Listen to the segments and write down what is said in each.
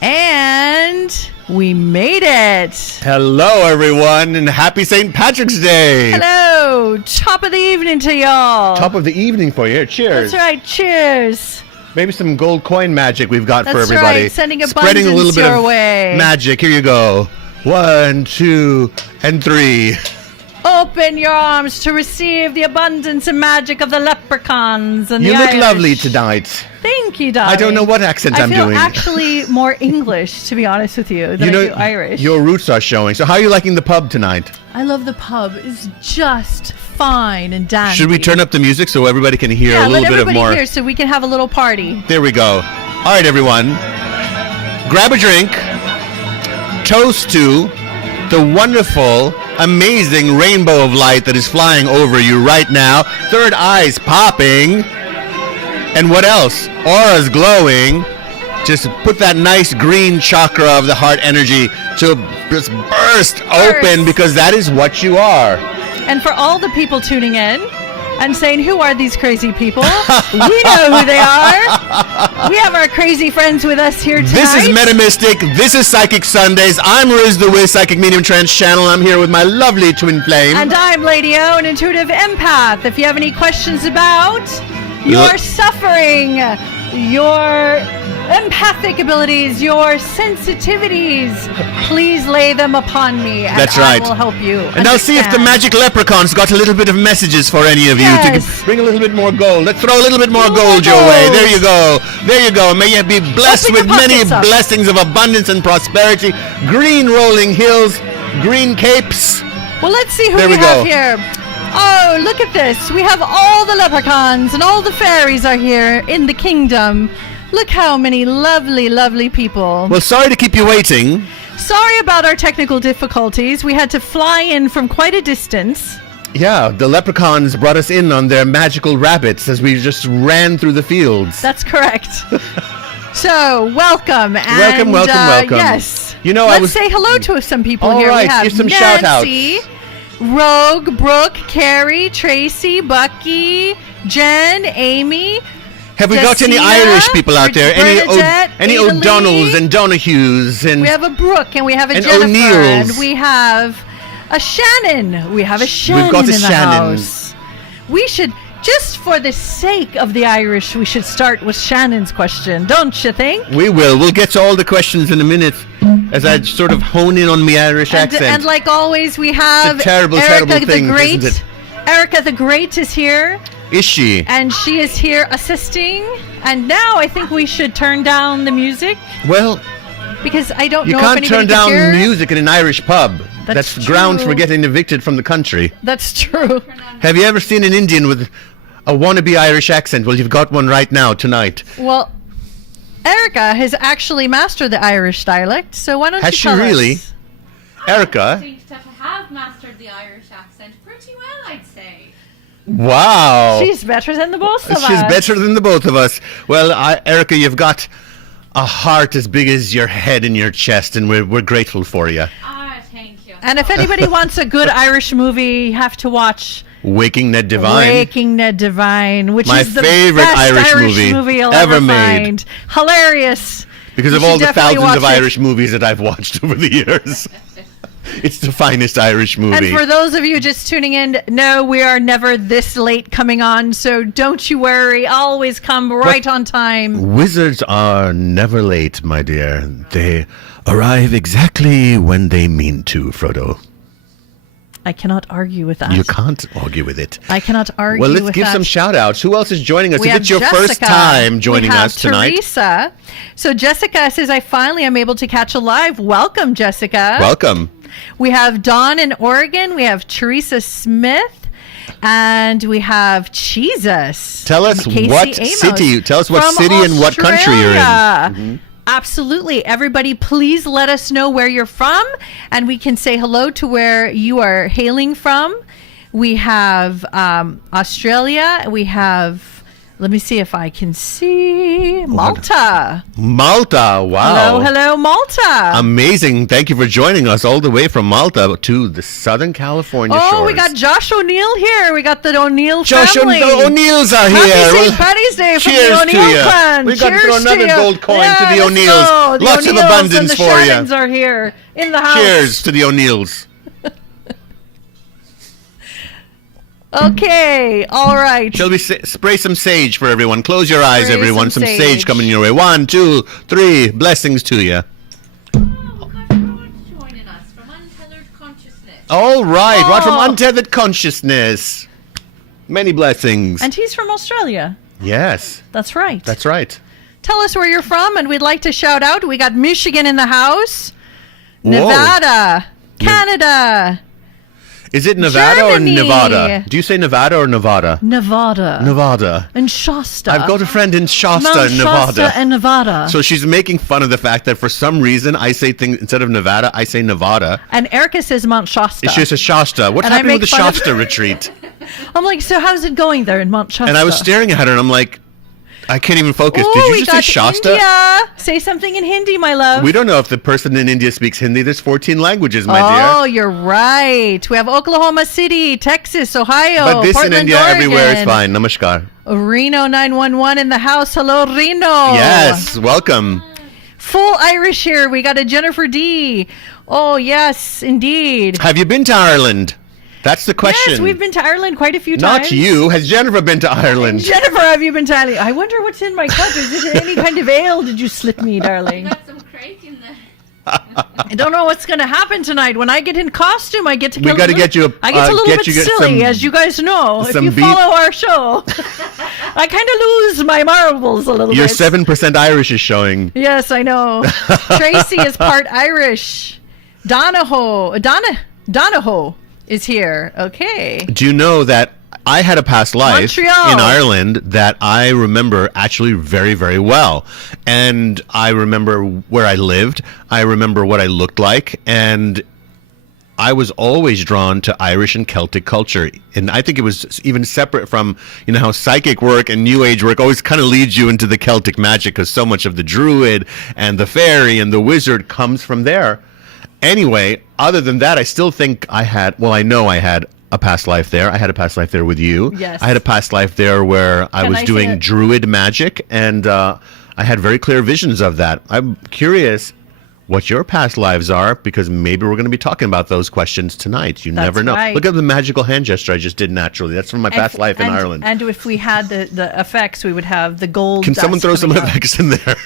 And we made it. Hello, everyone, and happy St. Patrick's Day. Hello. Top of the evening to y'all. Top of the evening for you. Cheers. That's right. Cheers. Maybe some gold coin magic we've got for That's everybody. right. Sending Spreading a little bit your of way. magic. Here you go. 1, 2, and 3. Open your arms to receive the abundance and magic of the leprechauns and You the look Irish. lovely tonight. Thank you, darling. I don't know what accent I'm doing. I feel actually more English, to be honest with you, than I do Irish. Your roots are showing. So how are you liking the pub tonight? I love the pub. It's just fine and dandy. Should we turn up the music so everybody can hear a little bit of more? Yeah, let everybody hear so we can have a little party. There we go. All right, everyone. Grab a drink. Toast to the wonderful, amazing rainbow of light that is flying over you right now. Third eye's popping. And what else? Aura's glowing. Just put that nice green chakra of the heart energy to just burst open, because that is what you are. And for all the people tuning in and saying, who are these crazy people? We know who they are. We have our crazy friends with us here tonight. This is Metamystic. This is Psychic Sundays. I'm Riz the Wiz, Psychic Medium Trance Channel. I'm here with my lovely twin flame. And I'm Lady O, an Intuitive Empath. If you have any questions about your suffering, your empathic abilities, your sensitivities, please lay them upon me. And That's right. I will help you. And I'll see if the magic leprechauns got a little bit of messages for any of you to bring a little bit more gold. Let's throw a little bit more gold your way. There you go. There you go. May you be blessed with many blessings of abundance and prosperity. Green rolling hills, green capes. Well, let's see who we have here. Oh, look at this. We have all the leprechauns and all the fairies are here in the kingdom. Look how many lovely, lovely people. Well, sorry to keep you waiting. Sorry about our technical difficulties. We had to fly in from quite a distance. Yeah, the leprechauns brought us in on their magical rabbits as we just ran through the fields. That's correct. So, welcome. And, welcome. Yes. You know, let's say hello to some people all here. Right, we have give some Nancy, shout-outs. Rogue, Brooke, Carrie, Tracy, Bucky, Jen, Amy. Have we got any Irish people out there? Any O'Donnells and Donahues? And we have a Brooke and we have a Jennifer. O'Neills. And we have a Shannon. We have a Shannon We've got a in the Shannon. house. We should, just for the sake of the Irish, we should start with Shannon's question, don't you think? We will. We'll get to all the questions in a minute as I sort of hone in on my Irish accent. And like always, we have terrible Erica thing, the Great. isn't it? Erica the Great is here. Is she? And she is here assisting. And now I think we should turn down the music. Well, because I don't know you can't if turn down down music in an Irish pub. That's grounds for getting evicted from the country. That's true. Have you ever seen an Indian with a wannabe Irish accent? Well, you've got one right now tonight. Well, Erica has actually mastered the Irish dialect, so why don't you tell us? Has she really? Erica? I seem to have mastered the Irish accent pretty well, I'd say. Wow. She's better than the both of us. She's better than the both of us. Well, Erica, you've got a heart as big as your head and your chest, and we're grateful for you. Ah, thank you. And if anybody wants a good Irish movie, you have to watch Waking Ned Divine. Waking Ned Divine, which my is the favorite best Irish movie you'll ever made. Find. Hilarious. Because of all the thousands of Irish movies that I've watched over the years. It's the finest Irish movie. And for those of you just tuning in, no, we are never this late coming on, so don't you worry. Always come right on time. Wizards are never late, my dear. They arrive exactly when they mean to, Frodo. I cannot argue with that. You can't argue with it. I cannot argue with that. Well, let's give some shout-outs. Who else is joining us? If it's your first time joining us tonight. Teresa. So Jessica says, I finally am able to catch a live. Welcome, Jessica. Welcome. We have Dawn in Oregon. We have Teresa Smith. And we have Jesus. Tell us what city. Tell us what city and what country you're in. Mm-hmm. Absolutely. Everybody, please let us know where you're from, and we can say hello to where you are hailing from. We have Australia. We have Let me see if I can see Malta. Malta, wow. Hello, Malta. Amazing. Thank you for joining us all the way from Malta to the Southern California shores. We got Josh O'Neill here. We got the O'Neill Josh family. O'Neills are Happy here. St. Patty's Day from cheers the to O'Neill you. clan. We got to Cheers throw another you. gold coin to the let's O'Neills. go. The Lots of O'Neills abundance and the for you. Shamans are here in the house. Cheers to the O'Neills. Okay, all right. Shall we spray some sage for everyone? Close your eyes, Spray everyone. some Some sage sage. coming your way. 1, 2, 3. Blessings to you. Oh, we've got Rod joining us from Untethered Consciousness. All right. Right from Oh. Untethered Consciousness. Many blessings. And he's from Australia. Yes, That's right. that's right. Tell us where you're from, and we'd like to shout out. We got Michigan in the house, Whoa. Nevada, Canada, Is it Nevada Germany. or Nevada? Do you say Nevada or Nevada? Nevada, Nevada. and Shasta. I've got a friend in Shasta, Mount Nevada. Shasta and Nevada. So she's making fun of the fact that for some reason I say things instead of Nevada, I say Nevada. And Erica says Mount Shasta. It's just a Shasta. What's And I happening with make the fun of- Shasta retreat? I'm like, so how's it going there in Mount Shasta? And I was staring at her and I'm like, I can't even focus. Ooh, Did you we just say got Shasta? India. Say something in Hindi, my love. We don't know if the person in India speaks Hindi. There's 14 languages, my Oh, dear. you're right. We have Oklahoma City, Texas, Ohio, But this Portland, in India, Oregon. everywhere is fine. Namaskar. Reno 911 in the house. Hello, Reno. Yes, welcome. Full Irish here. We got a Jennifer D. Oh, yes, indeed. Have you been to Ireland? That's the question. Yes, we've been to Ireland quite a few times. Not you. Has Jennifer been to Ireland? Jennifer, have you been to Ireland? I wonder what's in my cup. Is it any kind of ale did you slip me, darling? Got some crate in there. I don't know what's going to happen tonight. When I get in costume, I get to We get gotta get you a- I get a little get bit you get silly, some- as you guys know. If some you beef. follow our show, I kind of lose my marbles a little Your bit. 7% Irish is showing. Yes, I know. Tracy is part Irish. Donahoe is here. Okay. Do you know that I had a past life Montreal. in Ireland that I remember actually very, very well. And I remember where I lived. I remember what I looked like. And I was always drawn to Irish and Celtic culture. And I think it was even separate from, you know, how psychic work and New Age work always kind of leads you into the Celtic magic, because so much of the druid and the fairy and the wizard comes from there. Anyway, other than that, I still think I know I had a past life there. I had a past life there with you. Yes. I had a past life there where I Can was I say doing it? druid magic, and I had very clear visions of that. I'm curious what your past lives are, because maybe we're going to be talking about those questions tonight. You That's never know. right. Look at the magical hand gesture I just did naturally. That's from my past life in Ireland. And if we had the effects, we would have the gold. Can someone dust throw some coming out. effects in there?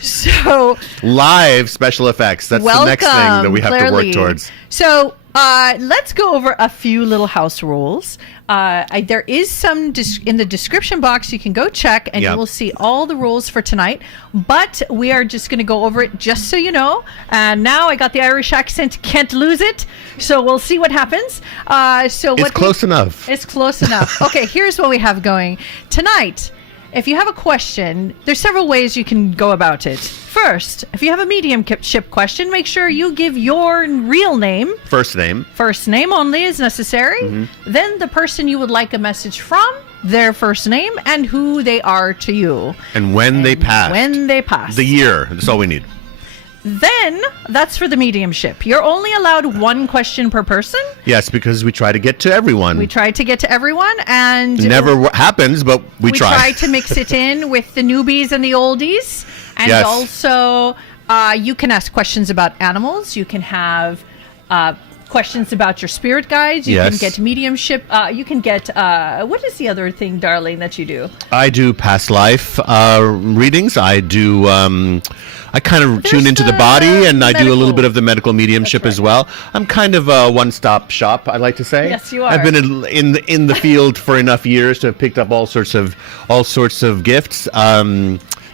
So Live special effects. That's welcome, the next thing that we have to clearly. work towards. So let's go over a few little house rules. There is some in the description box. You can go check, and Yep. you will see all the rules for tonight. But we are just going to go over it, just so you know. And now I got the Irish accent; can't lose it. So we'll see what happens. It's close enough. It's close enough. Okay, here's what we have going tonight. If you have a question, there's several ways you can go about it. First, if you have a mediumship question, make sure you give your real name. First name. First name only is necessary. Mm-hmm. Then the person you would like a message from, their first name, and who they are to you. And when they passed. When they pass. The year. That's all we need. Then, that's for the mediumship. You're only allowed one question per person. Yes, because we try to get to everyone. We try to get to everyone, and Never happens, but we try to mix it in with the newbies and the oldies. And Yes. also, you can ask questions about animals. You can have questions about your spirit guides. You Yes. can get mediumship. You can get, what is the other thing, darling, that you do? I do past life readings. I do. I kind of tune into the body, and I do a little medical. bit of the medical mediumship That's as right. well. I'm kind of a one-stop shop, I like to say. Yes, you are. I've been in the field for enough years to have picked up all sorts of gifts.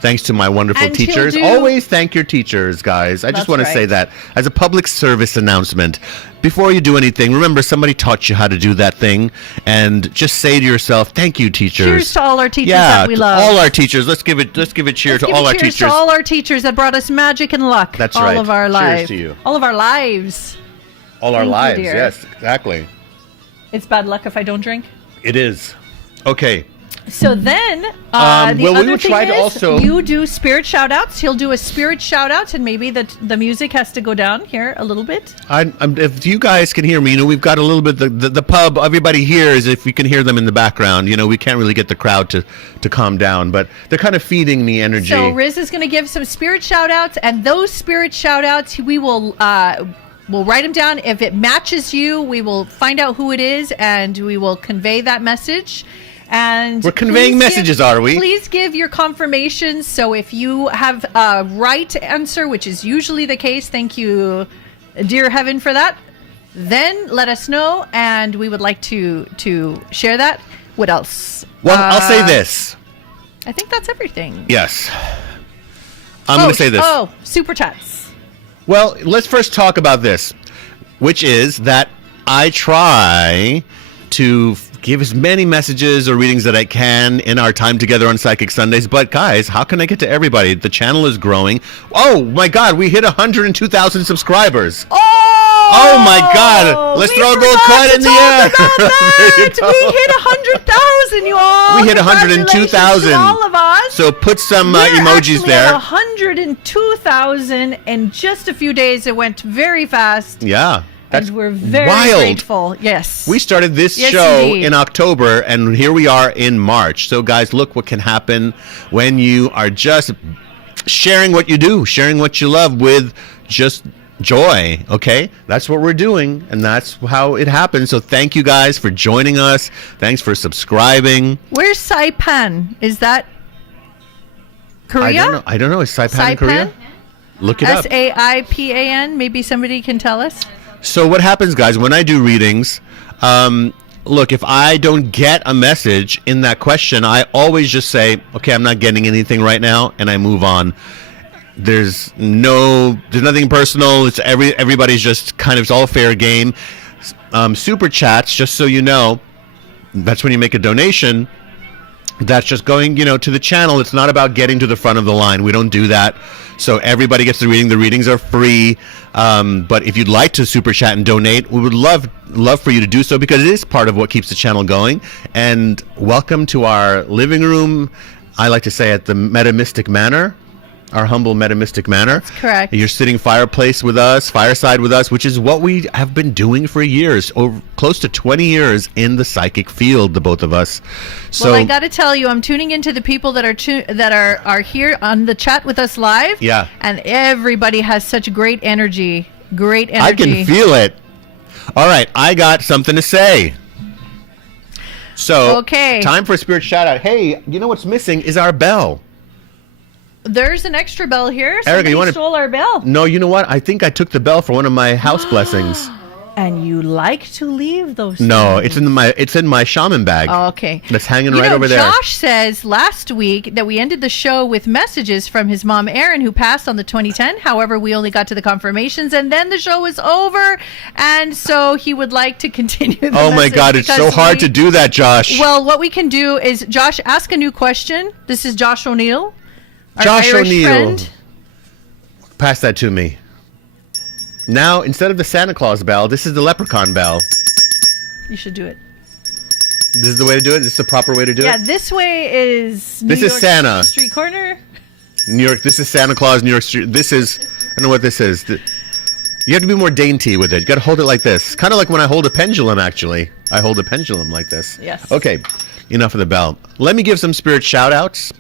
Thanks to my wonderful And he'll teachers. do- Always thank your teachers, guys. I just That's want to say right. that as a public service announcement. Before you do anything, remember somebody taught you how to do that thing, and just say to yourself, "Thank you, teachers." Cheers to all our teachers Yeah, that we to love. all our teachers. Let's give it cheer Let's to give all a our cheers teachers. to all our teachers that brought us magic and luck. That's all right. of our Cheers lives. to you. All of our lives. All our Thank you, lives. dear. Yes, exactly. It's bad luck if I don't drink. It is. Okay. So then, the well, we other would thing try to is also- you do spirit shout-outs. He'll do a spirit shout-out, and maybe the music has to go down here a little bit. If you guys can hear me, we've got a little bit, the pub, everybody hears, if we can hear them in the background, we can't really get the crowd to calm down, but they're kind of feeding me energy. So Riz is going to give some spirit shout-outs, and those spirit shout-outs, we will... we'll write them down. If it matches you, we will find out who it is, and we will convey that message. And we're conveying messages, are we? Please give your confirmations. So if you have a right answer, which is usually the case, thank you, dear heaven, for that. Then let us know, and we would like to share that. What else? Well, I'll say this. I think that's everything. Yes. I'm going to say this. Oh, super chats. Well, let's first talk about this, which is that I try to give as many messages or readings that I can in our time together on Psychic Sundays. But guys, how can I get to everybody? The channel is growing. Oh my God, we hit 102,000 subscribers. Oh my God! Let's throw a gold coin in the air. We hit 100,000, you all. We hit 102,000. All of us. So put some We're emojis actually there. At 102,000 in just a few days. It went very fast. Yeah. That's and we're very wild. grateful. Yes. We started this Yes, show indeed. in October, and here we are in March. So, guys, look what can happen when you are just sharing what you do, sharing what you love with just joy. Okay, that's what we're doing, and that's how it happens. So, thank you guys for joining us. Thanks for subscribing. Where's Saipan? Is that Korea? I don't know. Is Saipan in Korea? Look it up. Saipan? Maybe somebody can tell us. So what happens, guys, when I do readings, look, if I don't get a message in that question, I always just say, okay, I'm not getting anything right now, and I move on. There's nothing personal. It's everybody's just kind of, it's all fair game. Super chats, just so you know, that's when you make a donation. That's just going, to the channel. It's not about getting to the front of the line. We don't do that. So everybody gets the reading. The readings are free. But if you'd like to super chat and donate, we would love for you to do so, because it is part of what keeps the channel going. And welcome to our living room. I like to say at the Metamystic Manor. Our humble Metamystic Manor. That's correct. You're sitting fireside with us, which is what we have been doing for years, over close to 20 years in the psychic field, the both of us. So, well, I got to tell you, I'm tuning into the people that are here on the chat with us live. Yeah. And everybody has such great energy. Great energy. I can feel it. All right, I got something to say. So, okay. Time for a spirit shout out. Hey, you know what's missing is our bell. There's an extra bell here. Erica, you Somebody want to stole our bell. No, you know what? I think I took the bell for one of my house blessings. And you like to leave those No, things. it's in my shaman bag. Oh, okay. That's hanging right over there. Josh says last week that we ended the show with messages from his mom, Erin, who passed on the 2010. However, we only got to the confirmations, and then the show was over. And so he would like to continue the Oh, my message God. It's so hard to do that, Josh. Well, what we can do is, Josh, ask a new question. This is Josh O'Neill. Our Josh Irish O'Neill. friend. Pass that to me. Now, instead of the Santa Claus bell, this is the leprechaun bell. You should do it. This is the way to do it? This is the proper way to do Yeah, it? this way is New This is York Santa. Street corner. New York, this is Santa Claus, New York Street. This is, I don't know what this is. You have to be more dainty with it. You got to hold it like this. Kind of like when I hold a pendulum, actually. I hold a pendulum like this. Yes. Okay, enough of the bell. Let me give some spirit shout-outs.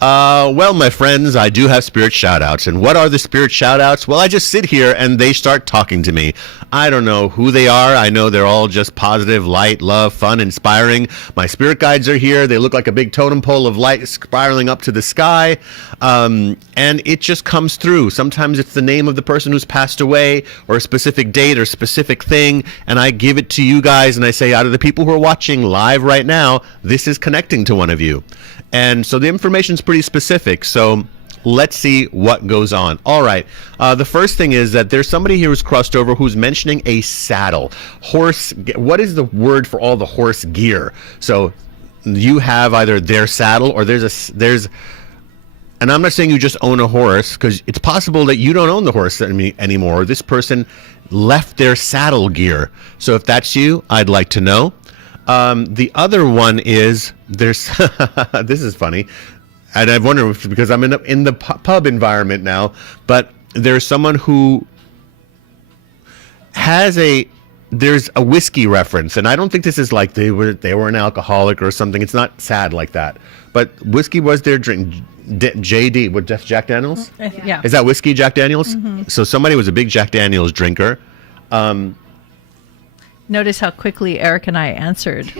Well, my friends, I do have spirit shout-outs. And what are the spirit shout-outs? Well, I just sit here and they start talking to me. I don't know who they are. I know they're all just positive, light, love, fun, inspiring. My spirit guides are here. They look like a big totem pole of light spiraling up to the sky. And it just comes through. Sometimes it's the name of the person who's passed away, or a specific date or specific thing. And I give it to you guys and I say, out of the people who are watching live right now, this is connecting to one of you. And so the information's pretty specific. So let's see what goes on. All right. The first thing is that there's somebody here who's crossed over who's mentioning a saddle. Horse. What is the word for all the horse gear? So you have either their saddle or there's and I'm not saying you just own a horse, because it's possible that you don't own the horse anymore. This person left their saddle gear. So if that's you, I'd like to know. The other one is there's this is funny, and I've wondered if it's because I'm in the pub environment now, but there's someone who has there's a whiskey reference, and I don't think this is like they were an alcoholic or something. It's not sad like that, but whiskey was their drink. JD, what, Jack Daniels? Yeah. Is that whiskey, Jack Daniels? So somebody was a big Jack Daniels drinker. Notice how quickly Eric and I answered.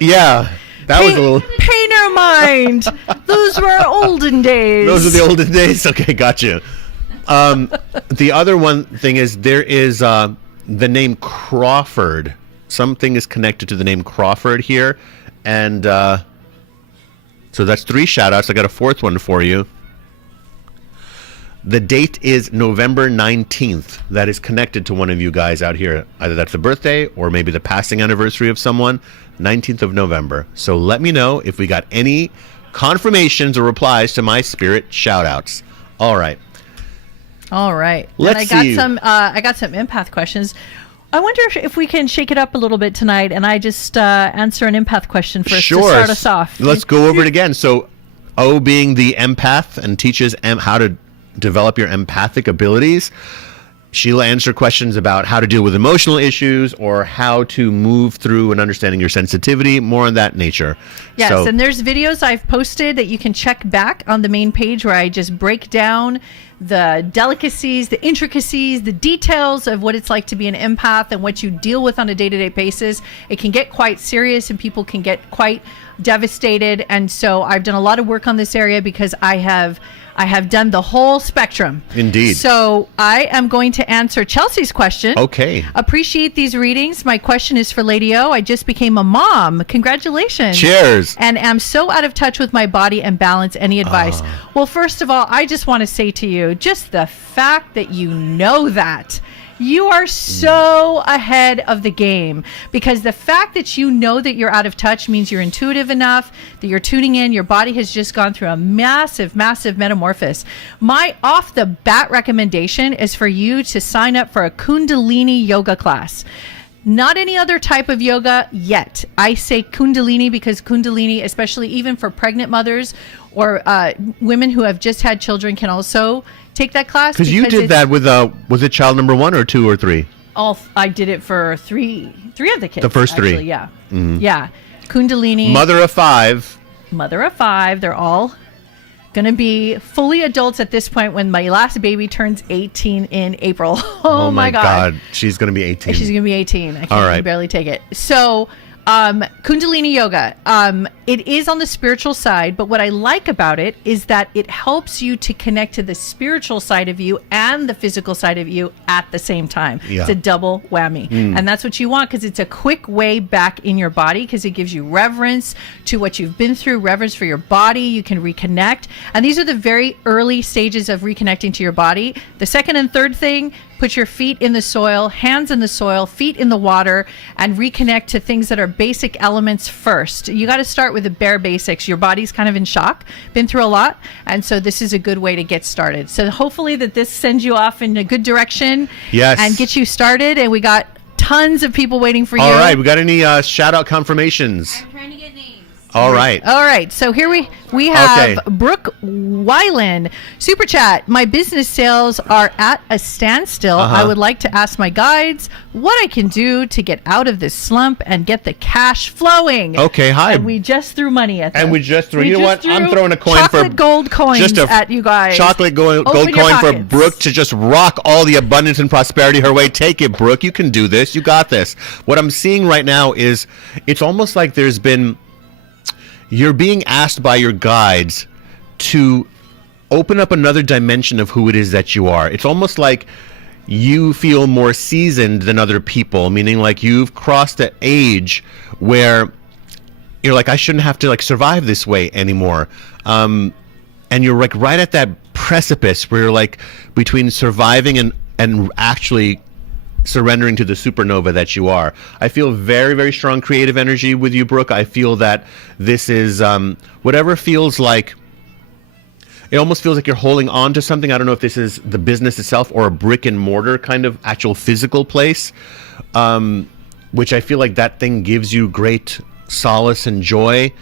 Yeah, that was a little... Painter mind. Those were olden days. Those are the olden days? Okay, gotcha. The other one thing is there is the name Crawford. Something is connected to the name Crawford here. And so that's 3 shout-outs. I got a 4th one for you. The date is November 19th. That is connected to one of you guys out here. Either that's the birthday or maybe the passing anniversary of someone. 19th of November. So let me know if we got any confirmations or replies to my spirit shout-outs. All right. All right. Let's see. I got some empath questions. I wonder if we can shake it up a little bit tonight, and I just answer an empath question first to start us off. Let's go over it again. So, O being the empath and teaches how to develop your empathic abilities. She'll answer questions about how to deal with emotional issues or how to move through and understanding your sensitivity, more on that nature. Yes, and there's videos I've posted that you can check back on the main page where I just break down the delicacies, the intricacies, the details of what it's like to be an empath and what you deal with on a day-to-day basis. It can get quite serious and people can get quite devastated. And so I've done a lot of work on this area because I have done the whole spectrum. Indeed. So I am going to answer Chelsea's question. Okay. Appreciate these readings. My question is for Lady O. I just became a mom. Congratulations. Cheers. And am so out of touch with my body and balance. Any advice? Well, first of all, I just want to say to you, just the fact that you know that. You are so ahead of the game, because the fact that you know that you're out of touch means you're intuitive enough, that you're tuning in. Your body has just gone through a massive, massive metamorphosis. My off the bat recommendation is for you to sign up for a Kundalini yoga class. Not any other type of yoga yet. I say Kundalini because Kundalini, especially even for pregnant mothers or women who have just had children, can also take that class. Because you did that with, was it child number 1 or 2 or 3? I did it for three of the kids. The first 3. Actually, yeah. Mm-hmm. Yeah. Kundalini. Mother of 5. Mother of 5. They're all going to be fully adults at this point when my last baby turns 18 in April. Oh my God. She's going to be 18. She's going to be 18. I can't barely take it. So Kundalini yoga, it is on the spiritual side, but what I like about it is that it helps you to connect to the spiritual side of you and the physical side of you at the same time. Yeah. It's a double whammy. And that's what you want, because it's a quick way back in your body, because it gives you reverence to what you've been through, reverence for your body. You can reconnect. And these are the very early stages of reconnecting to your body. The second and third thing, put your feet in the soil, hands in the soil, feet in the water, and reconnect to things that are basic elements first. You got to start with the bare basics. Your body's kind of in shock, been through a lot, and so this is a good way to get started. So hopefully that this sends you off in a good direction. Yes. And get you started. And we got tons of people waiting for you. All right, we got any shout-out confirmations? I'm trying to get names. All right. All right. So here we have Brooke Weiland. Super chat. My business sales are at a standstill. I would like to ask my guides what I can do to get out of this slump and get the cash flowing. Okay. Hi. And we just threw money at them. And we just threw. You know what? I'm throwing a coin chocolate gold coins just at you guys. Chocolate gold coin for Brooke to just rock all the abundance and prosperity her way. Take it, Brooke. You can do this. You got this. What I'm seeing right now is it's almost like there's been... You're being asked by your guides to open up another dimension of who it is that you are. It's almost like you feel more seasoned than other people, meaning like you've crossed an age where you're like, I shouldn't have to like survive this way anymore. And you're like right at that precipice where you're like between surviving and actually surrendering to the supernova that you are. I feel very, very strong creative energy with you, Brooke. I feel that this is whatever feels like, it almost feels like you're holding on to something. I don't know if this is the business itself or a brick and mortar kind of actual physical place. which I feel like that thing gives you great solace and joy,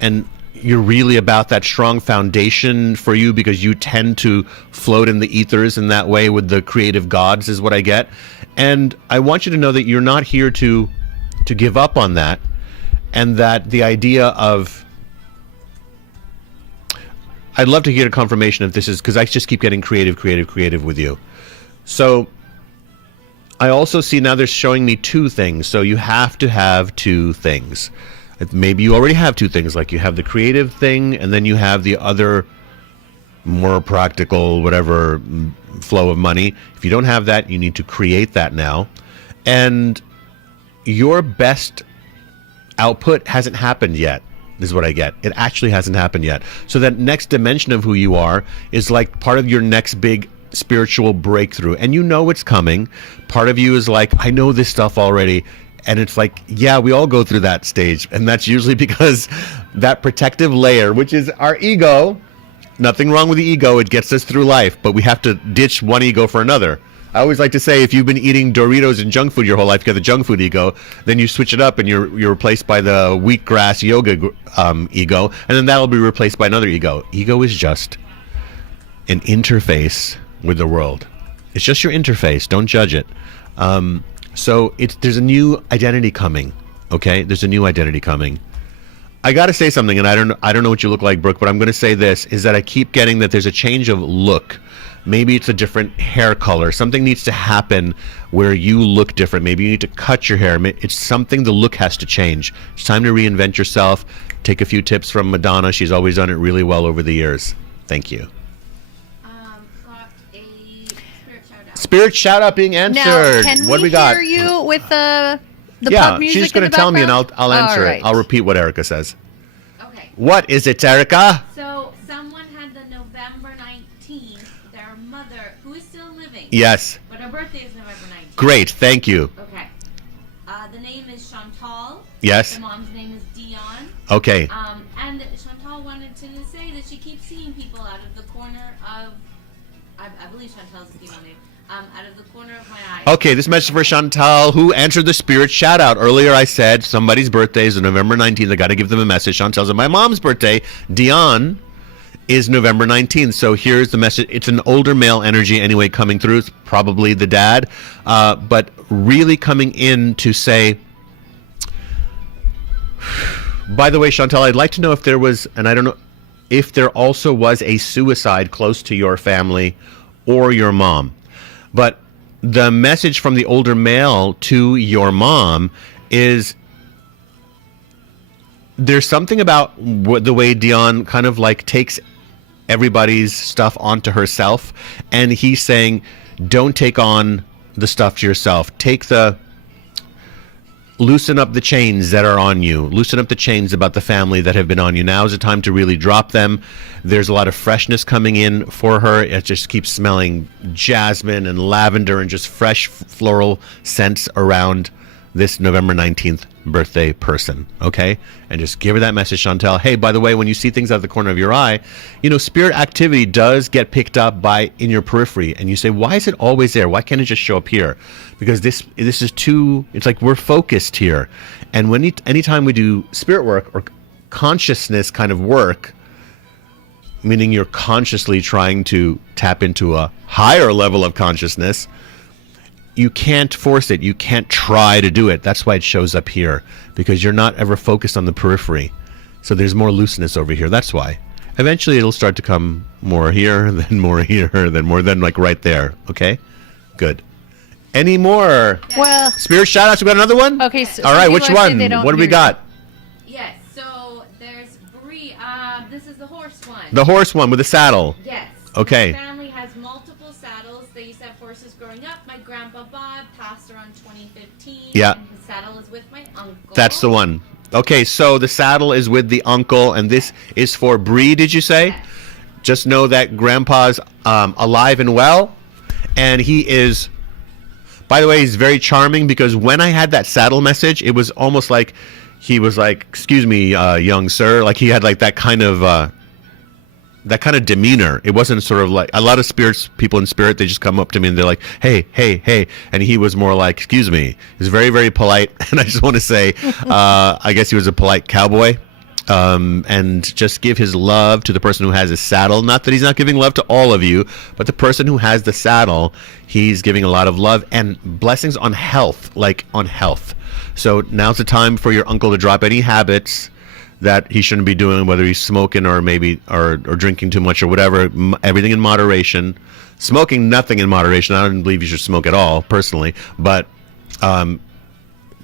and you're really about that strong foundation for you because you tend to float in the ethers in that way with the creative gods is what I get. And I want you to know that you're not here to give up on that, and that the idea of, I'd love to get a confirmation if this is, because I just keep getting creative with you. So I also see now they're showing me two things. So you have to have two things. Maybe you already have two things, like you have the creative thing and then you have the other more practical, whatever, flow of money. If you don't have that, you need to create that now. And your best output hasn't happened yet, is what I get. It actually hasn't happened yet. So that next dimension of who you are is like part of your next big spiritual breakthrough, and you know it's coming. Part of you is like, I know this stuff already, and it's like, yeah, we all go through that stage, and that's usually because that protective layer, which is our ego, nothing wrong with the ego, it gets us through life, but we have to ditch one ego for another. I always like to say, if you've been eating Doritos and junk food your whole life, you got the junk food ego, then you switch it up and you're replaced by the wheatgrass yoga ego, and then that'll be replaced by another ego. Ego is just an interface with the world. It's just your interface. Don't judge it. So there's a new identity coming. Okay, there's a new identity coming. I got to say something, and I don't know what you look like, Brooke, but I'm going to say this: is that I keep getting that there's a change of look. Maybe it's a different hair color. Something needs to happen where you look different. Maybe you need to cut your hair. It's something. The look has to change. It's time to reinvent yourself. Take a few tips from Madonna. She's always done it really well over the years. Thank you. Spirit shout out being answered. Now, can what we do we got? hear you with the yeah, pub music she's going to tell me, and I'll answer it. I'll repeat what Erica says. Okay. What is it, Erica? So someone had the November 19th. Their mother, who is still living. Yes. But her birthday is November 19th. Great, thank you. Okay. The name is Chantal. Yes. The mom's name is Dion. Okay. And Chantal wanted to say that she keeps seeing people out of the corner of, I believe Chantal's a female name, out of the corner of my eye. Okay, this message for Chantal, who answered the spirit shout out. Earlier I said somebody's birthday is November 19th. I got to give them a message. Chantal's on my mom's birthday. Dion is November 19th. So here's the message. It's an older male energy anyway coming through. It's probably the dad. But really coming in to say, by the way, Chantal, I'd like to know if there was, and I don't know, if there also was a suicide close to your family or your mom. But the message from the older male to your mom is there's something about the way Dion kind of like takes everybody's stuff onto herself, and he's saying, don't take on the stuff to yourself. Loosen up the chains that are on you. Loosen up the chains about the family that have been on you. Now is the time to really drop them. There's a lot of freshness coming in for her. It just keeps smelling jasmine and lavender and just fresh floral scents around this November 19th birthday person, okay? And just give her that message, Chantal. Hey, by the way, when you see things out of the corner of your eye, spirit activity does get picked up in your periphery. And you say, why is it always there? Why can't it just show up here? Because this is too, it's like we're focused here. And anytime we do spirit work or consciousness kind of work, meaning you're consciously trying to tap into a higher level of consciousness, you can't force it. You can't try to do it. That's why it shows up here, because you're not ever focused on the periphery. So there's more looseness over here. That's why. Eventually it'll start to come more here, then more here, then more, then like right there. Okay? Good. Any more? Well, Spirit shout outs? We got another one? okay. So all right, which one? What do we got? Yes, so there's Bree. This is the horse one. The horse one with the saddle. Yes. Okay. My family has multiple saddles. They used to have horses growing up. My grandpa Bob passed around 2015. Yeah. And his saddle is with my uncle. That's the one. Okay, so the saddle is with the uncle, and this is for Bree, did you say? Yes. Just know that Grandpa's alive and well, and he is, by the way, he's very charming, because when I had that saddle message, it was almost like he was like, excuse me, young sir, like he had like that kind of that kind of demeanor. It wasn't sort of like a lot of people in spirit. They just come up to me and they're like, "Hey, hey, hey," and he was more like, "Excuse me." He's very, very polite, and I just want to say, I guess he was a polite cowboy. And just give his love to the person who has his saddle. Not that he's not giving love to all of you, but the person who has the saddle, he's giving a lot of love and blessings on health, like on health. So now's the time for your uncle to drop any habits that he shouldn't be doing, whether he's smoking or maybe or drinking too much or whatever. Everything in moderation. Smoking, nothing in moderation. I don't believe you should smoke at all, personally. But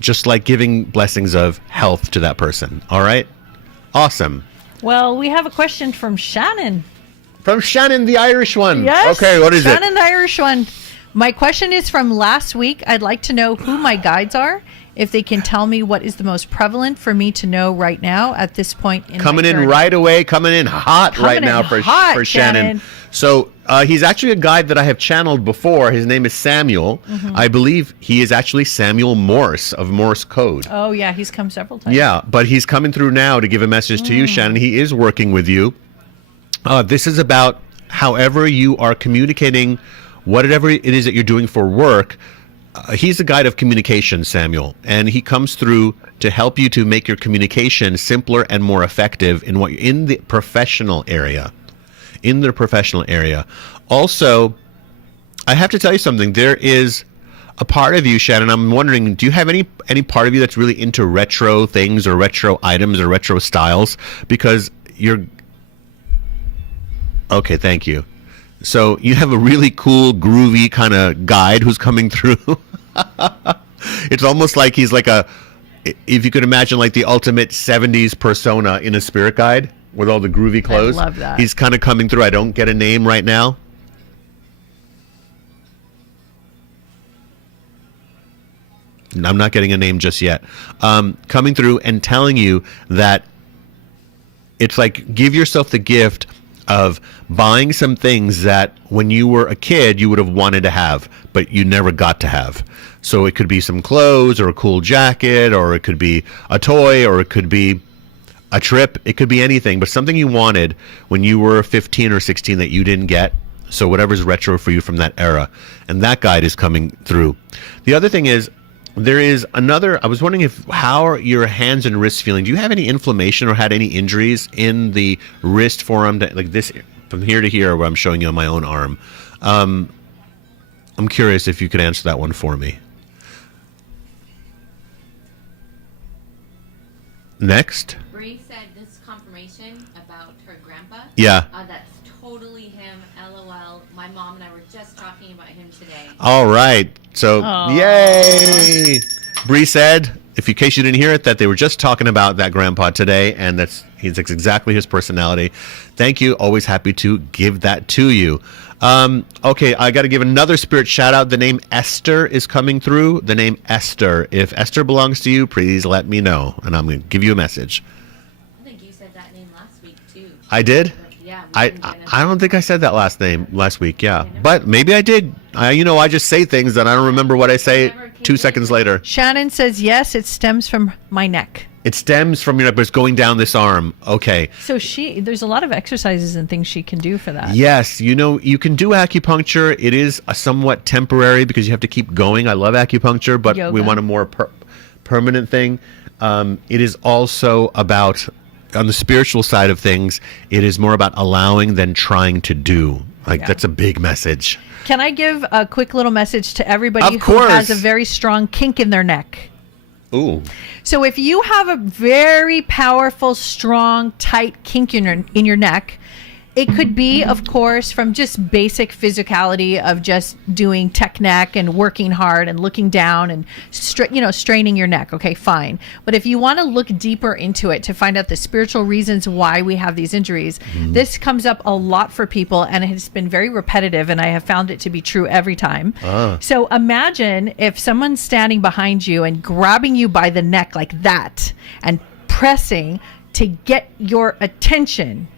just like giving blessings of health to that person. All right? Awesome. Well, we have a question from Shannon. From Shannon, the Irish one. Yes. Okay, what is it? Shannon, the Irish one. My question is from last week. I'd like to know who my guides are. If they can tell me what is the most prevalent for me to know right now at this point in coming my in journey. right away, coming in hot Coming right now in for hot, Shannon. So he's actually a guide that I have channeled before. His name is Samuel. Mm-hmm. I believe he is actually Samuel Morse of Morse code. Oh, yeah, he's come several times. Yeah, but he's coming through now to give a message to you, Shannon. He is working with you. This is about however you are communicating, whatever it is that you're doing for work. He's a guide of communication, Samuel, and he comes through to help you to make your communication simpler and more effective in the professional area. In the professional area. Also, I have to tell you something. There is a part of you, Shannon. I'm wondering, do you have any part of you that's really into retro things or retro items or retro styles? Because you're... Okay, thank you. So you have a really cool, groovy kind of guide who's coming through. It's almost like he's like if you could imagine like the ultimate 70s persona in a spirit guide with all the groovy clothes. I love that. He's kind of coming through. I don't get a name right now. I'm not getting a name just yet. Coming through and telling you that it's like give yourself the gift of buying some things that when you were a kid you would have wanted to have, but you never got to have. So it could be some clothes or a cool jacket, or it could be a toy, or it could be a trip. It could be anything, but something you wanted when you were 15 or 16 that you didn't get. So whatever's retro for you from that era. And that guide is coming through. The other thing is, there is another, I was wondering how are your hands and wrists feeling? Do you have any inflammation or had any injuries in the wrist forearm, like this, from here to here, where I'm showing you on my own arm? I'm curious if you could answer that one for me. Next. Bree said this confirmation about her grandpa. Yeah. That's totally him. LOL. My mom and I were just talking about him today. All right. So, yay! Bree said, in case you didn't hear it, that they were just talking about that grandpa today, and that's exactly his personality. Thank you. Always happy to give that to you. Okay, I got to give another spirit shout out. The name Esther is coming through. The name Esther. If Esther belongs to you, please let me know, and I'm going to give you a message. I think you said that name last week too. I did? Yeah. I don't think I said that last week, yeah. But maybe I did. I just say things that I don't remember what I say 2 seconds later. Shannon says, yes, it stems from my neck. It stems from your neck, but it's going down this arm. Okay. So there's a lot of exercises and things she can do for that. Yes, you can do acupuncture. It is a somewhat temporary because you have to keep going. I love acupuncture, but Yoga. we want a more permanent thing. It is also about, on the spiritual side of things, it is more about allowing than trying to do. That's a big message. Can I give a quick little message to everybody Of who course. has a very strong kink in their neck? Ooh. So if you have a very powerful, strong, tight kink in your neck, it could be, of course, from just basic physicality of just doing tech neck and working hard and looking down and straining your neck. Okay, fine. But if you want to look deeper into it to find out the spiritual reasons why we have these injuries, this comes up a lot for people, and it has been very repetitive, and I have found it to be true every time. So imagine if someone's standing behind you and grabbing you by the neck like that and pressing to get your attention.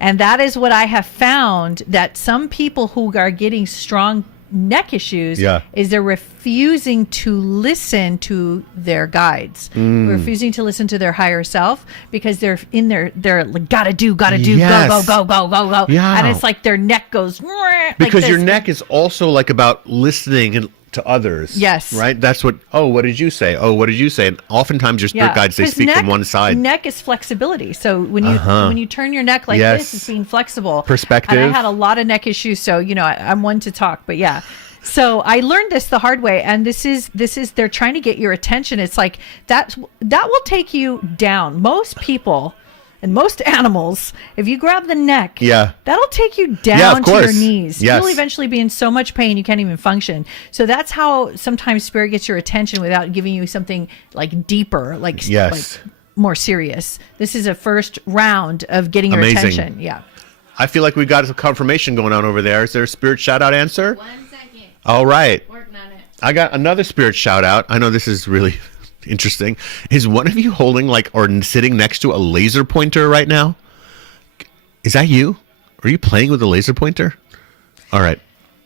And that is what I have found, that some people who are getting strong neck issues Yeah. is they're refusing to listen to their guides, refusing to listen to their higher self, because they're in they're like, gotta do, Yes. go. Yeah. And it's like their neck goes Because like your this. neck is also like about listening to others. Yes. Right? That's what, what did you say? Oh, what did you say? And oftentimes your spirit guides, they 'Cause speak from one side. Neck is flexibility. So when you turn your neck like Yes. this, it's being flexible. Perspective. And I had a lot of neck issues, so I'm one to talk. But yeah, so I learned this the hard way, and this is they're trying to get your attention. It's like that will take you down. Most people. And most animals, if you grab the neck, that'll take you down to your knees. Yes. You'll eventually be in so much pain you can't even function. So that's how sometimes spirit gets your attention without giving you something like deeper, like more serious. This is a first round of getting your attention. Yeah. I feel like we got a confirmation going on over there. Is there a spirit shout out answer? 1 second. All right. Working on it. I got another spirit shout out. I know this is really interesting. Is one of you holding or sitting next to a laser pointer right now? Is that you? Are you playing with a laser pointer? All right.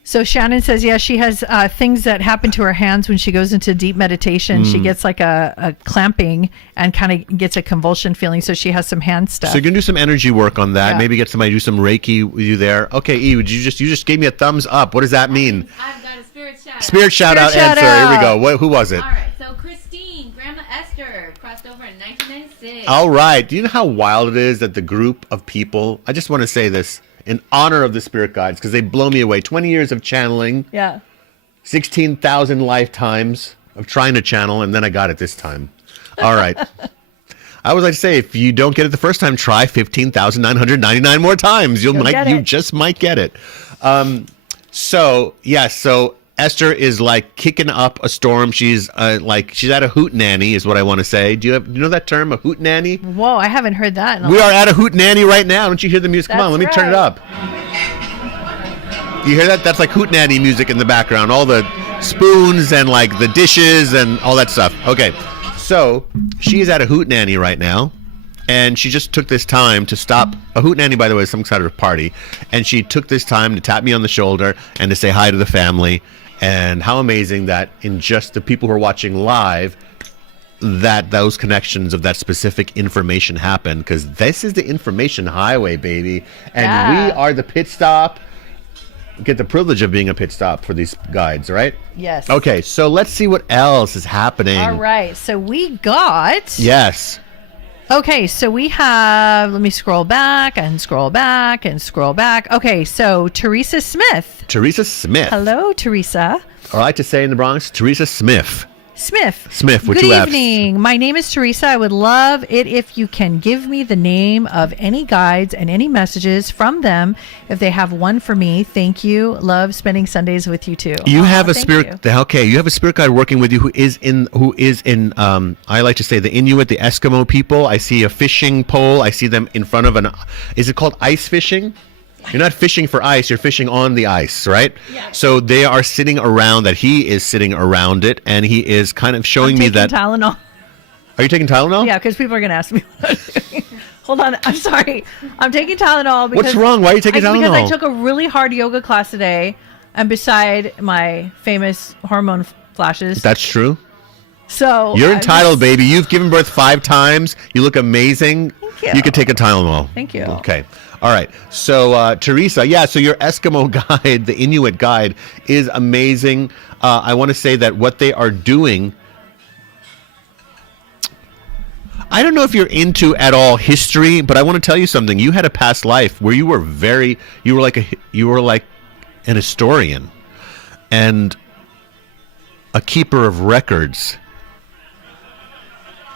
So Shannon says, she has things that happen to her hands when she goes into deep meditation. She gets like a clamping and kind of gets a convulsion feeling. So she has some hand stuff. So you're going to do some energy work on that. Yeah. Maybe get somebody to do some Reiki with you there. Okay, E, you just gave me a thumbs up. What does that mean? I've got a spirit shout out. Spirit shout out Spirit shout answer. out. Here we go. Who was it? All right, so Christine, Grandma Esther, crossed over in 1996. All right. Do you know how wild it is that the group of people, I just want to say this in honor of the spirit guides, because they blow me away. 20 years of channeling. Yeah. 16,000 lifetimes of trying to channel, and then I got it this time. All right. I always like to say, if you don't get it the first time, try 15,999 more times. You just might get it. So Esther is like kicking up a storm. She's she's at a hoot nanny, is what I want to say. Do you know that term, a hoot nanny? Whoa, I haven't heard that. We are at a hoot nanny right now. Don't you hear the music? Come on, let me turn it up. You hear that? That's like hoot nanny music in the background. All the spoons and like the dishes and all that stuff. Okay, so she is at a hoot nanny right now. And she just took this time to stop. A hoot nanny, by the way, is some kind of party. And she took this time to tap me on the shoulder and to say hi to the family. And how amazing that in just the people who are watching live, that those connections of that specific information happen. Because this is the information highway, baby. And we are the pit stop. Get the privilege of being a pit stop for these guides, right? Yes. Okay, so let's see what else is happening. All right. So we got... Yes. Okay, so we have, let me scroll back and scroll back and scroll back. Okay, so Teresa Smith. Teresa Smith. Hello, Teresa. Or I like to say in the Bronx, Teresa Smith. Smith with Good two F's. evening. My name is Teresa. I would love it if you can give me the name of any guides and any messages from them if they have one for me. Thank you. Love spending Sundays with you too. You have a thank spirit. you. Okay, you have a spirit guide working with you who is in. I like to say the Inuit, the Eskimo people. I see a fishing pole. I see them in front of an. Is it called ice fishing? You're not fishing for ice, you're fishing on the ice, right? Yeah. So they are sitting around that. He is sitting around it, and he is kind of showing me that. Tylenol. Are you taking Tylenol? Yeah, because people are going to ask me. Hold on. I'm sorry. I'm taking Tylenol. Because What's wrong? Why are you taking Tylenol? Because I took a really hard yoga class today, and beside my famous hormone flashes. That's true. So you're entitled, baby. You've given birth 5 times. You look amazing. Thank you. You can take a Tylenol. Thank you. Okay. All right. So, Teresa, so your Eskimo guide, the Inuit guide, is amazing. I want to say that what they are doing, I don't know if you're into at all history, but I want to tell you something. You had a past life where you were like an historian and a keeper of records.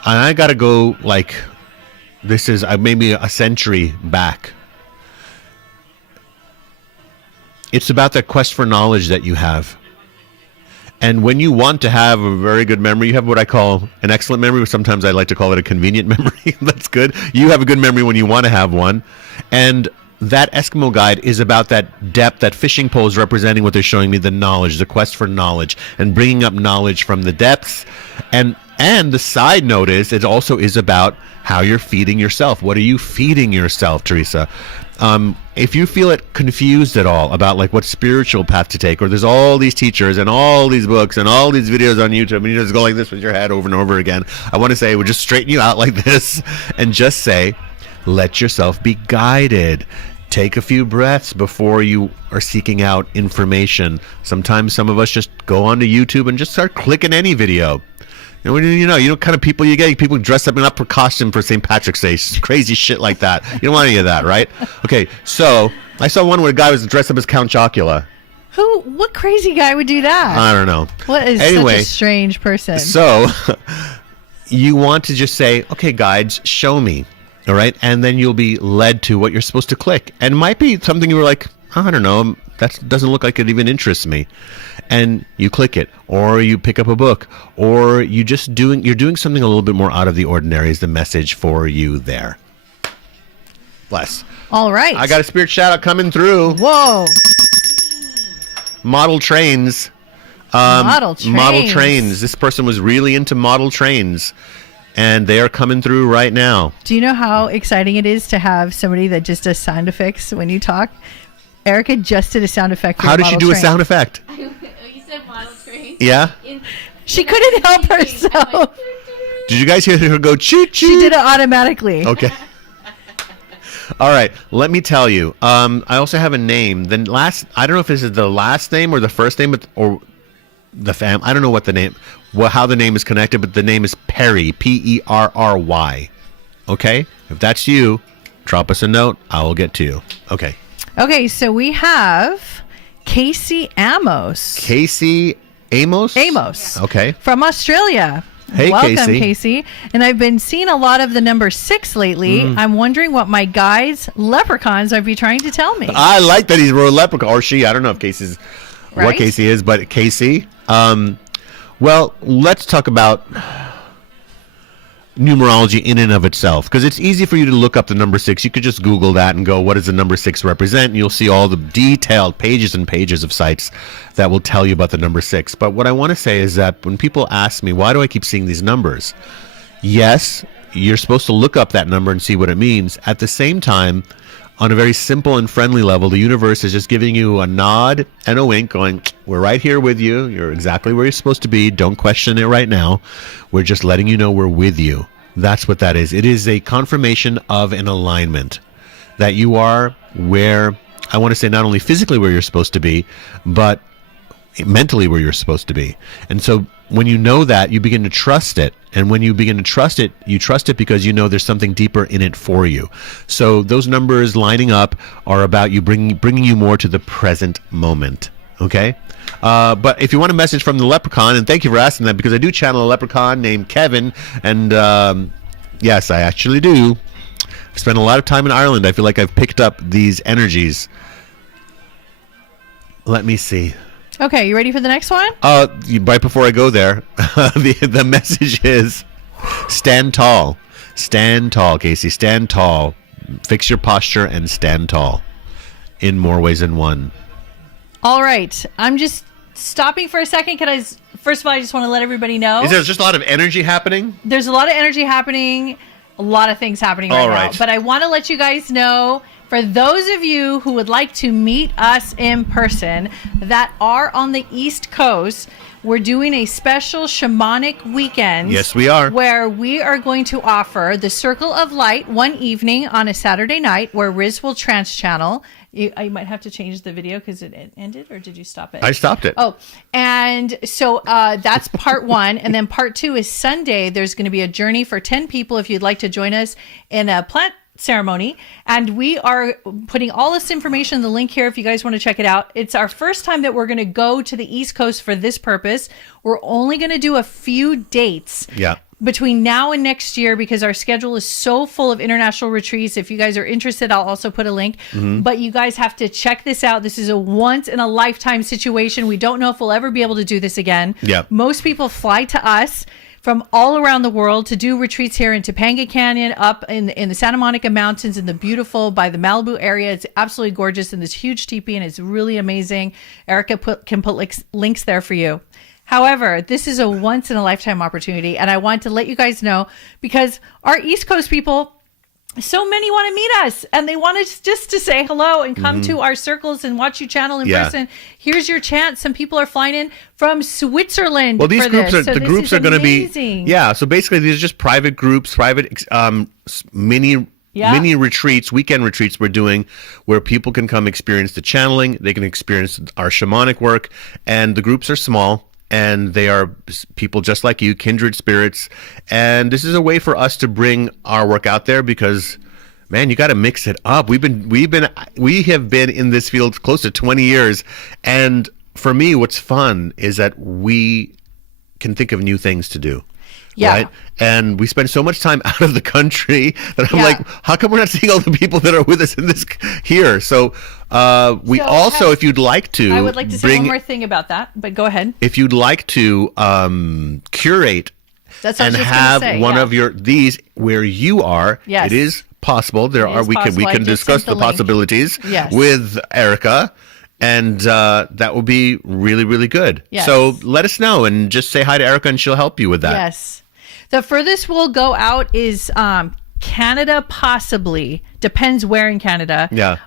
And I got to go this is maybe a century back. It's about that quest for knowledge that you have. And when you want to have a very good memory, you have what I call an excellent memory, but sometimes I like to call it a convenient memory. That's good. You have a good memory when you want to have one. And that Eskimo guide is about that depth, that fishing pole is representing what they're showing me, the knowledge, the quest for knowledge, and bringing up knowledge from the depths. And the side note is, it also is about how you're feeding yourself. What are you feeding yourself, Teresa? if you feel it confused at all about like what spiritual path to take, or there's all these teachers and all these books and all these videos on YouTube, and you just go like this with your head over and over again, I want to say, we'll just straighten you out like this and just say, let yourself be guided. Take a few breaths before you are seeking out information. Sometimes some of us just go onto YouTube and just start clicking any video. You know kind of people you get, people dressed up in upper costume for St. Patrick's Day, crazy shit like that. You don't want any of that, right? Okay, so I saw one where a guy was dressed up as Count Chocula. What crazy guy would do that? I don't know. What is such a strange person? So you want to just say, okay, guides, show me. All right, and then you'll be led to what you're supposed to click. And it might be something you were like, I don't know, that doesn't look like it even interests me. And you click it, or you pick up a book, or you're doing something a little bit more out of the ordinary is the message for you there. Bless. All right. I got a spirit shout out coming through. Whoa. Model trains. Model trains. This person was really into model trains. And they are coming through right now. Do you know how exciting it is to have somebody that just does sound effects when you talk? Erica just did a sound effect. How did she do a sound effect? You said model train. Yeah? She couldn't help herself. Did you guys hear her go choo-choo? She did it automatically. Okay. All right. Let me tell you. I also have a name. I don't know if this is the last name or the first name, or the fam. I don't know what the name, how the name is connected, but the name is Perry, Perry. Okay? If that's you, drop us a note. I will get to you. Okay. Okay, so we have Casey Amos. Casey Amos? Amos. Okay. From Australia. Hey, welcome, Casey. And I've been seeing a lot of the number 6 lately. I'm wondering what my guides, leprechauns, might be trying to tell me. I like that he's a leprechaun, or she. I don't know if Casey's right? What Casey is, but Casey. Well, let's talk about numerology in and of itself, because it's easy for you to look up the number 6. You could just Google that and go, what does the number 6 represent? And you'll see all the detailed pages and pages of sites that will tell you about the number 6. But what I want to say is that when people ask me, why do I keep seeing these numbers? Yes, you're supposed to look up that number and see what it means. At the same time, on a very simple and friendly level, the universe is just giving you a nod and a wink going, we're right here with you. You're exactly where you're supposed to be. Don't question it right now. We're just letting you know we're with you. That's what that is. It is a confirmation of an alignment that you are where, I want to say, not only physically where you're supposed to be, but mentally where you're supposed to be. And so when you know that, you begin to trust it. And when you begin to trust it, you trust it because you know there's something deeper in it for you. So those numbers lining up are about you bringing you more to the present moment. Okay? But if you want a message from the leprechaun, and thank you for asking that, because I do channel a leprechaun named Kevin, and yes, I actually do. I've spent a lot of time in Ireland. I feel like I've picked up these energies. Let me see. Okay, you ready for the next one? Right before I go there, the message is stand tall. Stand tall, Casey. Stand tall. Fix your posture and stand tall in more ways than one. All right. I'm just stopping for a second. First of all, I just want to let everybody know. Is there just a lot of energy happening? There's a lot of energy happening, a lot of things happening right now. But I want to let you guys know, for those of you who would like to meet us in person that are on the East Coast, we're doing a special shamanic weekend. Yes, we are. Where we are going to offer the Circle of Light one evening on a Saturday night, where Riz will Trance Channel. I might have to change the video because it ended, or did you stop it? I stopped it. Oh, and so that's part 1. And then part 2 is Sunday. There's going to be a journey for 10 people if you'd like to join us in a plant ceremony, and we are putting all this information in the link here if you guys want to check it out. It's our first time that we're going to go to the East Coast for this purpose. We're only going to do a few dates between now and next year because our schedule is so full of international retreats. If you guys are interested, I'll also put a link. But you guys have to check this out. This is a once in a lifetime situation. We don't know if we'll ever be able to do this again. Most people fly to us from all around the world to do retreats here in Topanga Canyon, up in the Santa Monica Mountains, in the beautiful by the Malibu area. It's absolutely gorgeous in this huge teepee, and it's really amazing. Erica can put links there for you. However, this is a once in a lifetime opportunity, and I want to let you guys know, because our East Coast people, so many want to meet us and they want us just to say hello and come to our circles and watch you channel in person. Here's your chance. Some people are flying in from Switzerland. Well, these for groups this. are So the this groups is are going to be amazing. So basically these are just private groups, private mini retreats, weekend retreats we're doing where people can come experience the channeling, they can experience our shamanic work, and the groups are small. And they are people just like you, kindred spirits. And this is a way for us to bring our work out there because, man, you got to mix it up. We have been in this field close to 20 years. And for me, what's fun is that we can think of new things to do. Yeah. Right? And we spend so much time out of the country that I'm like, how come we're not seeing all the people that are with us in this here? So if you'd like to, I would like to say one more thing about that, but go ahead. If you'd like to curate and have one of these where you are, it is possible. We can discuss the possibilities with Erica. And that will be really, really good. Yes. So let us know and just say hi to Erica and she'll help you with that. Yes. The furthest we'll go out is Canada, possibly. Depends where in Canada. Yeah.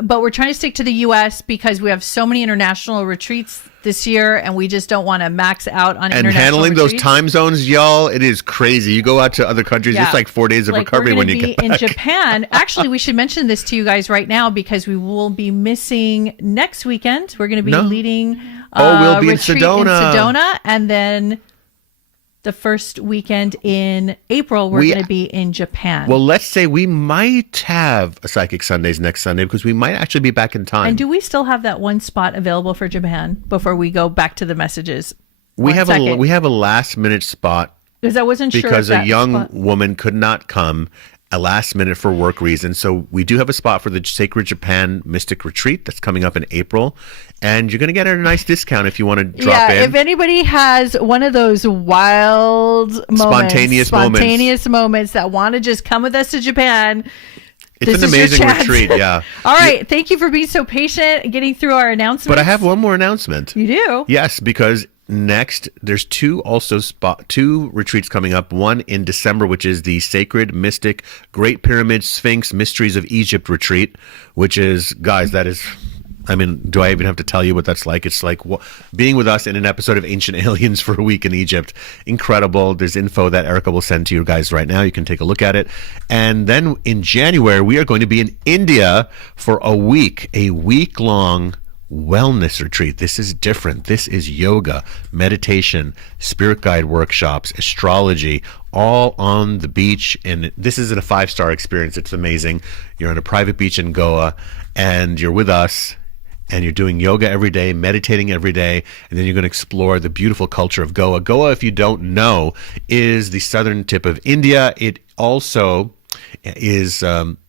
But we're trying to stick to the U.S. because we have so many international retreats this year and we just don't want to max out on international retreats. And handling those time zones, y'all, it is crazy. You go out to other countries, it's like 4 days of recovery when you get back. In Japan. Actually, we should mention this to you guys right now because we will be missing next weekend. We're going to be leading we'll be in Sedona. And then the first weekend in April, we're going to be in Japan. Well, let's say we might have a Psychic Sundays next Sunday because we might actually be back in time. And do we still have that one spot available for Japan before we go back to the messages? We have a last minute spot because I wasn't sure because a young woman could not come a last minute for work reasons. So we do have a spot for the Sacred Japan Mystic Retreat that's coming up in April. And you're going to get a nice discount if you want to drop in. If anybody has one of those wild spontaneous moments that want to just come with us to Japan, it's an amazing retreat. Yeah. All right. Thank you for being so patient, getting through our announcements. But I have one more announcement. You do? Yes, because next there's two retreats coming up. One in December, which is the Sacred Mystic Great Pyramid Sphinx Mysteries of Egypt retreat, which is, guys, that is, I mean, do I even have to tell you what that's like? It's like being with us in an episode of Ancient Aliens for a week in Egypt. Incredible. There's info that Erica will send to you guys right now. You can take a look at it. And then in January, we are going to be in India for a week-long wellness retreat. This is different. This is yoga, meditation, spirit guide workshops, astrology, all on the beach. And this is a 5-star experience. It's amazing. You're on a private beach in Goa and you're with us and you're doing yoga every day, meditating every day, and then you're going to explore the beautiful culture of Goa. Goa, if you don't know, is the southern tip of India. It also is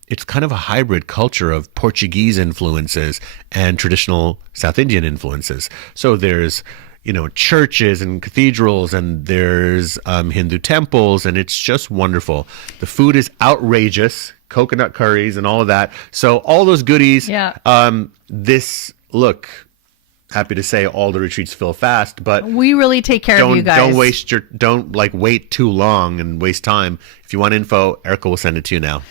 it's kind of a hybrid culture of Portuguese influences and traditional South Indian influences. So there's, churches and cathedrals, and there's Hindu temples, and it's just wonderful. The food is outrageous, coconut curries and all of that. So all those goodies. Yeah. Happy to say all the retreats fill fast, but we really take care of you guys. Don't wait too long and waste time. If you want info, Erica will send it to you now.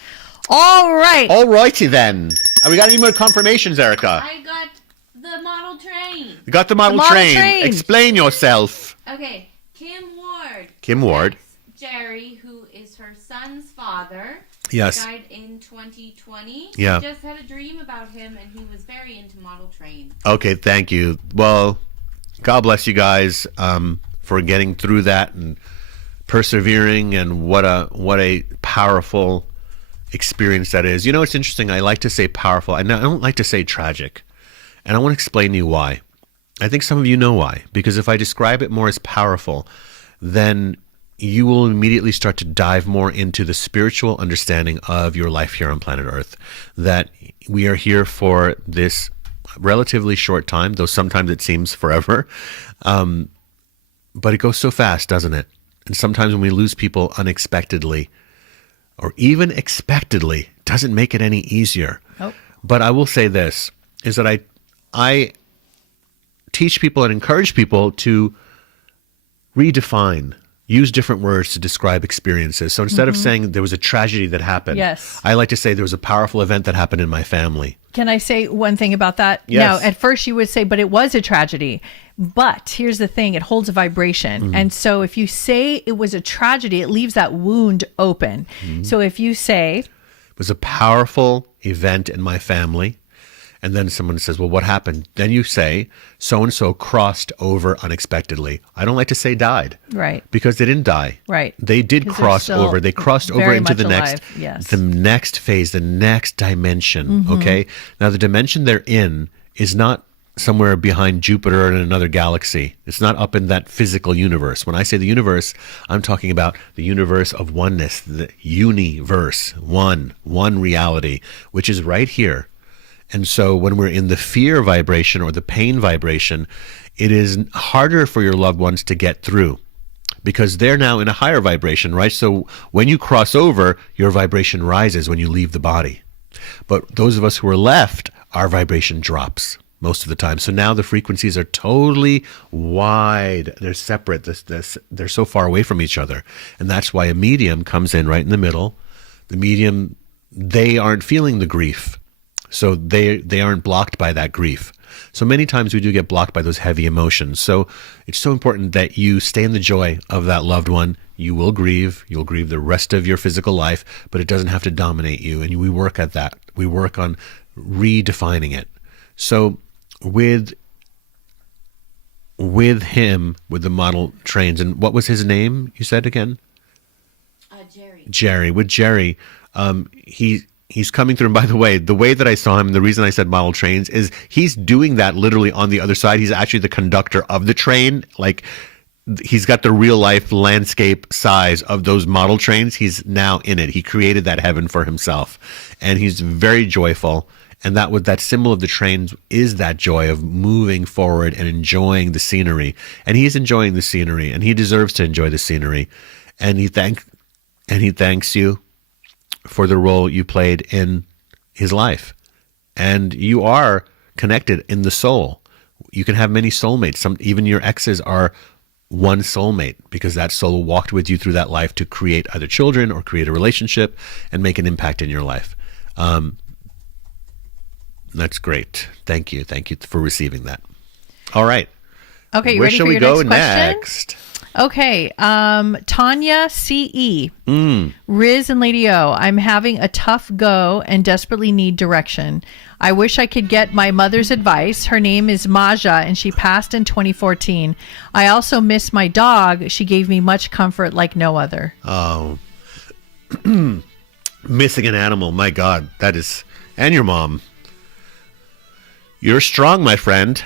All right. All righty then. We got any more confirmations, Erica? I got the model train. You got the model train. Explain yourself. Okay. Kim Ward. Kim Ward. Jerry, who is her son's father. Yes. Died in 2020. Yeah. She just had a dream about him, and he was very into model train. Okay, thank you. Well, God bless you guys for getting through that and persevering, and what a powerful experience that is. It's interesting. I like to say powerful. I don't like to say tragic. And I want to explain to you why. I think some of you know why. Because if I describe it more as powerful, then you will immediately start to dive more into the spiritual understanding of your life here on planet Earth. That we are here for this relatively short time, though sometimes it seems forever. But it goes so fast, doesn't it? And sometimes when we lose people unexpectedly, or even expectedly, doesn't make it any easier. Nope. But I will say this, is that I teach people and encourage people to redefine use different words to describe experiences. So instead of saying there was a tragedy that happened, Yes. I like to say there was a powerful event that happened in my family. Can I say one thing about that? Yes. Now, at first you would say, but it was a tragedy. But here's the thing, it holds a vibration. And so if you say it was a tragedy, it leaves that wound open. So if you say, It was a powerful event in my family. And then someone says, well, what happened? Then you say, so-and-so crossed over unexpectedly. I don't like to say died. right, Because they didn't die. Right. They did 'Cause they're cross still over. They crossed over very into much the next, alive, yes. the next phase, the next dimension. Okay. Now the dimension they're in is not somewhere behind Jupiter in another galaxy. It's not up in that physical universe. When I say the universe, I'm talking about the universe of oneness, the universe, one reality, which is right here. And so when we're in the fear vibration or the pain vibration, it is harder for your loved ones to get through because they're now in a higher vibration, right? So when you cross over, your vibration rises when you leave the body. But those of us who are left, our vibration drops most of the time. So now the frequencies are totally wide. They're separate. They're so far away from each other. And that's why a medium comes in right in the middle. The medium, they aren't feeling the grief. So they aren't blocked by that grief. So many times we do get blocked by those heavy emotions. So it's so important that you stay in the joy of that loved one. You will grieve. You'll grieve the rest of your physical life, but it doesn't have to dominate you. And we work at that. We work on redefining it. So with him, with the model trains, and what was his name, you said again? Jerry. Jerry. With Jerry, he's coming through. And by the way that I saw him, the reason I said model trains is he's doing that literally on the other side. He's actually the conductor of the train. Like he's got the real life landscape size of those model trains. He's now in it. He created that heaven for himself, and he's very joyful. And that symbol of the trains is that joy of moving forward and enjoying the scenery. And he's enjoying the scenery, and he deserves to enjoy the scenery. And he thanks you for the role you played in his life. And you are connected in the soul. You can have many soulmates. Even your exes are one soulmate because that soul walked with you through that life to create either children or create a relationship and make an impact in your life. That's great. Thank you. Thank you for receiving that. All right. okay, you Where ready shall for we your go next question? next? Okay, Tanya CE, Riz and Lady O, I'm having a tough go and desperately need direction. I wish I could get my mother's advice. Her name is Maja and she passed in 2014. I also miss my dog. She gave me much comfort like no other. Oh, missing an animal. My God, that is, and your mom. You're strong, my friend.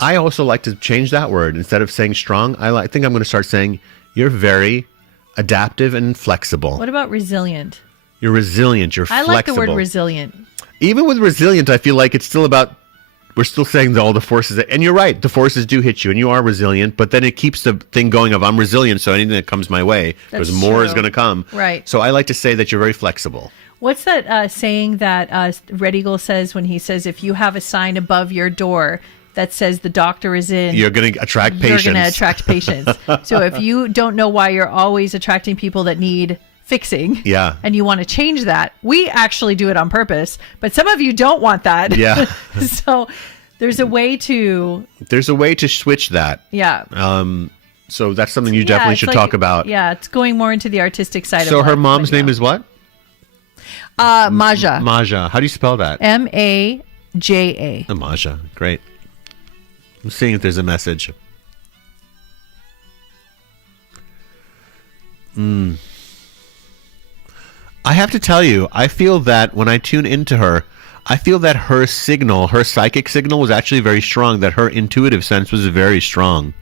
I also like to change that word. Instead of saying strong, I think I'm going to start saying you're very adaptive and flexible. What about resilient? You're resilient. You're flexible. I like the word resilient. Even with resilient, I feel like it's still about, we're still saying that all the forces, and you're right, the forces do hit you and you are resilient, but then it keeps the thing going of I'm resilient, so anything that comes my way, because more true. is going to come. Right. So I like to say that you're very flexible. What's that saying that Red Eagle says when he says, if you have a sign above your door that says the doctor is in, You're going to attract patients. You're going to attract patients. So if you don't know why you're always attracting people that need fixing, Yeah. and you want to change that, we actually do it on purpose, but some of you don't want that. Yeah. So there's a way to switch that. Yeah. So that's something you definitely it's should like- talk about. Yeah, it's going more into the artistic side So of her life, mom's but name yeah. is what? Maja. Maja. How do you spell that? Maja. Maja. Great. I'm seeing if there's a message. I have to tell you, I feel that when I tune into her, I feel that her signal, her psychic signal was actually very strong, that her intuitive sense was very strong.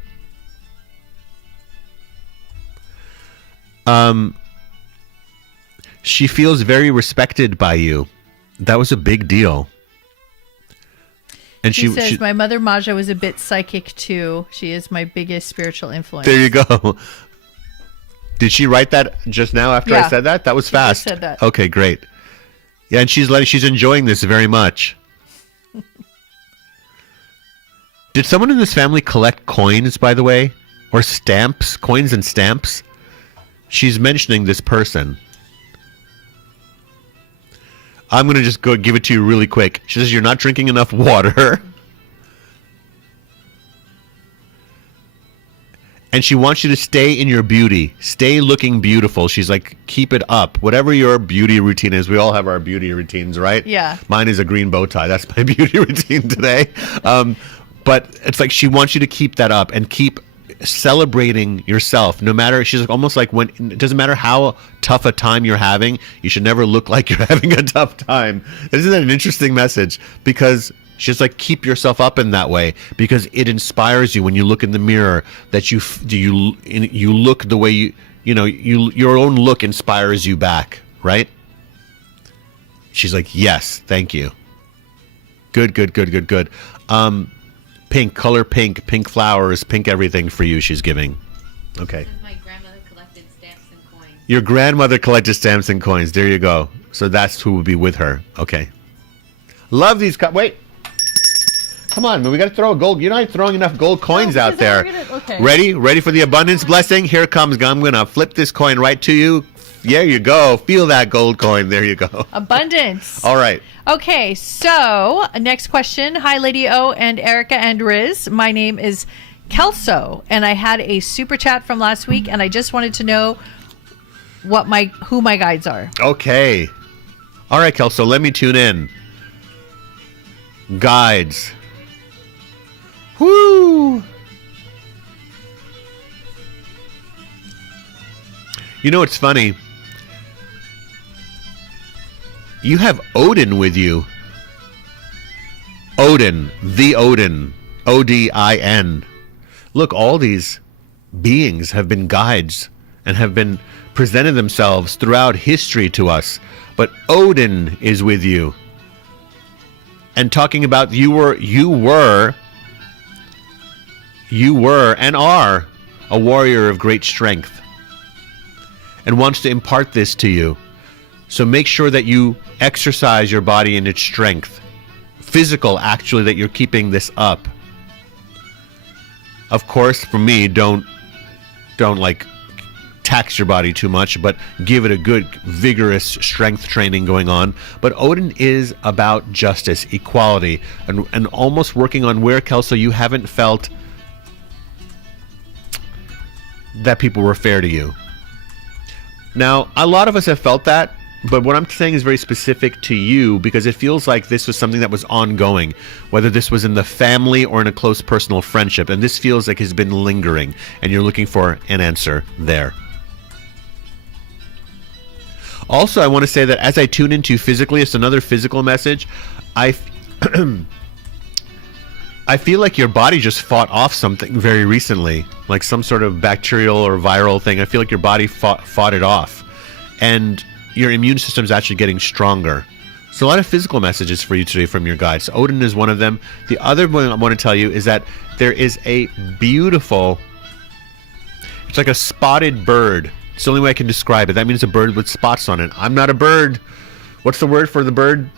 She feels very respected by you. That was a big deal. And She says, my mother Maja was a bit psychic too. She is my biggest spiritual influence. There you go. Did she write that just now after I Yeah. said that? That was She fast. just said that. Okay, great. Yeah, and she's enjoying this very much. Did someone in this family collect coins, by the way? or stamps, coins and stamps. She's mentioning this person. I'm going to just go give it to you really quick. She says, you're not drinking enough water. And she wants you to stay in your beauty. Stay looking beautiful. She's like, keep it up. Whatever your beauty routine is. We all have our beauty routines, right? Yeah. Mine is a green bow tie. That's my beauty routine today. But it's like she wants you to keep that up and keep celebrating yourself. No matter, she's like, almost like when, it doesn't matter how tough a time you're having, you should never look like you're having a tough time. Isn't that an interesting message? Because she's like, keep yourself up in that way, because it inspires you when you look in the mirror that you look the way your own look inspires you back, right? She's like, yes, thank you. Good. Pink, color pink flowers, pink everything for you she's giving. Okay. My grandmother collected stamps and coins. Your grandmother collected stamps and coins. There you go. So that's who would be with her. Okay. Love these. Wait. Come on, man. We got to throw a gold. You're not throwing enough gold coins out there. Okay. Ready for the abundance blessing? Here comes. I'm going to flip this coin right to you. There you go. Feel that gold coin. There you go. Abundance. All right. Okay, so next question. Hi, Lady O and Erica and Riz. My name is Kelso, and I had a super chat from last week, and I just wanted to know who my guides are. Okay. All right, Kelso, let me tune in. Guides. Woo! You know, it's funny. You have Odin with you. Odin, the Odin, Odin. Look, all these beings have been guides and have been presented themselves throughout history to us. But Odin is with you. And talking about you were and are a warrior of great strength and wants to impart this to you. So make sure that you exercise your body in its strength. Physical, actually, that you're keeping this up. Of course, for me, don't like tax your body too much, but give it a good, vigorous strength training going on. But Odin is about justice, equality, and almost working on where, Kelso, you haven't felt that people were fair to you. Now, a lot of us have felt that, but what I'm saying is very specific to you, because it feels like this was something that was ongoing, whether this was in the family or in a close personal friendship, and this feels like has been lingering, and you're looking for an answer there. Also, I want to say that as I tune into physically, it's another physical message. I feel like your body just fought off something very recently, like some sort of bacterial or viral thing. I feel like your body fought it off, and your immune system is actually getting stronger. So a lot of physical messages for you today from your guides. Odin is one of them. The other one I want to tell you is that there is a beautiful, it's like a spotted bird. It's the only way I can describe it. That means a bird with spots on it. I'm not a bird. What's the word for the bird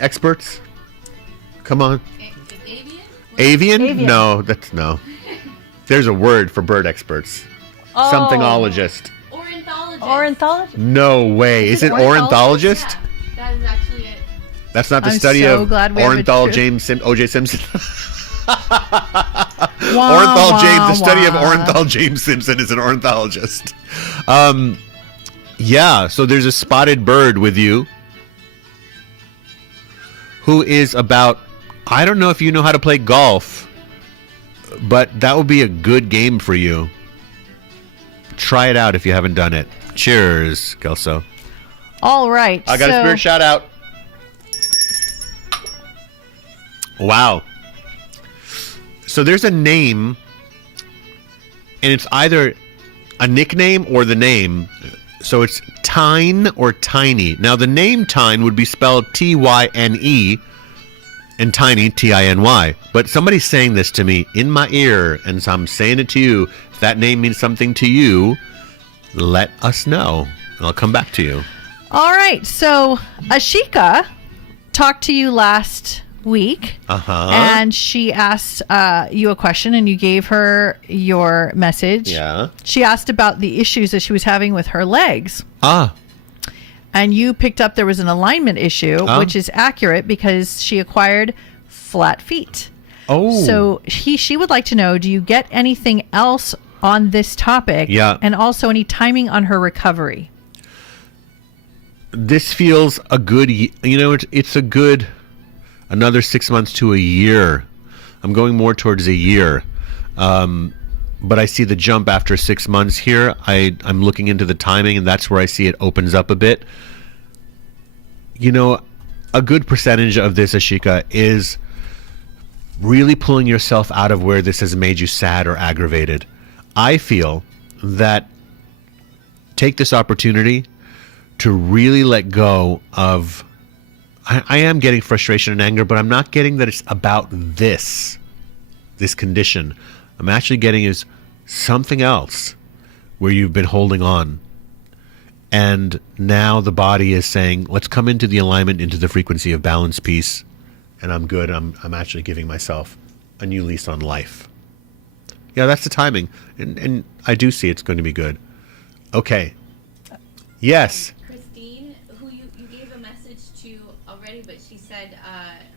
experts? Come on. Avian? Avian? No, no. There's a word for bird experts. Oh. Somethingologist. Ornithologist? No way. Is it ornithologist? Yeah, that is actually it. That's not the I'm study so of glad we have O.J. Simpson. Wah, Orenthal wah, James. The study of wah. Orenthal James Simpson is an ornithologist. Yeah. So there's a spotted bird with you, who is about. I don't know if you know how to play golf, but that would be a good game for you. Try it out if you haven't done it. Cheers, Kelso. All right. I got a spirit shout out. Wow. So there's a name, and it's either a nickname or the name. So it's Tyne or Tiny. Now the name Tyne would be spelled Tyne, and Tiny, Tiny. But somebody's saying this to me in my ear, and so I'm saying it to you. If that name means something to you, let us know, and I'll come back to you. All right. So Ashika talked to you last week. Uh-huh. And she asked you a question, and you gave her your message. Yeah. She asked about the issues that she was having with her legs. Ah. And you picked up there was an alignment issue, which is accurate because she acquired flat feet. Oh. So she would like to know, do you get anything else on this topic? Yeah. And also any timing on her recovery? This feels a good, it's a good another 6 months to a year. I'm going more towards a year. But I see the jump after 6 months here. I'm looking into the timing, and that's where I see it opens up a bit. A good percentage of this, Ashika, is really pulling yourself out of where this has made you sad or aggravated. I feel that take this opportunity to really let go of... I am getting frustration and anger, but I'm not getting that it's about this condition. I'm actually getting is something else where you've been holding on. And now the body is saying, let's come into the alignment, into the frequency of balance, peace. And I'm good. I'm actually giving myself a new lease on life. Yeah, that's the timing. And I do see it's going to be good. Okay. Yes. Christine, who you gave a message to already, but she said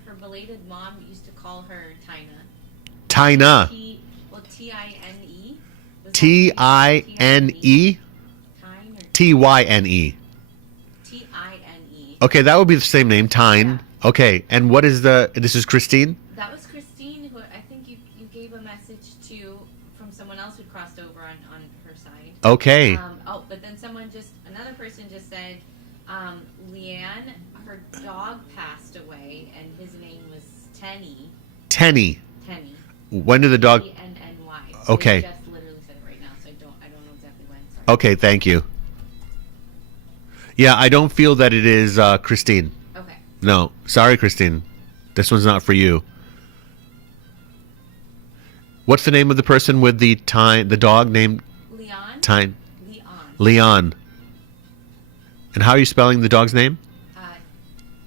her belated mom used to call her Tina. Tina. T-I-N-E? T-I-N-E? T-Y-N-E. T-I-N-E. Okay, that would be the same name, Tyne. Yeah. Okay, and what is this is Christine? That was Christine, who I think you gave a message to from someone else who crossed over on her side. Okay. But then another person just said, Leanne, her dog passed away, and his name was Tenny. Tenny. Tenny. When did the dog... T-N-N-Y. Okay. You just literally said it right now, so I don't know exactly when. Sorry. Okay, thank you. Yeah, I don't feel that it is Christine. Okay. No, sorry, Christine. This one's not for you. What's the name of the person with the dog named Leon? Tyne? Leon. Leon. And how are you spelling the dog's name?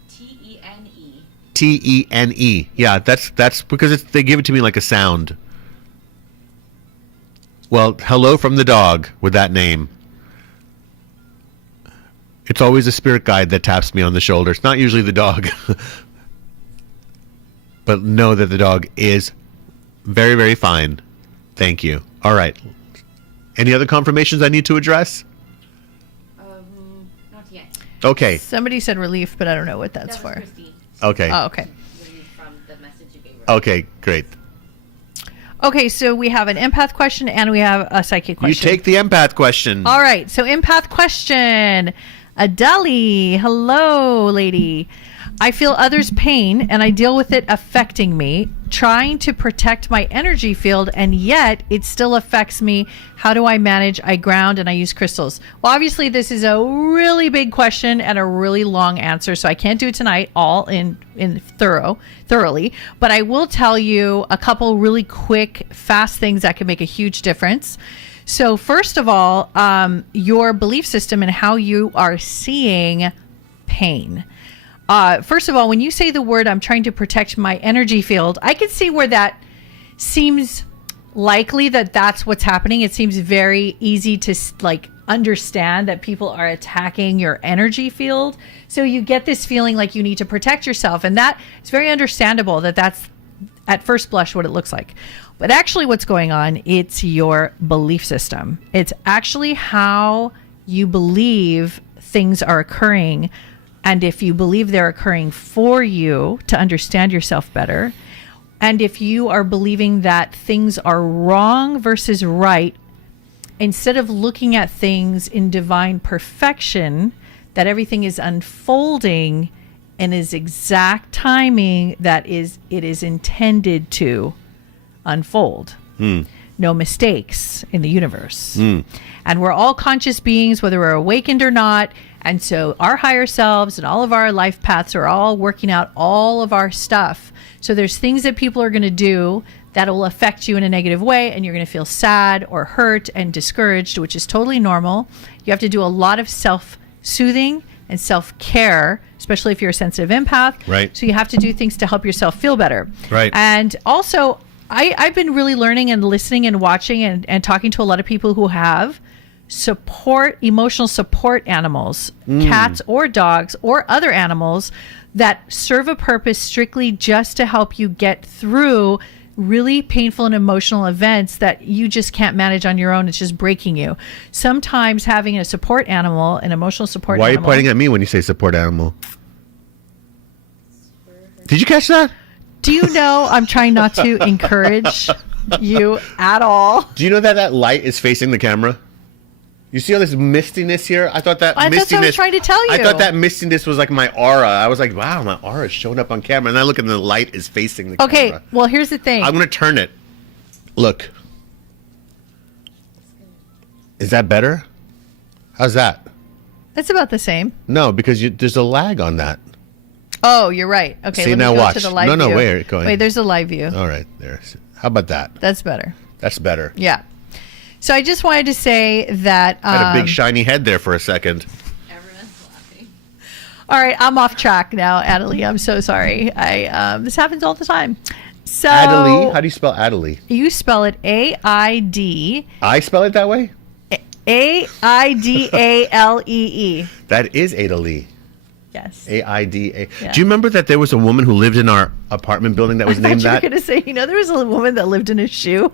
T-E-N-E. T-E-N-E. Yeah, that's because they give it to me like a sound. Well, hello from the dog with that name. It's always a spirit guide that taps me on the shoulder. It's not usually the dog. But know that the dog is very, very fine. Thank you. All right. Any other confirmations I need to address? Not yet. Okay. Somebody said relief, but I don't know what that's That was for. Christine. Okay. Oh, okay. Relief from the message you gave her. Okay, great. Okay, so we have an empath question and we have a psychic question. You take the empath question. All right, so empath question. Adeli, hello, lady. I feel others' pain and I deal with it affecting me, trying to protect my energy field, and yet it still affects me. How do I manage? I ground and I use crystals. Well, obviously, this is a really big question and a really long answer, so I can't do it tonight all in thoroughly. But I will tell you a couple really quick, fast things that can make a huge difference. So first of all, your belief system and how you are seeing pain. First of all, when you say the word, I'm trying to protect my energy field, I can see where that seems likely that that's what's happening. It seems very easy to understand that people are attacking your energy field. So you get this feeling like you need to protect yourself. And that is very understandable that that's at first blush what it looks like. But actually what's going on, it's your belief system. It's actually how you believe things are occurring. And if you believe they're occurring for you to understand yourself better, and if you are believing that things are wrong versus right, instead of looking at things in divine perfection, that everything is unfolding in its exact timing that it is intended to unfold. No mistakes in the universe. And we're all conscious beings, whether we're awakened or not. And so our higher selves and all of our life paths are all working out all of our stuff. So there's things that people are going to do that will affect you in a negative way, and you're going to feel sad or hurt and discouraged, which is totally normal. You have to do a lot of self-soothing, and self-care, especially if you're a sensitive empath. Right. So you have to do things to help yourself feel better. Right. And also, I've been really learning and listening and watching and talking to a lot of people who have emotional support animals, cats or dogs or other animals that serve a purpose strictly just to help you get through really painful and emotional events that you just can't manage on your own. It's just breaking you. Sometimes having a support animal, an emotional support Why are you animal. pointing at me when you say support animal? Did you catch that? Do you know I'm trying not to encourage you at all? Do you know that light is facing the camera? You see all this mistiness here? I thought that That's mistiness. what I was trying to tell you. I thought that mistiness was like my aura. I was like, wow, my aura is showing up on camera. And I look and the light is facing the Okay, camera. well, here's the thing. I'm going to turn it. Look. Is that better? How's that? It's about the same. No, because there's a lag on that. Oh, you're right. Okay, See, let me now go watch. to the live No, view. where are you going? Wait, there's a live view. All right, there. How about that? That's better. That's better. Yeah. So I just wanted to say that... I had a big shiny head there for a second. Everyone's laughing. All right, I'm off track now, Adelie. I'm so sorry. This happens all the time. So Adelie? How do you spell Adelie? you spell it A-I-D... I spell it that way? A-I-D-A-L-E-E. That is Adelie. Yes. A-I-D-A. Yeah. Do you remember that there was a woman who lived in our apartment building that was I named thought that? you were going to say, there was a woman that lived in a shoe.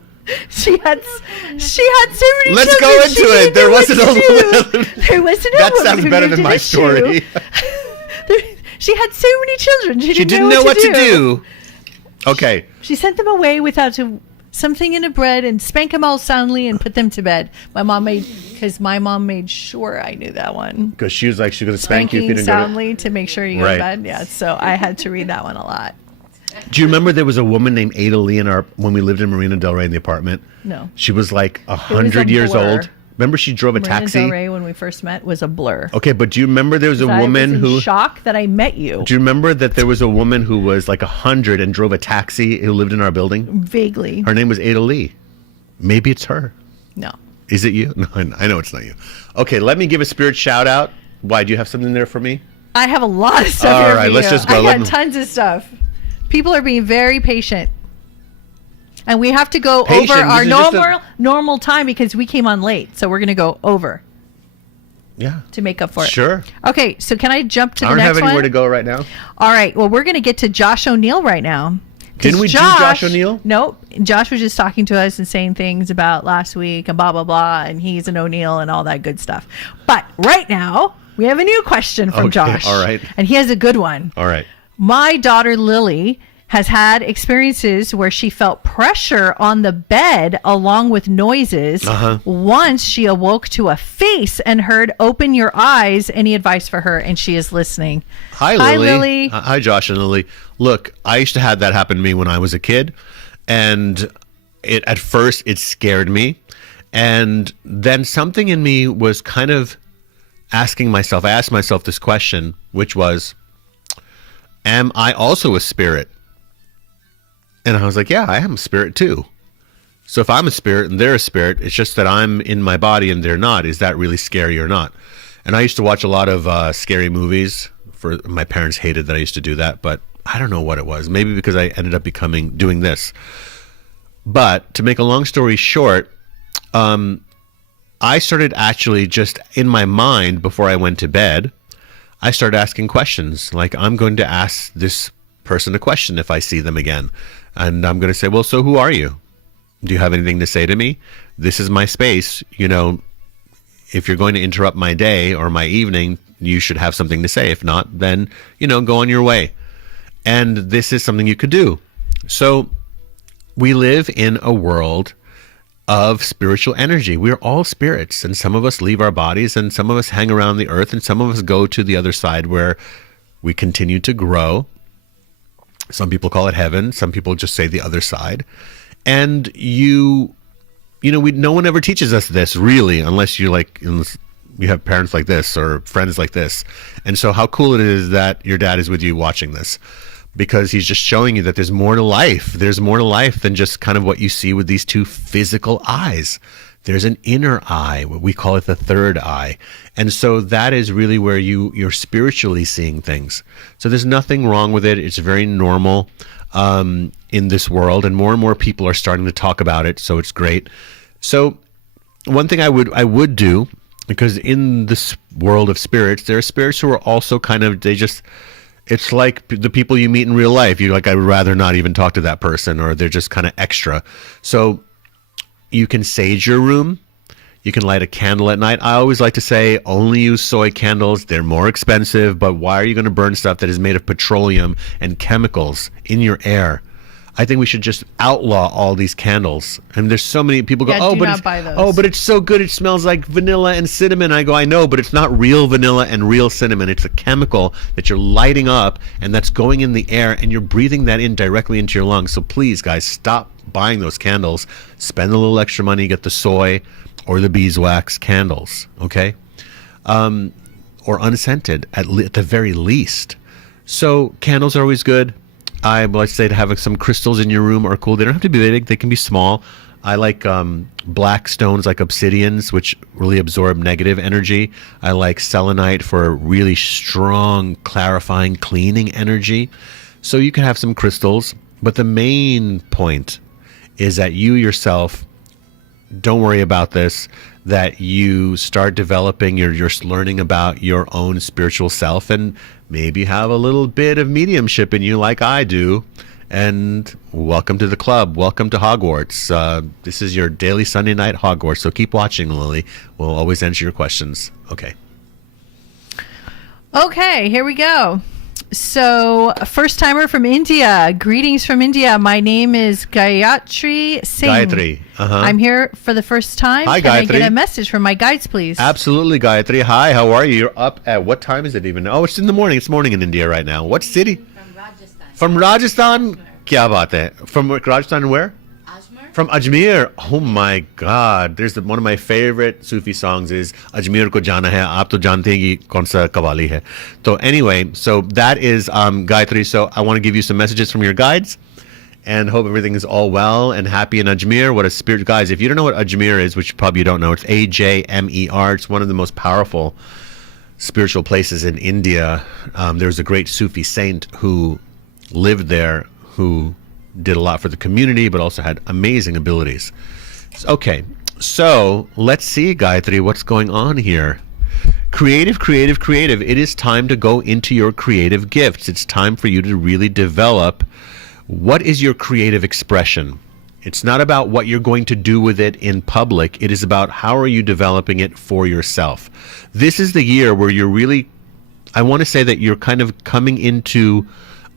She had so many Let's children, go into she it. didn't There know what wasn't to a woman do. that lived- There wasn't a That woman sounds who better lived than in my a story. shoe. She had so many children. She She didn't know what to do. Okay. She sent them away without something in a bread and spank them all soundly and put them to bed. My mom made sure I knew that one. Because she was like, she's going to spank you if you Spanking didn't go to... soundly to make sure you go Right. to bed. Yeah, so I had to read that one a lot. Do you remember there was a woman named Ada Lee when we lived in Marina Del Rey in the apartment? No. She was like 100 years blur. old. Remember she drove a Marina taxi? Del Rey, when we first met, was a blur. Okay, but do you remember there was a I woman was in who... shock that I met you. Do you remember that there was a woman who was like 100 and drove a taxi who lived in our building? Vaguely. Her name was Ada Lee. Maybe it's her. No. Is it you? No, I know it's not you. Okay, let me give a spirit shout out. Why, do you have something there for me? I have a lot of stuff All here right, for let's you. just go. I Let got me- tons of stuff. People are being very patient. And we have to go Patient? over our This is just normal time because we came on late. So we're going to go over Yeah. to make up for it. Sure. Okay, so can I jump to I the don't next have one? anywhere to go right now. All right. Well, we're going to get to Josh O'Neill right now. 'Cause Didn't we do Josh O'Neill? Nope. Josh was just talking to us and saying things about last week and blah, blah, blah. And he's an O'Neill and all that good stuff. But right now, we have a new question from Okay, Josh. all right. And he has a good one. All right. My daughter Lily has had experiences where she felt pressure on the bed along with noises. Once she awoke to a face and heard, "Open your eyes." Any advice for her? And she is listening. Hi, Hi, Lily. Lily. Hi, Josh and Lily. Look, I used to have that happen to me when I was a kid. And at first it scared me. And then something in me was kind of I asked myself this question, which was, am I also a spirit? And I was like, yeah, I am a spirit too. So if I'm a spirit and they're a spirit, it's just that I'm in my body and they're not. Is that really scary or not? And I used to watch a lot of scary movies. My parents hated that I used to do that, but I don't know what it was. Maybe because I ended up doing this. But to make a long story short, I started actually just in my mind before I went to bed, I started asking questions. Like, I'm going to ask this person a question if I see them again. And I'm going to say, well, so who are you? Do you have anything to say to me? This is my space. You know, if you're going to interrupt my day or my evening, you should have something to say. If not, then, go on your way. And this is something you could do. So we live in a world of spiritual energy. We're all spirits, and some of us leave our bodies, and some of us hang around the earth, and some of us go to the other side where we continue to grow. Some people call it heaven. Some people just say the other side. And no one ever teaches us this really, unless you have parents like this or friends like this. And so how cool it is that your dad is with you watching this. because he's just showing you that there's more to life. There's more to life than just kind of what you see with these two physical eyes. There's an inner eye, what we call it the third eye. And so that is really where you're spiritually seeing things. So there's nothing wrong with it. It's very normal in this world, and more people are starting to talk about it. So it's great. So one thing I would do, because in this world of spirits, there are spirits who are also kind of, it's like the people you meet in real life. You're like, I would rather not even talk to that person, or they're just kind of extra. So you can sage your room. You can light a candle at night. I always like to say only use soy candles. They're more expensive, but why are you going to burn stuff that is made of petroleum and chemicals in your air? I think we should just outlaw all these candles. And there's so many people go, but it's so good. It smells like vanilla and cinnamon. I go, I know, but it's not real vanilla and real cinnamon. It's a chemical that you're lighting up, and that's going in the air, and you're breathing that in directly into your lungs. So please, guys, stop buying those candles. Spend a little extra money, get the soy or the beeswax candles, okay? Or unscented at the very least. So candles are always good. I would like to say to have some crystals in your room are cool. They don't have to be big. They can be small. I like black stones like obsidians, which really absorb negative energy. I like selenite for really strong, clarifying, cleaning energy. So you can have some crystals. But the main point is that you yourself, don't worry about this, that you start developing, you're learning about your own spiritual self, and maybe have a little bit of mediumship in you like I do. And welcome to the club. Welcome to Hogwarts. This is your daily Sunday night Hogwarts. So keep watching, Lily. We'll always answer your questions. Okay. Okay, here we go. So, first timer from India. Greetings from India. My name is Gayatri Singh. Gayatri. I'm here for the first time. Hi, Can Gayatri. I get a message from my guides, please? Absolutely, Gayatri. Hi, how are you? You're up at what time is it even? Oh, it's in the morning. It's morning in India right now. What city? From Rajasthan. From Rajasthan? Kya baat hai? From Rajasthan where? Ajmer? From Ajmer. Oh my God. There's one of my favorite Sufi songs is Ajmer ko jana hai, aap to jante hain ki kaun sa qawwali hai. So anyway, so that is Gayatri. So I want to give you some messages from your guides and hope everything is all well and happy in Ajmer. What a spirit. Guys, if you don't know what Ajmer is, which probably you don't know, it's Ajmer. It's one of the most powerful spiritual places in India. There's a great Sufi saint who lived there, who did a lot for the community, but also had amazing abilities. Okay, so let's see, Gayatri, what's going on here. Creative. It is time to go into your creative gifts. It's time for you to really develop what is your creative expression. It's not about what you're going to do with it in public. It is about how are you developing it for yourself. This is the year where you're really, I want to say that you're kind of coming into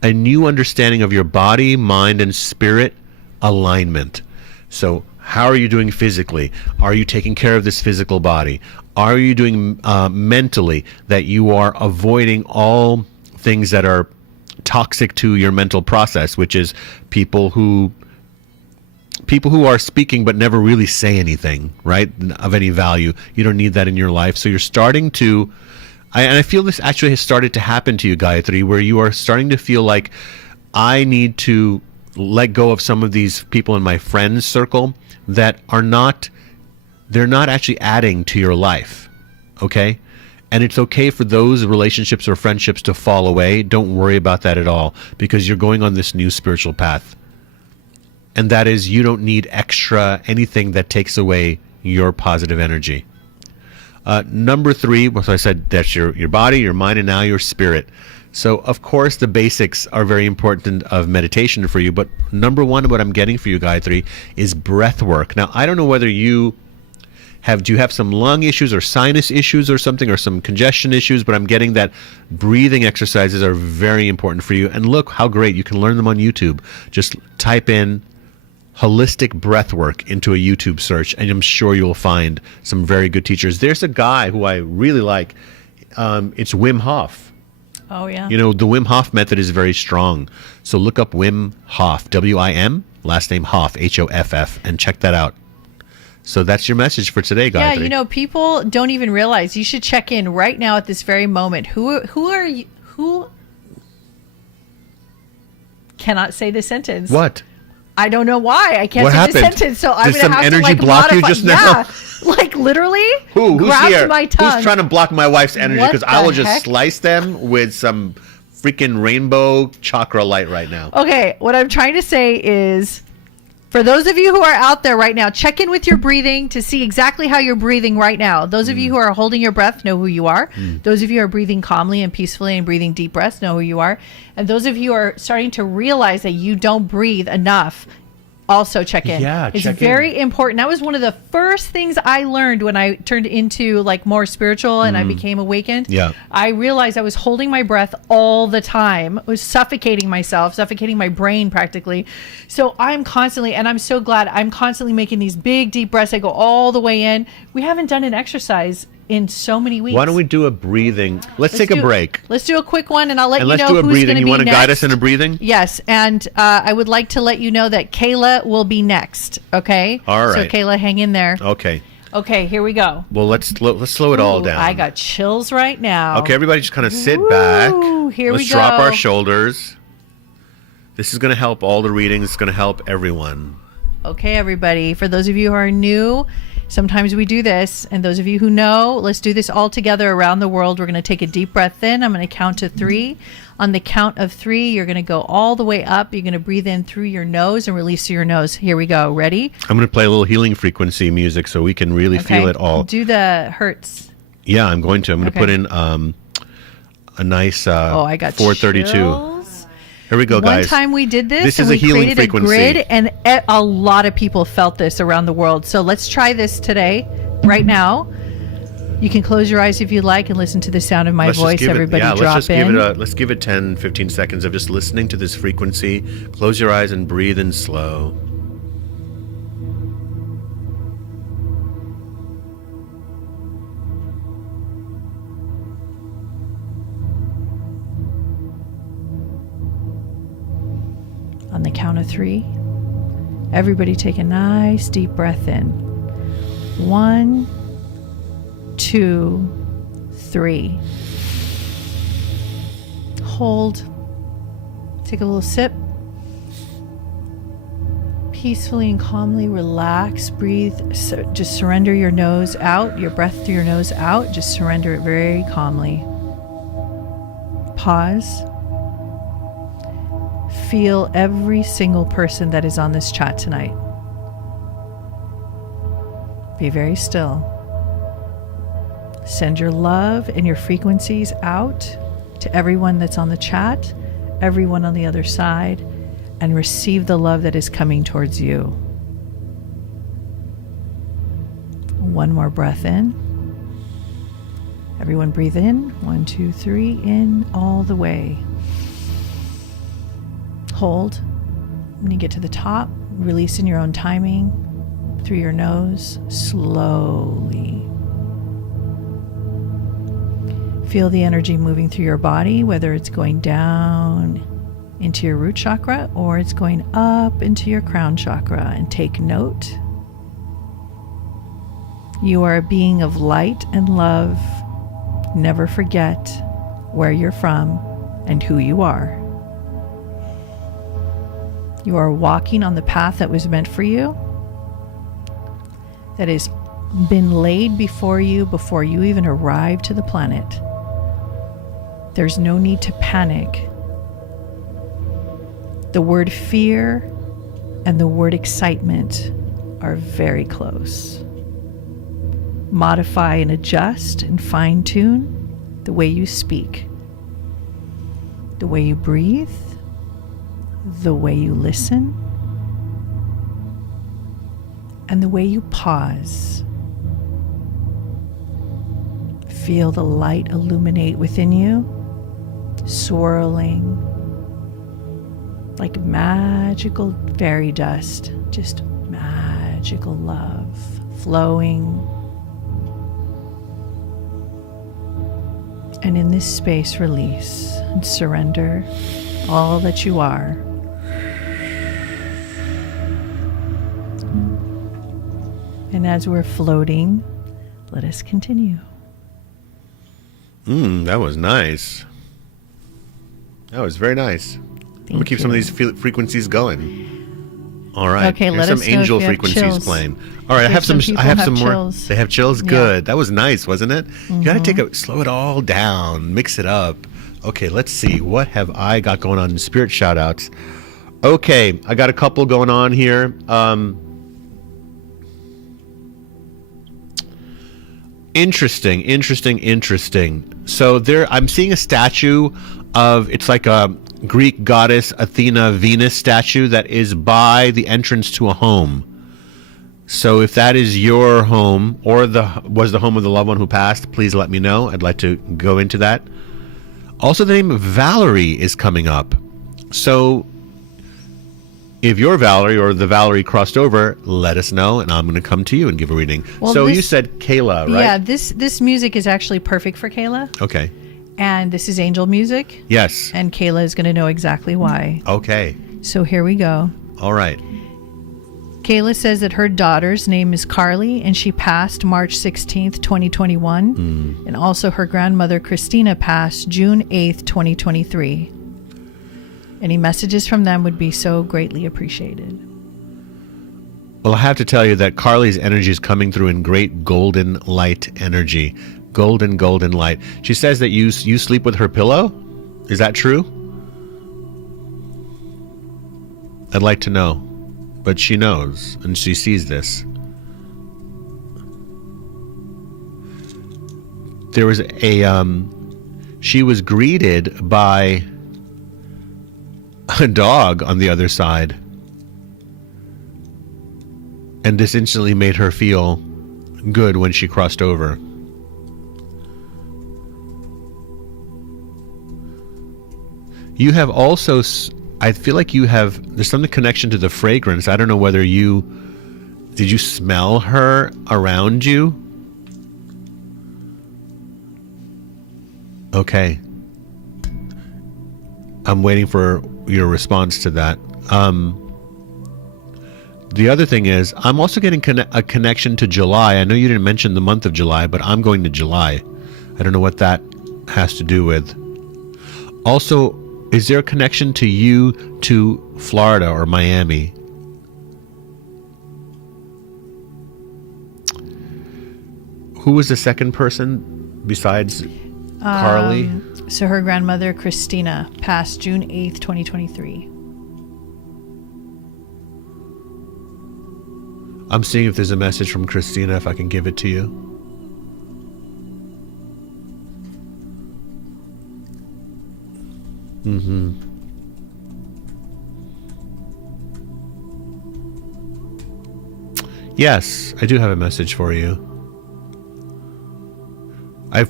a new understanding of your body, mind, and spirit alignment. So how are you doing physically? Are you taking care of this physical body? Are you doing mentally, that you are avoiding all things that are toxic to your mental process, which is people who are speaking but never really say anything, right, of any value. You don't need that in your life. So you're starting to, and I feel this actually has started to happen to you, Gayatri, where you are starting to feel like, I need to let go of some of these people in my friends circle that are not, they're not actually adding to your life, okay? And it's okay for those relationships or friendships to fall away. Don't worry about that at all, because you're going on this new spiritual path. And that is, you don't need extra anything that takes away your positive energy. Number 3, so I said that's your body, your mind, and now your spirit. So, of course, the basics are very important of meditation for you. But number 1, what I'm getting for you, Gayatri, is breath work. Now, I don't know whether do you have some lung issues or sinus issues or something, or some congestion issues, but I'm getting that breathing exercises are very important for you. And look how great. You can learn them on YouTube. Just type in holistic breath work into a YouTube search, and I'm sure you'll find some very good teachers. There's a guy who I really like. It's Wim Hof. Oh, yeah. You know, the Wim Hof method is very strong. So look up Wim Hof, W-I-M, last name Hof, H-O-F-F, and check that out. So that's your message for today, Gayatri. Yeah, you know, people don't even realize. You should check in right now at this very moment. Who are you? cannot say this sentence. What? I don't know why I can't What say happened? this sentence. So I'm Did going to some have to energy like block you modify. just now? Yeah, like literally Who's grabbed here? my tongue. Who's trying to block my wife's energy? What Because I will the just heck? slice them with some freaking rainbow chakra light right now. Okay, what I'm trying to say is, for those of you who are out there right now, check in with your breathing to see exactly how you're breathing right now. Those of you who are holding your breath know who you are. Those of you who are breathing calmly and peacefully and breathing deep breaths know who you are. And those of you who are starting to realize that you don't breathe enough, also check in. Yeah, it's check in. very important. That was one of the first things I learned when I turned into like more spiritual and I became awakened. Yeah. I realized I was holding my breath all the time. I was suffocating myself, suffocating my brain practically. So I'm constantly, and I'm so glad I'm constantly making these big deep breaths. I go all the way in. We haven't done an exercise in so many weeks. Why don't we do a breathing? Let's take a break. Let's do a quick one, and I'll let And you let's know do a who's breathing. going to You be want to guide us next. in a breathing? Yes, and I would like to let you know that Kayla will be next. Okay. All right. So Kayla, hang in there. Okay. Okay, here we go. Well, let's slow it all Ooh, down. I got chills right now. Okay, everybody just kind of sit Woo, back. here Let's we drop go. our shoulders. This is going to help all the readings. It's going to help everyone. Okay, everybody. For those of you who are new, sometimes we do this. And those of you who know, let's do this all together around the world. We're going to take a deep breath in. I'm going to count to 3. On the count of 3, you're going to go all the way up. You're going to breathe in through your nose and release through your nose. Here we go. Ready? I'm going to play a little healing frequency music so we can really feel it all. Do the hertz. Yeah, I'm going to. I'm going to Okay. put in a nice I got 432. chills. Here we go, guys. One time we did this, This and is a we healing created frequency. a grid, and a lot of people felt this around the world. So let's try this today, right now. You can close your eyes if you like and listen to the sound of my Let's just voice. give it- Everybody yeah, drop let's just in. let's give it 10, 15 seconds of just listening to this frequency. Close your eyes and breathe in slow. On the count of 3, everybody take a nice deep breath in. 1, 2, 3. Hold. Take a little sip. Peacefully and calmly relax. Breathe. So just surrender your nose out, your breath through your nose out. Just surrender it very calmly. Pause. Feel every single person that is on this chat tonight. Be very still. Send your love and your frequencies out to everyone that's on the chat, everyone on the other side, and receive the love that is coming towards you. One more breath in. Everyone breathe in. 1, 2, 3, in all the way. Hold. When you get to the top, release in your own timing through your nose, slowly. Feel the energy moving through your body, whether it's going down into your root chakra or it's going up into your crown chakra. And take note. You are a being of light and love. Never forget where you're from and who you are. You are walking on the path that was meant for you, that has been laid before you before you even arrived to the planet. There's no need to panic. The word fear and the word excitement are very close. Modify and adjust and fine-tune the way you speak, the way you breathe, the way you listen, and the way you pause. Feel the light illuminate within you, swirling like magical fairy dust, just magical love flowing. And in this space, release and surrender all that you are. And as we're floating, let us continue. That was nice. That was very nice. I'm gonna keep some of these frequencies going. All right. Okay, Here's let some us know if angel you have frequencies chills. playing. All right, I If have some. some I have people some have more. chills. They have chills. Yeah. Good. That was nice, wasn't it? You gotta take slow it all down, mix it up. Okay, let's see. What have I got going on in spirit shout outs? Okay, I got a couple going on here. Interesting. So there, I'm seeing a statue of, it's like a Greek goddess Athena Venus statue that is by the entrance to a home. So if that is your home or was the home of the loved one who passed, please let me know. I'd like to go into that. Also, the name of Valerie is coming up. So if you're Valerie or the Valerie crossed over, let us know, and I'm going to come to you and give a reading. Well, so you said Kayla, right? Yeah, this music is actually perfect for Kayla. Okay. And this is angel music. Yes. And Kayla is going to know exactly why. Okay. So here we go. All right. Kayla says that her daughter's name is Carly, and she passed March 16th, 2021. And also her grandmother, Christina, passed June 8th, 2023. Any messages from them would be so greatly appreciated. Well, I have to tell you that Carly's energy is coming through in great golden light energy. Golden light. She says that you sleep with her pillow. Is that true? I'd like to know. But she knows, and she sees this. There was she was greeted by a dog on the other side. And this instantly made her feel good when she crossed over. You have also, I feel like there's some connection to the fragrance. I don't know whether did you smell her around you? Okay. I'm waiting for your response to that. The other thing is, I'm also getting a connection to July. I know you didn't mention the month of July, but I'm going to July. I don't know what that has to do with. Also, is there a connection to you to Florida or Miami? Who was the second person besides Carly? So her grandmother, Christina, passed June 8th, 2023. I'm seeing if there's a message from Christina, if I can give it to you. Yes, I do have a message for you.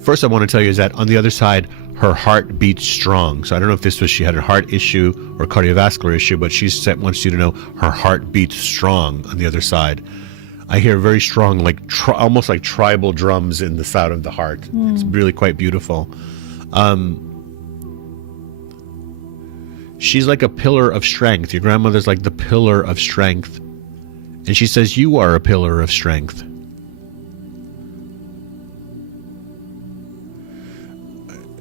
First I want to tell you is that on the other side, her heart beats strong. So I don't know if she had a heart issue or cardiovascular issue, but she wants you to know her heart beats strong on the other side. I hear very strong, like almost like tribal drums in the side of the heart. It's really quite beautiful. She's like a pillar of strength. Your grandmother's like the pillar of strength. And she says, you are a pillar of strength.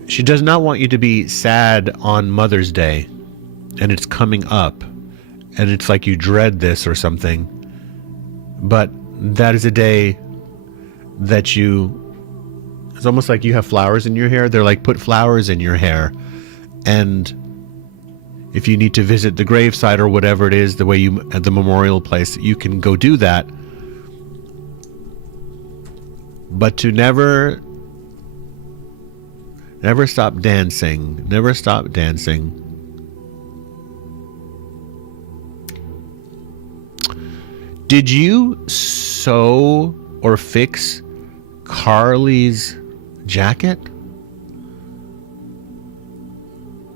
She does not want you to be sad on Mother's Day. And it's coming up. And it's like you dread this or something. But that is a day that it's almost like you have flowers in your hair. They're like, put flowers in your hair. And if you need to visit the gravesite or whatever it is, the way at the memorial place, you can go do that. But to never stop dancing. Never stop dancing. Did you sew or fix Carly's jacket?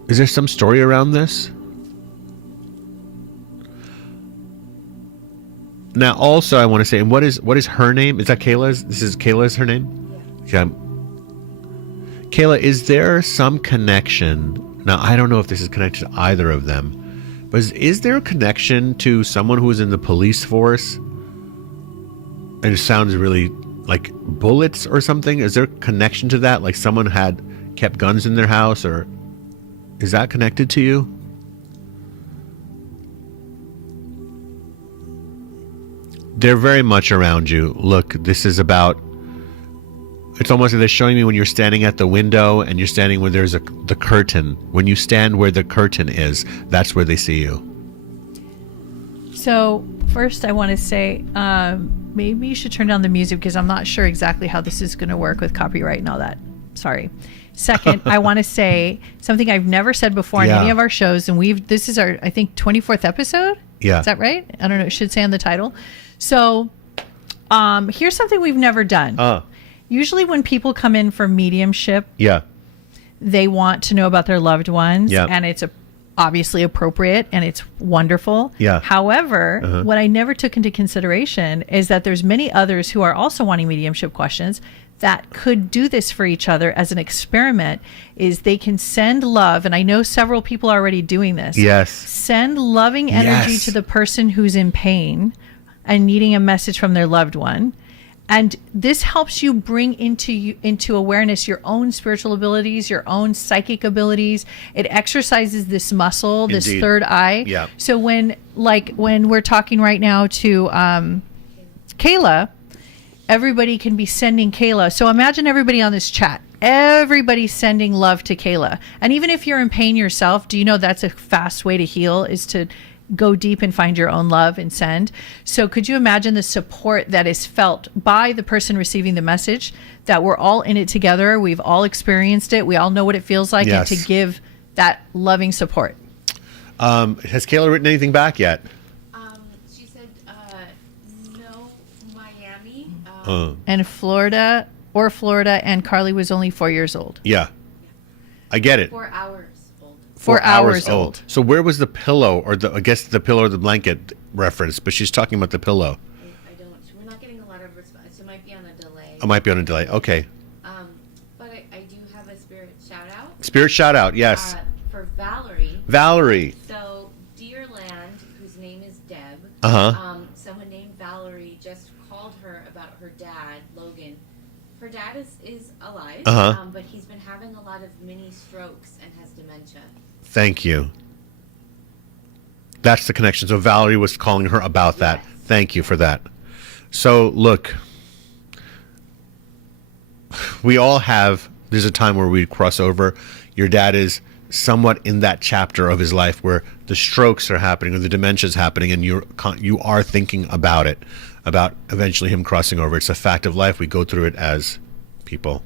Is there some story around this? Now, also, I want to say, and what is her name? Is that Kayla's? This is Kayla's her name? Yeah. Okay. Kayla, is there some connection? Now, I don't know if this is connected to either of them, but is there a connection to someone who was in the police force? And it sounds really like bullets or something. Is there a connection to that? Like someone had kept guns in their house, or is that connected to you? They're very much around you. Look, this is about, it's almost like they're showing me when you're standing at the window and you're standing where there's the curtain. When you stand where the curtain is, that's where they see you. So first I want to say, maybe you should turn down the music because I'm not sure exactly how this is going to work with copyright and all that. Sorry. Second, I want to say something I've never said before in any of our shows, and this is our, I think, 24th episode. Yeah. Is that right? I don't know. It should say on the title. So here's something we've never done. Usually when people come in for mediumship, they want to know about their loved ones, and it's obviously appropriate and it's wonderful. However, what I never took into consideration is that there's many others who are also wanting mediumship questions that could do this for each other as an experiment. Is they can send love, and I know several people are already doing this. Send loving energy to the person who's in pain and needing a message from their loved one. And this helps you bring into awareness your own spiritual abilities, your own psychic abilities. It exercises this muscle, this third eye. So when we're talking right now to Kayla, everybody can be sending Kayla. So imagine everybody on this chat. Everybody's sending love to Kayla. And even if you're in pain yourself, do you know that's a fast way to heal, is to go deep and find your own love and send. So could you imagine the support that is felt by the person receiving the message, that we're all in it together. We've all experienced it. We all know what it feels like, and to give that loving support. Has Kayla written anything back yet? She said, no, Miami. And Florida, and Carly was only 4 years old. I get it. 4 hours old. 4 hours old. So where was the pillow, or I guess the pillow or the blanket reference, but she's talking about the pillow. I don't, we're not getting a lot of response. It might be on a delay. It might be on a delay. Okay. But I do have a spirit shout out. Spirit shout out, yes. For Valerie. Valerie. So, Dear Land, whose name is Deb, someone named Valerie just called her about her dad, Logan. Her dad is alive, but he's been having a lot of mini strokes and has dementia. Thank you. That's the connection. So Valerie was calling her about that. Thank you for that. So look, we all have, there's a time where we cross over. Your dad is somewhat in that chapter of his life where the strokes are happening or the dementia is happening, and you are thinking about it, about eventually him crossing over. It's a fact of life. We go through it as people,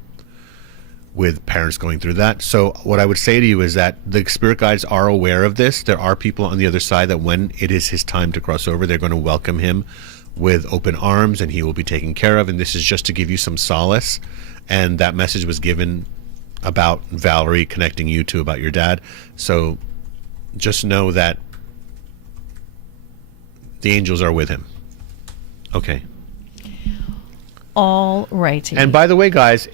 with parents going through that. So what I would say to you is that the spirit guides are aware of this. There are people on the other side that when it is his time to cross over, they're going to welcome him with open arms, and he will be taken care of. And this is just to give you some solace. And that message was given about Valerie connecting you to about your dad. So just know that the angels are with him. Okay. All righty. And by the way, guys,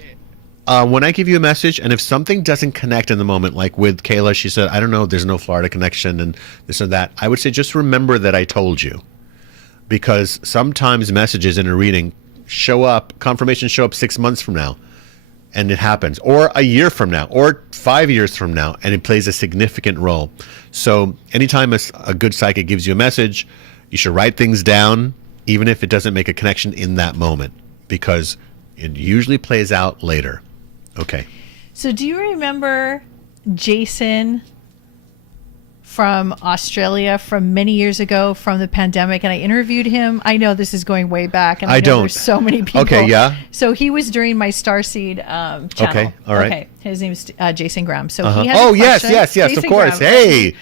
when I give you a message, and if something doesn't connect in the moment, like with Kayla, she said, I don't know, there's no Florida connection and this and that, I would say just remember that I told you. Because sometimes messages in a reading show up, confirmations show up 6 months from now, and it happens, or a year from now, or 5 years from now, and it plays a significant role. So anytime a good psychic gives you a message, you should write things down, even if it doesn't make a connection in that moment, because it usually plays out later. Okay. So do you remember Jason from Australia from many years ago from the pandemic? And I interviewed him. I know this is going way back, and I know there's so many people. Okay, yeah. So he was during my Starseed channel. Okay, all right. Okay, his name's Jason Graham. So he has yes, Jason of course. Graham. Hey.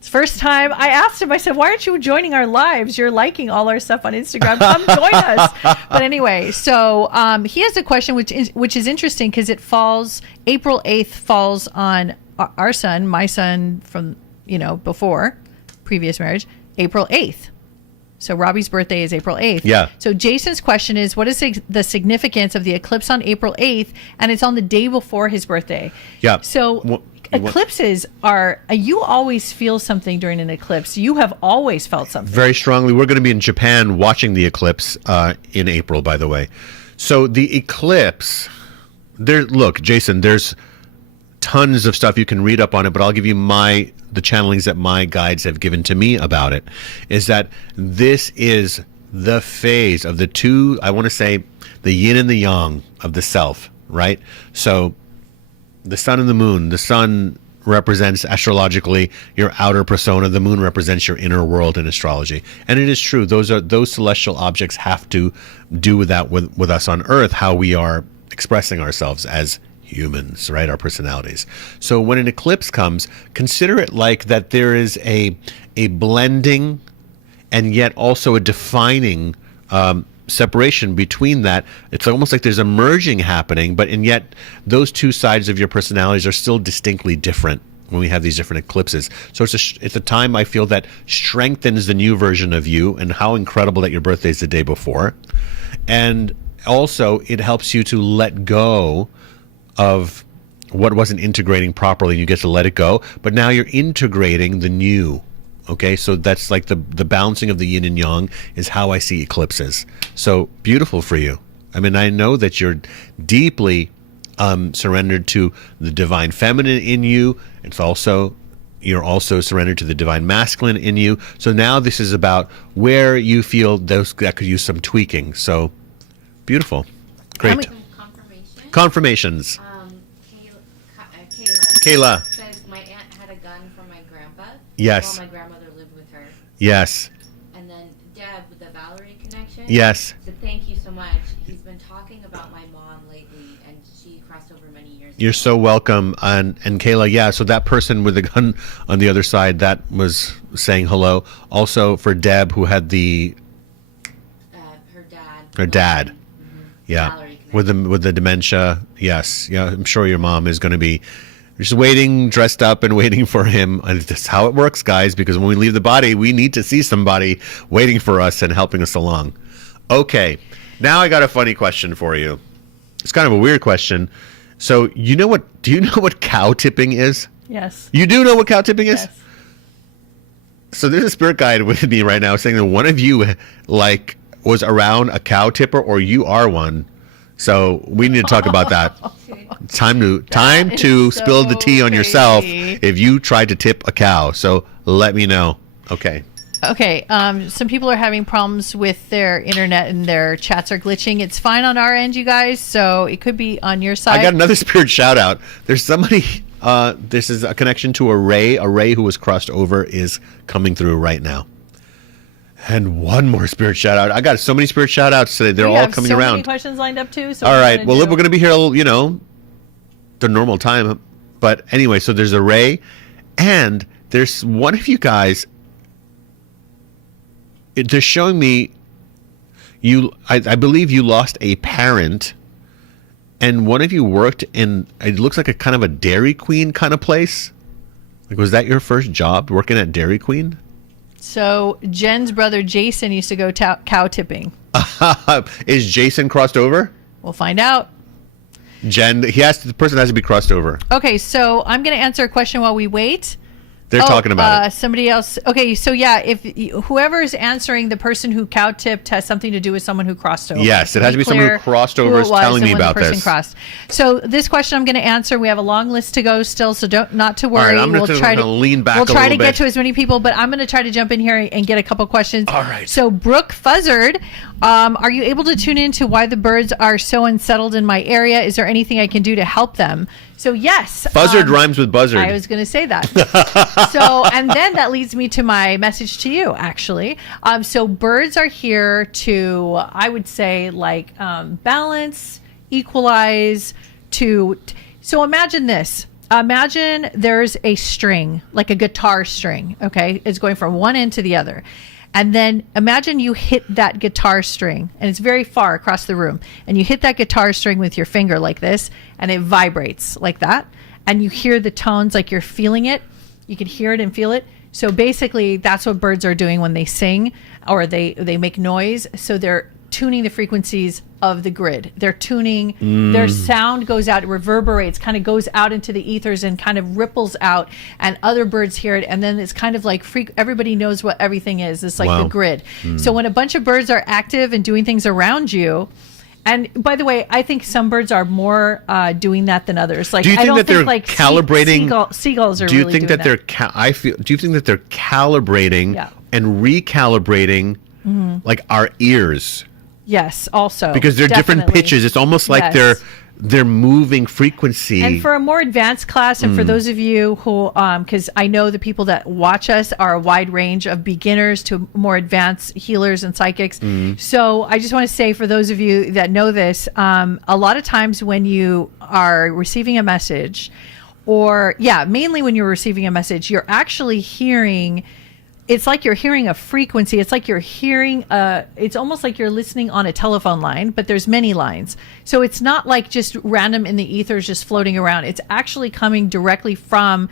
First time I asked him, I said, why aren't you joining our lives? You're liking all our stuff on Instagram. Come join us. But anyway, so he has a question which is interesting because it falls, April 8th falls on our son, my son from, before previous marriage, April 8th. So Robbie's birthday is April 8th. Yeah. So Jason's question is, what is the significance of the eclipse on April 8th? And it's on the day before his birthday. Yeah. So eclipses are, you always feel something during an eclipse. You have always felt something. Very strongly. We're going to be in Japan watching the eclipse in April, by the way. So the eclipse, look, Jason, there's tons of stuff you can read up on it, but I'll give you the channelings that my guides have given to me about it, is that this is the phase of the two, I want to say the yin and the yang of the self, right? So the sun and the moon, the sun represents astrologically your outer persona, the moon represents your inner world in astrology. And it is true, those celestial objects have to do with that with us on earth, how we are expressing ourselves as humans, right? Our personalities. So when an eclipse comes, consider it like that there is a blending and yet also a defining separation between that. It's almost like there's a merging happening, but and yet those two sides of your personalities are still distinctly different when we have these different eclipses. So it's a time I feel that strengthens the new version of you, and how incredible that your birthday is the day before. And also it helps you to let go of what wasn't integrating properly. You get to let it go, but now you're integrating the new. Okay, so that's like the balancing of the yin and yang is how I see eclipses. So beautiful for you. I mean, I know that you're deeply surrendered to the divine feminine in you. You're also surrendered to the divine masculine in you. So now this is about where you feel that could use some tweaking. So beautiful. Great. Confirmations. Kayla. Says my aunt had a gun from my grandpa. Yes. While my grandmother lived with her. Yes. And then Deb with the Valerie connection. Yes. So thank you so much. He's been talking about my mom lately, and she crossed over many years You're ago. so welcome. And Kayla, yeah, so that person with the gun on the other side, that was saying hello. Also for Deb, who had her dad. Mm-hmm. Yeah. With the dementia. Yes. Yeah, I'm sure your mom is going to be just waiting, dressed up and waiting for him. And that's how it works, guys, because when we leave the body, we need to see somebody waiting for us and helping us along. Okay. Now I got a funny question for you. It's kind of a weird question. So do you know what cow tipping is? Yes. You do know what cow tipping is? Yes. So there's a spirit guide with me right now saying that one of you was around a cow tipper, or you are one. So we need to talk about that. Time to spill the tea on yourself if you tried to tip a cow. So let me know. Okay. Okay. Some people are having problems with their internet and their chats are glitching. It's fine on our end, you guys. So it could be on your side. I got another spirit shout out. There's somebody. This is a connection to a Ray. A Ray who was crossed over is coming through right now. And one more spirit shout out. I got so many spirit shout outs today. They're all coming around. We have so many questions lined up too. So all right. Well, we're going to be here, the normal time. But anyway, so there's a Ray, and there's one of you guys. They're showing me I believe you lost a parent, and one of you worked in, it looks like a kind of a Dairy Queen kind of place. Like, was that your first job, working at Dairy Queen? So Jen's brother Jason used to go cow tipping. Is Jason crossed over? We'll find out. Jen, the person has to be crossed over. Okay, so I'm going to answer a question while we wait. They're talking about it. Somebody else. Okay, so yeah, if whoever is answering, the person who cow tipped has something to do with someone who crossed over. Yes, it has to be someone who crossed over is telling me about this. Crossed. So this question I'm going to answer. We have a long list to go still, so not to worry. All right, I'm going to lean back a little bit. We'll try to get to as many people, but I'm going to try to jump in here and get a couple questions. All right. So Brooke Fuzzard, are you able to tune into why the birds are so unsettled in my area? Is there anything I can do to help them? So yes. Fuzzard rhymes with buzzard. I was going to say that. So, and then that leads me to my message to you, actually. So birds are here to, I would say, balance, equalize, so imagine this. Imagine there's a string, like a guitar string, okay? It's going from one end to the other. And then imagine you hit that guitar string, and it's very far across the room, and you hit that guitar string with your finger like this, and it vibrates like that, and you hear the tones like you're feeling it. You can hear it and feel it. So basically, that's what birds are doing when they sing or they make noise. So they're tuning the frequencies of the grid. They're tuning, their sound goes out, it reverberates, kind of goes out into the ethers and kind of ripples out, and other birds hear it, and then it's kind of like everybody knows what everything is. It's like the grid. So when a bunch of birds are active and doing things around you, and by the way, I think some birds are more doing that than others. Like, do you think that they're like calibrating? Seagulls are. Do you think that they're? Do you think that they're calibrating and recalibrating like our ears. Yes, also. Because they're different pitches. It's almost like they're moving frequency. And for a more advanced class, and for those of you who, because I know the people that watch us are a wide range of beginners to more advanced healers and psychics. So I just want to say, for those of you that know this, a lot of times when you are receiving a message, or mainly when you're receiving a message, you're actually hearing. It's like you're hearing a frequency. It's like you're hearing it's almost like you're listening on a telephone line, but there's many lines. So it's not like just random in the ethers just floating around. It's actually coming directly from,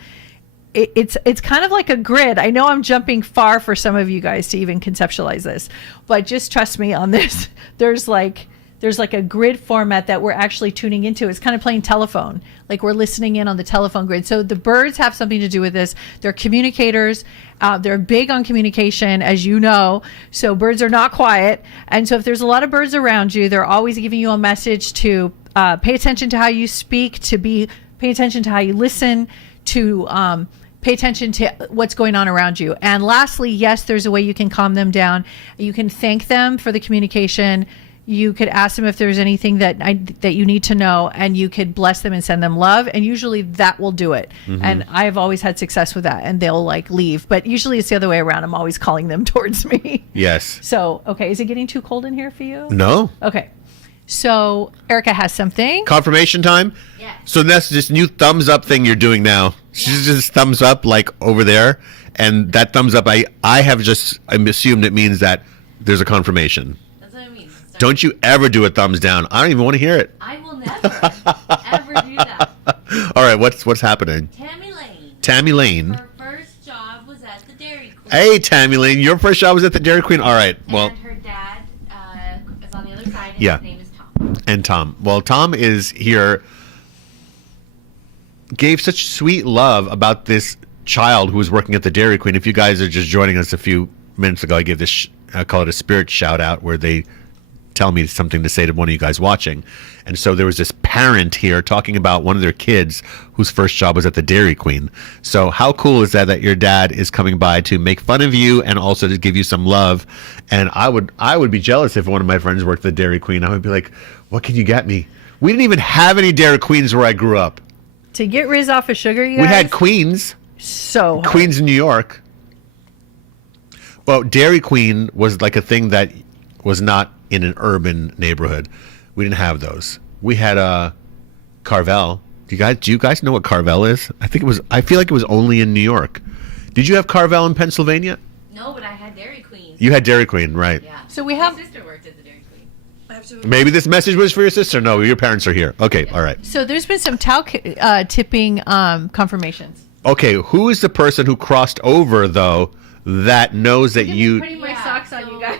it's kind of like a grid. I know I'm jumping far for some of you guys to even conceptualize this, but just trust me on this. There's like a grid format that we're actually tuning into. It's kind of playing telephone, like we're listening in on the telephone grid. So the birds have something to do with this. They're communicators. They're big on communication, as you know. So birds are not quiet. And so if there's a lot of birds around you, they're always giving you a message to pay attention to how you speak, pay attention to how you listen, to pay attention to what's going on around you. And lastly, yes, there's a way you can calm them down. You can thank them for the communication. You could ask them if there's anything that you need to know, and you could bless them and send them love. And usually that will do it. And I've always had success with that, and they'll leave. But usually it's the other way around. I'm always calling them towards me. Yes. So, okay. Is it getting too cold in here for you? No. Okay. So Erica has something. Confirmation time? Yeah. So that's this new thumbs up thing you're doing now. She's just thumbs up like over there. And that thumbs up, I assumed it means that there's a confirmation. Don't you ever do a thumbs down. I don't even want to hear it. I will never, ever do that. All right, what's happening? Tammy Lane. Her first job was at the Dairy Queen. Hey, Tammy Lane, your first job was at the Dairy Queen? All right, well. And her dad is on the other side, and his name is Tom. And Tom. Well, Tom is here, gave such sweet love about this child who was working at the Dairy Queen. If you guys are just joining us a few minutes ago, I gave this, I call it a spirit shout out, where they tell me something to say to one of you guys watching. And so there was this parent here talking about one of their kids whose first job was at the Dairy Queen. So how cool is that your dad is coming by to make fun of you and also to give you some love? And I would be jealous if one of my friends worked at the Dairy Queen. I would be like, what can you get me? We didn't even have any Dairy Queens where I grew up. To get Riz off of sugar, you guys? We had Queens. So hard. Queens in New York. Well, Dairy Queen was like a thing that was not in an urban neighborhood. We didn't have those. We had Carvel. Do you guys know what Carvel is? I feel like it was only in New York. Did you have Carvel in Pennsylvania? No, but I had Dairy Queen. You had Dairy Queen, right? Yeah. So we have. My sister worked at the Dairy Queen. Maybe this message was for your sister. No, your parents are here. Okay, all right. So there's been some towel tipping confirmations. Okay, who is the person who crossed over though that knows that you? Putting my socks on, you guys.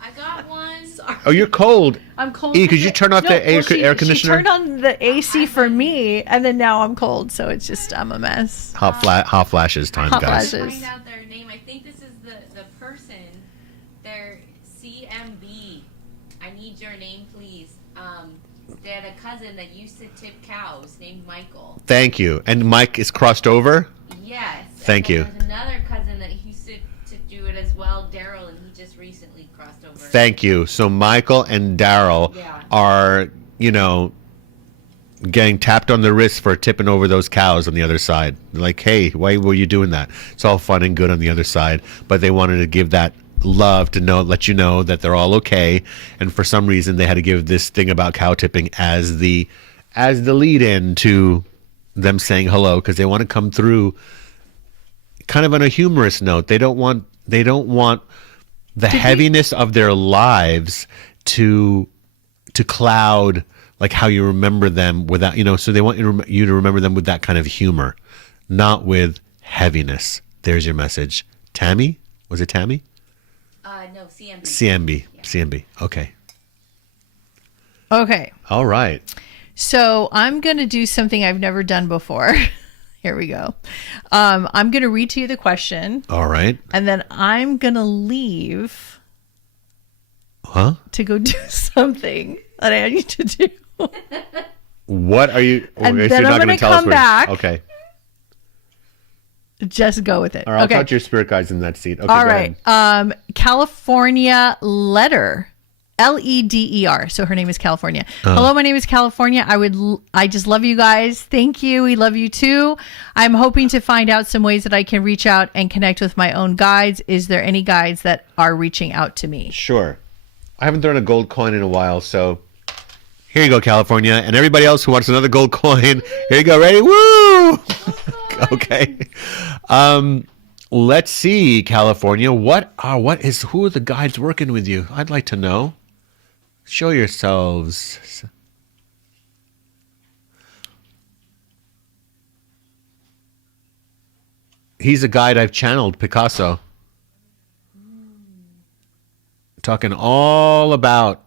I got one. Sorry. Oh, you're cold. I'm cold. Could you turn off the air conditioner? She turned on the AC for me, and then now I'm cold, so it's just I'm a mess. Hot flashes time, Hot guys. flashes. Find out their name. I think this is the person. They're CMB. I need your name, please. They had a cousin that used to tip cows named Michael. Thank you. And Mike is crossed over? Yes. Thank you. There's another cousin that used to do it as well, Daryl, and he just recently crossed over. Thank you. So Michael and Daryl are, getting tapped on the wrist for tipping over those cows on the other side. Like, hey, why were you doing that? It's all fun and good on the other side, but they wanted to give that love to let you know that they're all okay. And for some reason, they had to give this thing about cow tipping as the lead-in to them saying hello, because they want to come through kind of on a humorous note. They don't want the heaviness of their lives to cloud like how you remember them without, so they want you to remember them with that kind of humor, not with heaviness. There's your message. Tammy? Was it Tammy? No, CMB. CMB. Yeah. CMB. Okay. Okay. All right. So I'm going to do something I've never done before. Here we go. I'm going to read to you the question. All right. And then I'm going to leave to go do something that I need to do. What are you? And okay, then so you're I'm not going to tell us come back. Okay. Just go with it. Or I'll okay. talk to your spirit guides in that seat. Okay, All go right. ahead. California Letter. Leder. So her name is California. Hello, my name is California. I just love you guys. Thank you. We love you too. I'm hoping to find out some ways that I can reach out and connect with my own guides. Is there any guides that are reaching out to me? Sure. I haven't thrown a gold coin in a while, so here you go, California. And everybody else who wants another gold coin, here you go. Ready? Woo! Okay. Let's see, California. Who are the guides working with you? I'd like to know. Show yourselves. He's a guide I've channeled, Picasso. Talking all about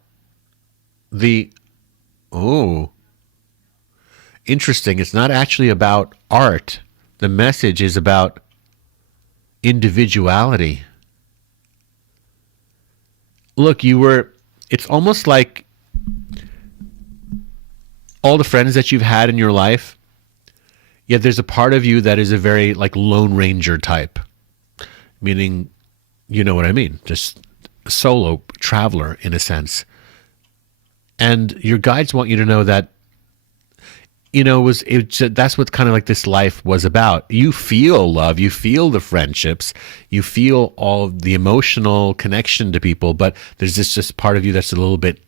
interesting. It's not actually about art. The message is about individuality. Look, it's almost like all the friends that you've had in your life, yet there's a part of you that is a very like Lone Ranger type, meaning, you know what I mean, just a solo traveler in a sense. And your guides want you to know that, you know, that's what kind of like this life was about. You feel love, you feel the friendships, you feel all the emotional connection to people, but there's this just part of you that's a little bit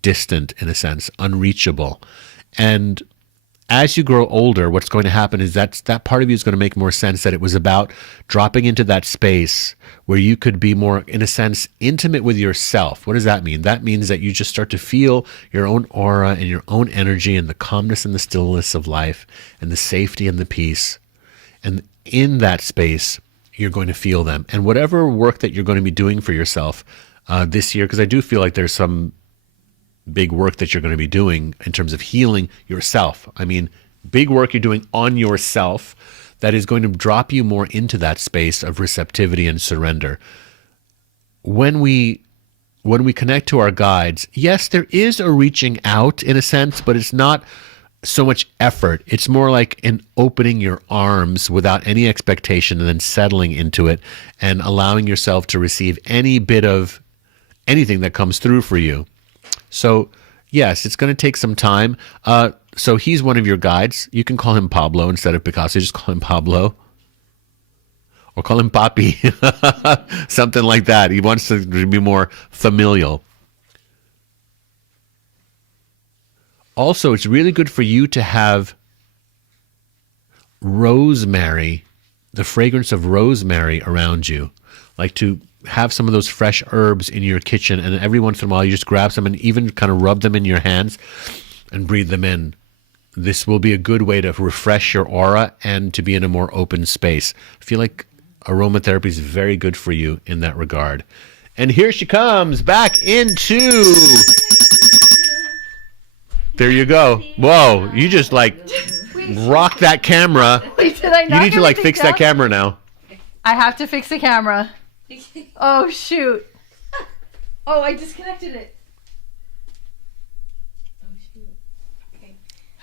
distant in a sense, unreachable. And as you grow older, what's going to happen is that part of you is going to make more sense, that it was about dropping into that space where you could be more, in a sense, intimate with yourself. What does that mean? That means that you just start to feel your own aura and your own energy and the calmness and the stillness of life and the safety and the peace. And in that space, you're going to feel them. And whatever work that you're going to be doing for yourself this year, because I do feel like there's some big work that you're going to be doing in terms of healing yourself. I mean, big work you're doing on yourself that is going to drop you more into that space of receptivity and surrender. When we connect to our guides, yes, there is a reaching out in a sense, but it's not so much effort. It's more like an opening your arms without any expectation and then settling into it and allowing yourself to receive any bit of anything that comes through for you. So, yes, it's going to take some time. So he's one of your guides. You can call him Pablo instead of Picasso. Just call him Pablo. Or call him Papi. Something like that. He wants to be more familial. Also, it's really good for you to have rosemary, the fragrance of rosemary around you. Like to have some of those fresh herbs in your kitchen, and every once in a while you just grab some and even kind of rub them in your hands and breathe them in. This will be a good way to refresh your aura and to be in a more open space. I feel like aromatherapy is very good for you in that regard. And here she comes back into... There you go. Whoa, you just like rock that camera. Wait, did I not You need to like fix that camera now. I have to fix the camera. Oh, shoot. Oh, I disconnected it. Oh, shoot.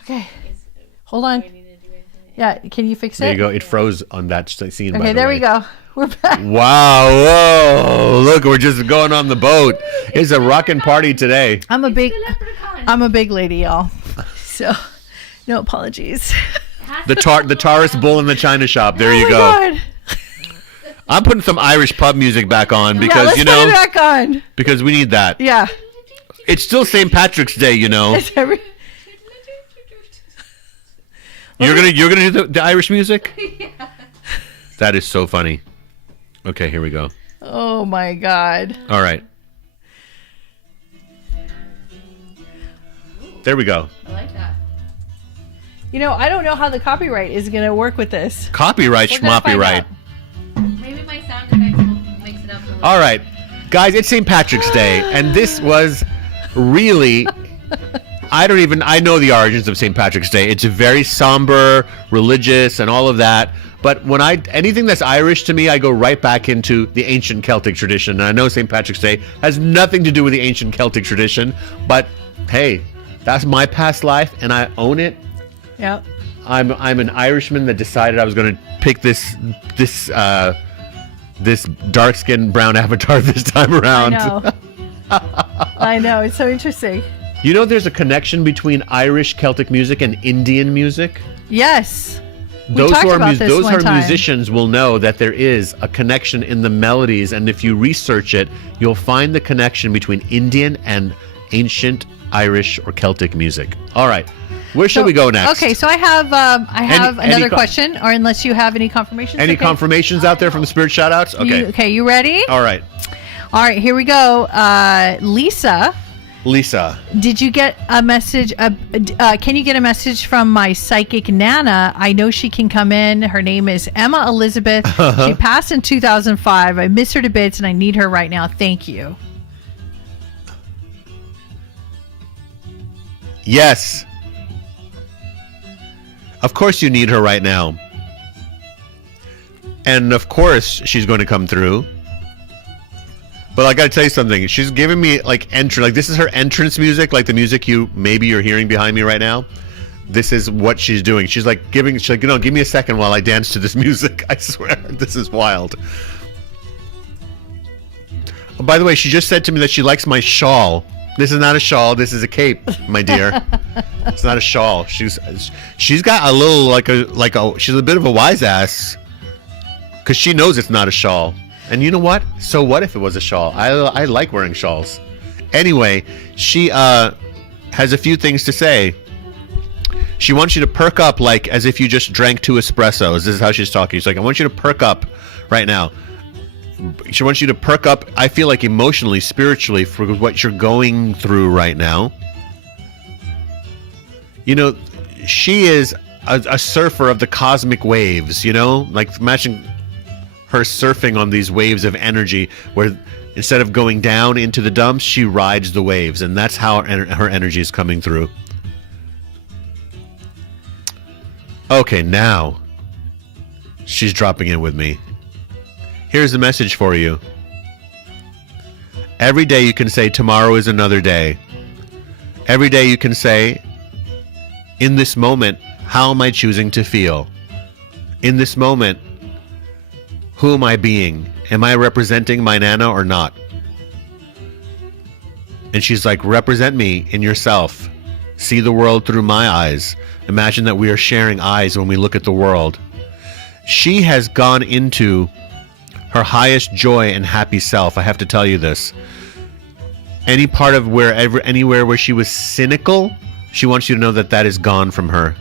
Okay. Hold on. Yeah, can you fix it? There you go. It froze on that scene. Okay, there we go. We're back. Wow. Whoa. Look, we're just going on the boat. It's a rockin' party today. I'm a big lady, y'all. So, no apologies. The Taurus bull in the china shop. There you go. God. I'm putting some Irish pub music back on because, let's you know, put it back on. because we need that. Yeah. It's still St. Patrick's Day, you know. You're gonna do the Irish music? Yeah. That is so funny. Okay, here we go. Oh my God. All right. There we go. I like that. You know, I don't know how the copyright is going to work with this. Copyright, We're gonna find schmoppyright. out. Maybe my sound effects will mix it up a little. All right, guys, it's St. Patrick's Day, and this was really, I know the origins of St. Patrick's Day. It's very somber, religious, and all of that. But when anything that's Irish to me, I go right back into the ancient Celtic tradition. And I know St. Patrick's Day has nothing to do with the ancient Celtic tradition, but hey, that's my past life, and I own it. Yep. I'm an Irishman that decided I was going to pick this dark-skinned brown avatar this time around. I know. I know. It's so interesting. You know, there's a connection between Irish Celtic music and Indian music. Yes. Those who are musicians will know that there is a connection in the melodies, and if you research it, you'll find the connection between Indian and ancient Irish or Celtic music. All right, where should we go next? Okay, so I have another question, or unless you have any confirmations. Any confirmations out there from the spirit shout-outs? Okay. You ready? All right, here we go. Lisa, did you get a message? Can you get a message from my psychic Nana? I know she can come in. Her name is Emma Elizabeth. She passed in 2005. I miss her to bits, and I need her right now. Thank you. Yes. Of course you need her right now. And of course she's going to come through. But I gotta tell you something. She's giving me like this is her entrance music, like the music you're hearing behind me right now. This is what she's doing. She's like, give me a second while I dance to this music. I swear, this is wild. Oh, by the way, she just said to me that she likes my shawl. This is not a shawl. This is a cape, my dear. It's not a shawl. She's got a little she's a bit of a wise ass because she knows it's not a shawl. And you know what? So what if it was a shawl? I like wearing shawls. Anyway, she has a few things to say. She wants you to perk up like as if you just drank 2 espressos. This is how she's talking. She's like, I want you to perk up right now. She wants you to perk up, I feel like emotionally, spiritually, for what you're going through right now. You know, she is a surfer of the cosmic waves, you know? Like, imagine her surfing on these waves of energy where instead of going down into the dumps, she rides the waves, and that's how her energy is coming through. Okay, now she's dropping in with me. Here's the message for you. Every day you can say, tomorrow is another day. Every day you can say, in this moment, how am I choosing to feel? In this moment, who am I being? Am I representing my Nana or not? And she's like, represent me in yourself. See the world through my eyes. Imagine that we are sharing eyes when we look at the world. She has gone into her highest joy and happy self. I have to tell you this. Any part of anywhere where she was cynical, she wants you to know that that is gone from her.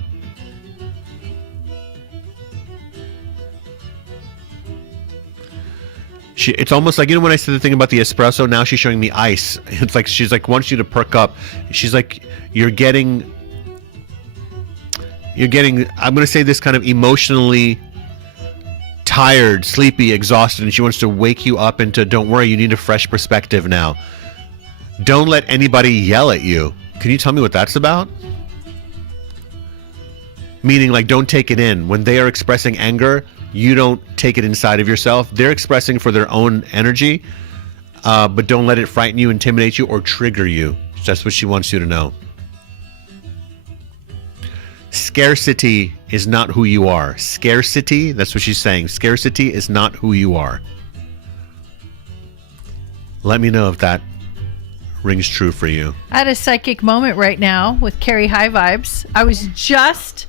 It's almost like, you know, when I said the thing about the espresso, now she's showing me ice. It's like, she's like, wants you to perk up. She's like, you're getting, I'm going to say this, kind of emotionally tired, sleepy, exhausted, and she wants to wake you up into, don't worry, you need a fresh perspective now. Don't let anybody yell at you. Can you tell me what that's about? Meaning, like, don't take it in. When they are expressing anger, you don't take it inside of yourself. They're expressing for their own energy, but don't let it frighten you, intimidate you, or trigger you. That's what she wants you to know. Scarcity is not who you are. Scarcity, that's what she's saying. Scarcity is not who you are. Let me know if that rings true for you. I had a psychic moment right now with Carrie High Vibes. I was just...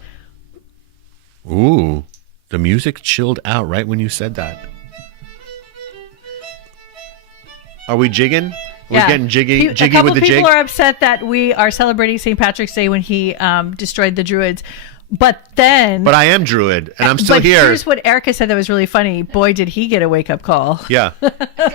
Ooh, the music chilled out right when you said that. Are we jigging? We're getting jiggy with the jig? A couple people are upset that we are celebrating St. Patrick's Day when he destroyed the Druids. But I am Druid, and I'm still here. Here's what Erica said that was really funny. Boy, did he get a wake-up call. Yeah,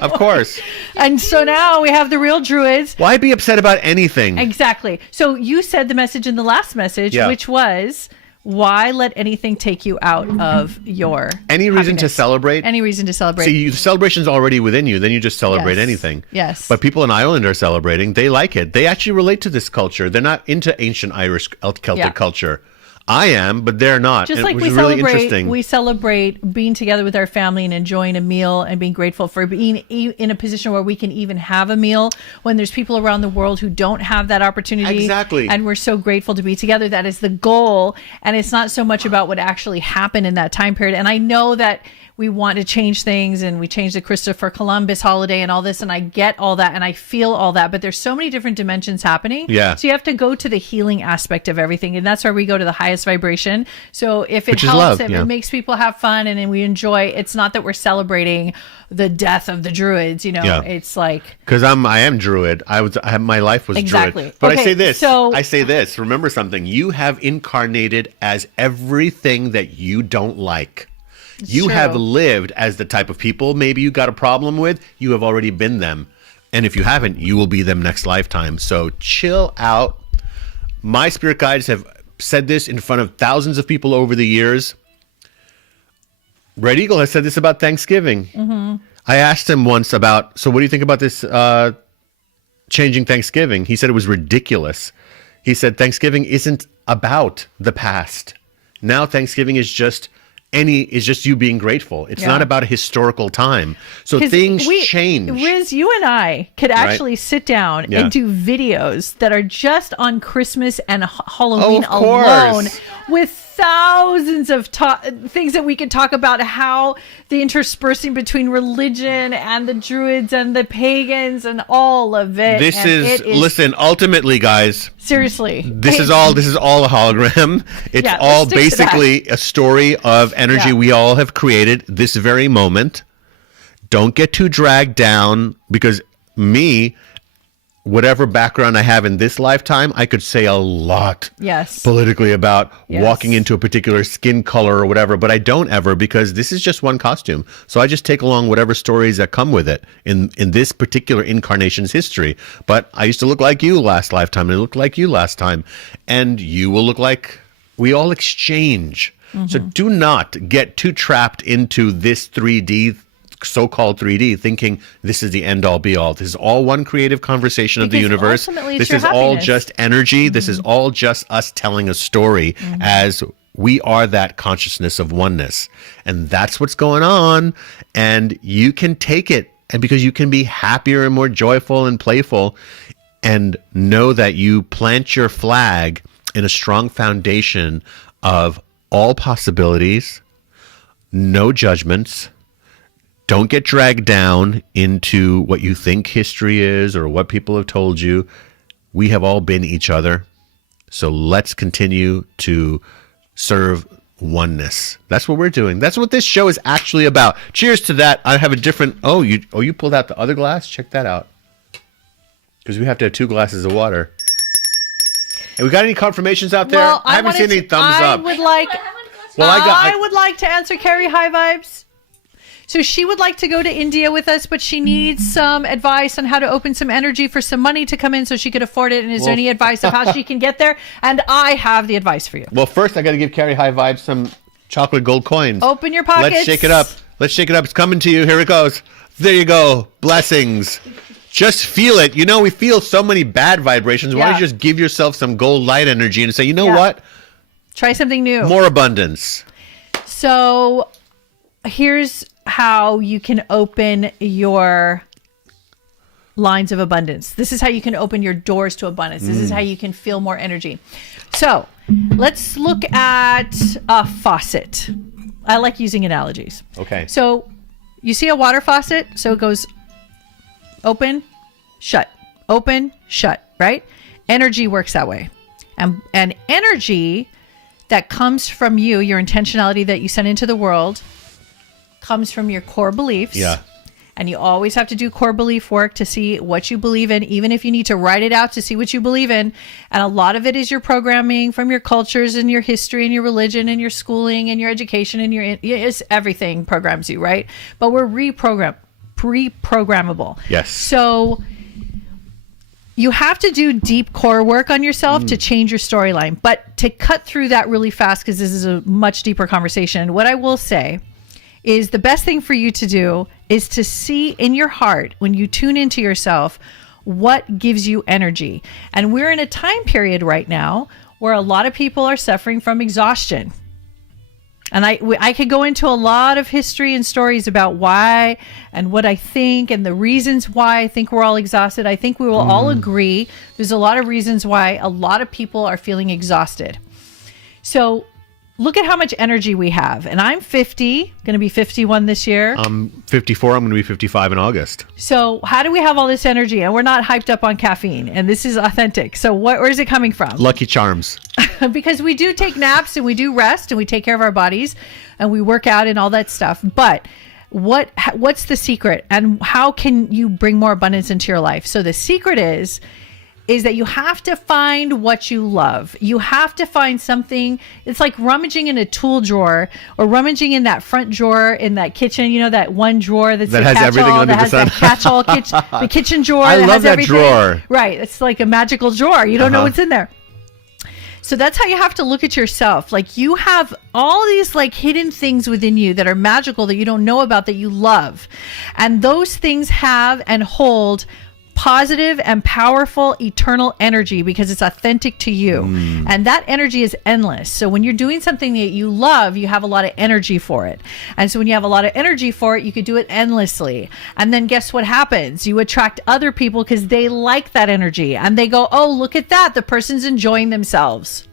of course. And so now we have the real Druids. Why be upset about anything? Exactly. So you said the message in the last message, which was... Why let anything take you out of your Any reason to celebrate? Any reason to celebrate. See, the celebration's already within you. Then you just celebrate anything. Yes. But people in Ireland are celebrating. They like it. They actually relate to this culture. They're not into ancient Irish Celtic culture. I am, but they're not. Just like which is really interesting. we celebrate being together with our family and enjoying a meal and being grateful for being in a position where we can even have a meal when there's people around the world who don't have that opportunity. Exactly. And we're so grateful to be together. That is the goal. And it's not so much about what actually happened in that time period. And I know that we want to change things, and we changed the Christopher Columbus holiday and all this, and I get all that and I feel all that, but there's so many different dimensions happening. Yeah. So you have to go to the healing aspect of everything, and that's where we go to the highest vibration. So if it Which is helps, love, if yeah. it makes people have fun and then we enjoy, it's not that we're celebrating the death of the Druids, Yeah. It's like, Because I am Druid. My life was Exactly. Druid. But Okay, I say this. Remember something. You have incarnated as everything that you don't like. You true. have lived as the type of people maybe you got a problem with. You have already been them. And if you haven't, you will be them next lifetime. So chill out. My spirit guides have said this in front of thousands of people over the years. Red Eagle has said this about Thanksgiving. Mm-hmm. I asked him once about, so what do you think about this changing Thanksgiving? He said it was ridiculous. He said Thanksgiving isn't about the past. Now Thanksgiving is just you being grateful. It's not about a historical time. So things change. Riz, you and I could actually sit down Yeah. and do videos that are just on Christmas and Halloween Oh, of course. alone, with thousands of things that we could talk about, how the interspersing between religion and the Druids and the pagans and all of it. This And is, it listen, ultimately, guys, seriously. this is all a hologram. It's Yeah, all let's stick to that. basically a story of energy Yeah. we all have created this very moment. Don't get too dragged down, because whatever background I have in this lifetime, I could say a lot politically about walking into a particular skin color or whatever, but I don't ever, because this is just one costume. So I just take along whatever stories that come with it in this particular incarnation's history. But I used to look like you last lifetime, and I looked like you last time, and you will look like, we all exchange. Mm-hmm. So do not get too trapped into this 3D, so-called 3D, thinking this is the end all be all. This is all one creative conversation of the universe. This is all just energy. Mm-hmm. This is all just us telling a story as we are that consciousness of oneness. And that's what's going on. And you can take it, and because you can be happier and more joyful and playful, and know that you plant your flag in a strong foundation of all possibilities, no judgments. Don't get dragged down into what you think history is or what people have told you. We have all been each other. So let's continue to serve oneness. That's what we're doing. That's what this show is actually about. Cheers to that. I have a different... you pulled out the other glass? Check that out. Because we have to have 2 glasses of water. And we got any confirmations out there? Well, I haven't seen any thumbs up. I would like to answer Carrie High Vibes. So she would like to go to India with us, but she needs some advice on how to open some energy for some money to come in so she could afford it. And is there any advice of how she can get there? And I have the advice for you. Well, first I got to give Carrie High Vibes some chocolate gold coins. Open your pockets. Let's shake it up. It's coming to you. Here it goes. There you go. Blessings. Just feel it. We feel so many bad vibrations. Why don't you just give yourself some gold light energy and say, you know what? Try something new. More abundance. So here's how you can open your lines of abundance. This is how you can open your doors to abundance. This is how you can feel more energy. So let's look at a faucet. I like using analogies. Okay. So you see a water faucet? So it goes open, shut, right? Energy works that way. And energy that comes from you, your intentionality that you send into the world, comes from your core beliefs. Yeah. And you always have to do core belief work to see what you believe in, even if you need to write it out to see what you believe in. And a lot of it is your programming from your cultures and your history and your religion and your schooling and your education and it's everything programs you, right? But we're pre-programmable. Yes. So you have to do deep core work on yourself to change your storyline. But to cut through that really fast, because this is a much deeper conversation, what I will say is the best thing for you to do is to see in your heart, when you tune into yourself, what gives you energy. And we're in a time period right now where a lot of people are suffering from exhaustion. And I could go into a lot of history and stories about why and what I think and the reasons why I think we're all exhausted. I think we will all agree there's a lot of reasons why a lot of people are feeling exhausted. So look at how much energy we have. And I'm 50, going to be 51 this year. I'm 54. I'm going to be 55 in August. So how do we have all this energy? And we're not hyped up on caffeine. And this is authentic. So where is it coming from? Lucky Charms. Because we do take naps and we do rest and we take care of our bodies and we work out and all that stuff. But what's the secret? And how can you bring more abundance into your life? So the secret is that you have to find what you love. You have to find something. It's like rummaging in a tool drawer or rummaging in that front drawer in that kitchen. You know, that one drawer that has everything under the sun. That catch-all kitchen, the kitchen drawer. I that love has that everything. drawer. Right. It's like a magical drawer. You don't know what's in there. So that's how you have to look at yourself. Like you have all these like hidden things within you that are magical that you don't know about that you love. And those things have and hold positive and powerful eternal energy because it's authentic to you. And that energy is endless. So when you're doing something that you love, you have a lot of energy for it. And so when you have a lot of energy for it, you could do it endlessly. And then guess what happens? You attract other people because they like that energy and they go, oh, look at that. The person's enjoying themselves.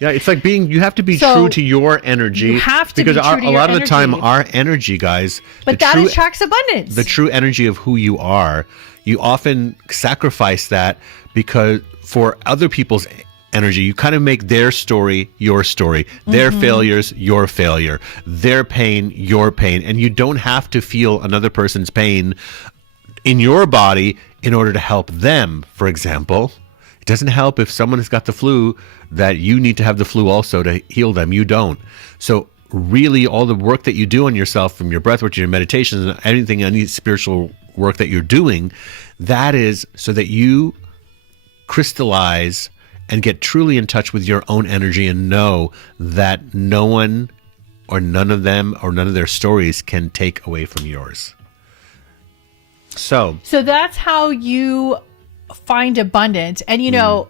Yeah, it's like you have to be true to your energy. You have to because be true to a lot your of the time, energy. our energy, guys. But that attracts abundance. The true energy of who you are, you often sacrifice that because for other people's energy, you kind of make their story your story, their failures your failure, their pain your pain, and you don't have to feel another person's pain in your body in order to help them. For example, it doesn't help if someone has got the flu that you need to have the flu also to heal them. You don't. So really all the work that you do on yourself from your breathwork to your meditations and anything, any spiritual work that you're doing, that is so that you crystallize and get truly in touch with your own energy and know that no one or none of them or none of their stories can take away from yours. So that's how you find abundance. And you know,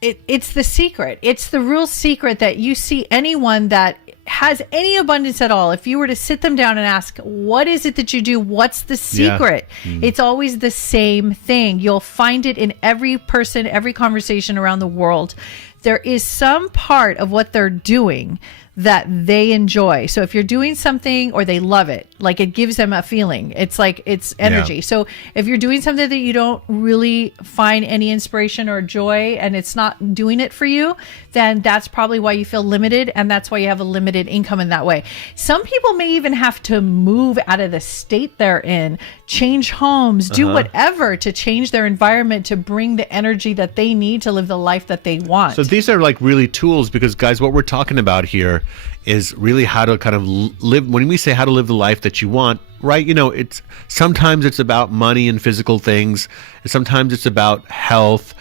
it's the secret. It's the real secret that you see anyone that has any abundance at all. If you were to sit them down and ask, what is it that you do? What's the secret? It's always the same thing. You'll find it in every person, every conversation around the world. There is some part of what they're doing that they enjoy. So if you're doing something or they love it, like it gives them a feeling, it's like it's energy. So if you're doing something that you don't really find any inspiration or joy and it's not doing it for you, then that's probably why you feel limited, and that's why you have a limited income in that way. Some people may even have to move out of the state they're in, change homes, do whatever to change their environment to bring the energy that they need to live the life that they want. So these are like really tools because, guys, what we're talking about here is really how to kind of live. When we say how to live the life that you want, right? You know, it's sometimes it's about money and physical things, and sometimes it's about health,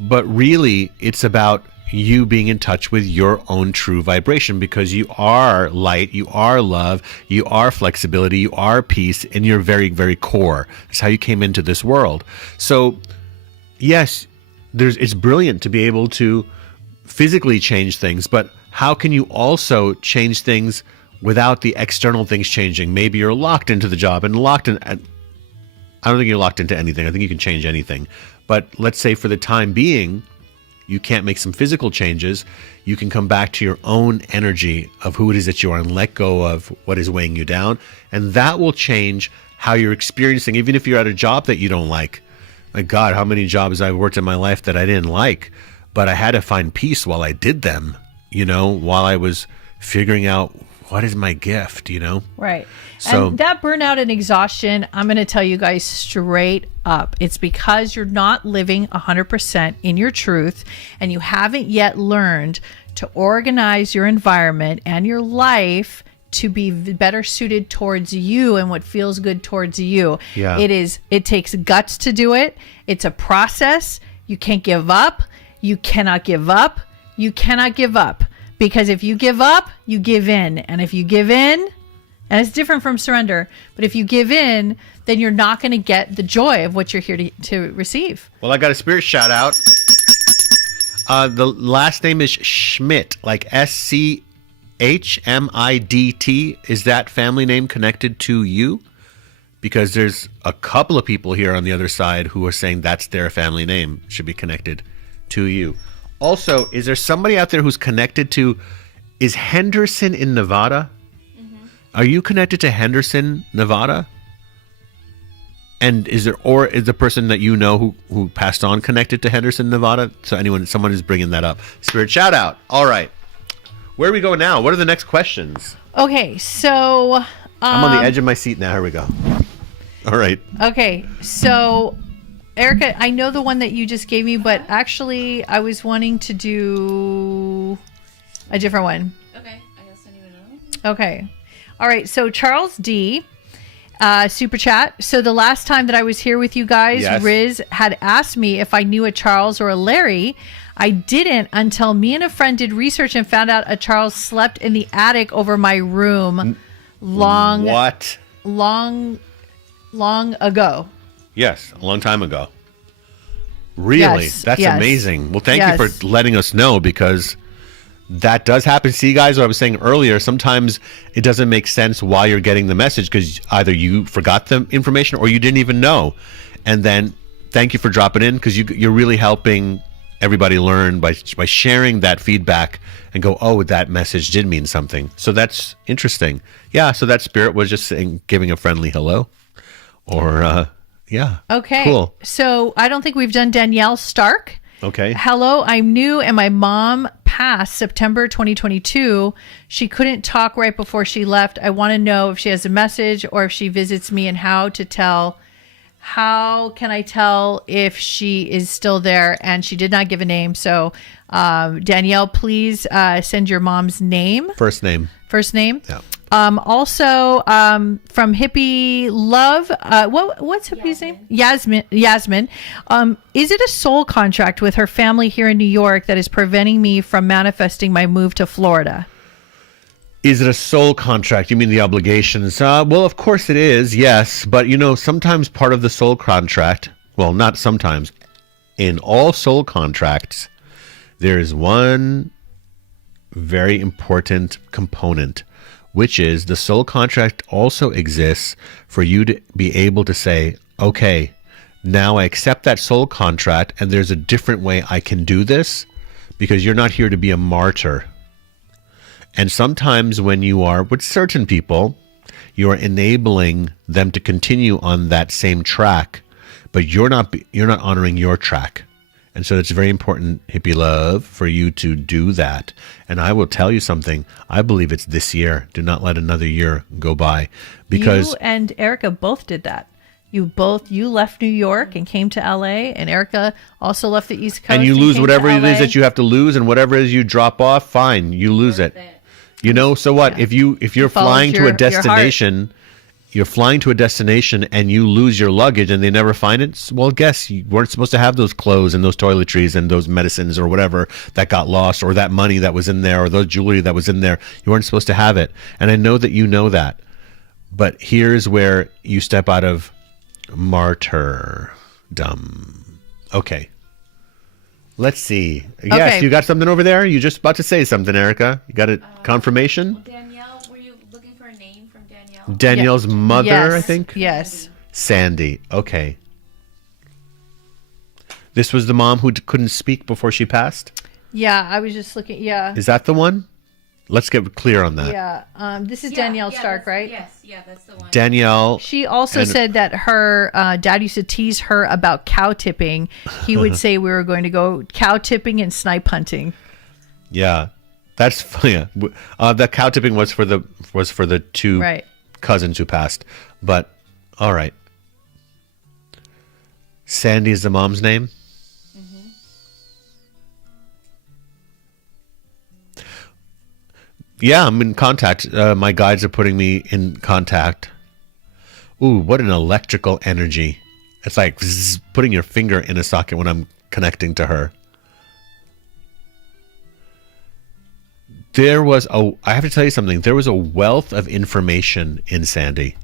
but really it's about you being in touch with your own true vibration, because you are light, you are love, you are flexibility, you are peace in your very, very core. It's how you came into this world. So yes, it's brilliant to be able to physically change things, but how can you also change things without the external things changing? Maybe you're locked into the job and locked in. I don't think you're locked into anything. I think you can change anything. But let's say for the time being, you can't make some physical changes. You can come back to your own energy of who it is that you are and let go of what is weighing you down. And that will change how you're experiencing, even if you're at a job that you don't like. My God, how many jobs I've worked in my life that I didn't like, but I had to find peace while I did them, you know, while I was figuring out what is my gift, you know? Right. So, and that burnout and exhaustion, I'm going to tell you guys straight up, it's because you're not living 100% in your truth, and you haven't yet learned to organize your environment and your life to be better suited towards you and what feels good towards you. Yeah. It takes guts to do it. It's a process. You can't give up. You cannot give up. You cannot give up, because if you give up, you give in. And if you give in, and it's different from surrender, but if you give in, then you're not going to get the joy of what you're here to receive. well, I got a spirit shout out. The last name is Schmidt, like SCHMIDT. Is that family name connected to you? Because there's a couple of people here on the other side who are saying that's their family name, should be connected to you. Also, is there somebody out there who's connected to, is Henderson in Nevada? Mm-hmm. Are you connected to Henderson, Nevada? And is the person that you know who passed on connected to Henderson, Nevada? So someone is bringing that up. Spirit shout out. All right. Where do we go now? What are the next questions? Okay, so... I'm on the edge of my seat now. Here we go. All right. Okay, so Erica, I know the one that you just gave me, but actually I was wanting to do a different one. Okay, I guess I need to know. Okay. All right, so Charles D, super chat. So the last time that I was here with you guys, yes, Riz had asked me if I knew a Charles or a Larry. I didn't until me and a friend did research and found out a Charles slept in the attic over my room long ago. Yes, a long time ago. Really? Yes, That's yes. amazing. Well, thank you for letting us know, because that does happen. See, guys, what I was saying earlier, sometimes it doesn't make sense why you're getting the message, because either you forgot the information or you didn't even know. And then thank you for dropping in, because you're really helping everybody learn by sharing that feedback and go, oh, that message did mean something. So that's interesting. Yeah, so that spirit was just giving a friendly hello. Or, yeah. Okay. Cool. So I don't think we've done Danielle Stark. Okay. Hello, I'm new and my mom passed September 2022. She couldn't talk right before she left. I want to know if she has a message or if she visits me, and how can I tell if she is still there? And she did not give a name. So Danielle, please send your mom's name. First name. Yeah. Also, from Hippie Love, what's Hippie's name? Yasmin. Is it a soul contract with her family here in New York that is preventing me from manifesting my move to Florida? Is it a soul contract? You mean the obligations? Well, of course it is, yes. But, sometimes part of the soul contract, well, not sometimes, in all soul contracts, there is one very important component, which is the soul contract also exists for you to be able to say, okay, now I accept that soul contract, and there's a different way I can do this, because you're not here to be a martyr. And sometimes when you are with certain people, you are enabling them to continue on that same track, but you're not honoring your track. And so it's very important, Hippie Love, for you to do that. And I will tell you something. I believe it's this year. Do not let another year go by, because you and Erica both did that. You left New York and came to LA, and Erica also left the East Coast. And you lose whatever it is that you have to lose, and whatever it is you drop off, fine, you lose it. So what? Yeah. If you're flying to a destination, you're flying to a destination and you lose your luggage and they never find it, well, guess you weren't supposed to have those clothes and those toiletries and those medicines or whatever that got lost, or that money that was in there, or those jewelry that was in there. You weren't supposed to have it. And I know that you know that. But here's where you step out of martyrdom. Okay. Let's see. Yes, okay. You got something over there? You just about to say something, Erica. You got a confirmation? Well, Danielle, were you looking for a name from Danielle? Danielle's mother, yes. I think? Yes. Sandy. Okay. This was the mom who couldn't speak before she passed? Yeah, I was just looking. Yeah. Is that the one? Let's get clear on that. Yeah. This is Danielle Stark, right? Yes. Yeah, that's the one. Danielle. She also said that her dad used to tease her about cow tipping. He would say we were going to go cow tipping and snipe hunting. Yeah. That's funny. The cow tipping was for the two cousins who passed. But all right. Sandy is the mom's name? Yeah, I'm in contact. My guides are putting me in contact. Ooh, what an electrical energy. It's like zzz, putting your finger in a socket when I'm connecting to her. I have to tell you something. There was a wealth of information in Sandy.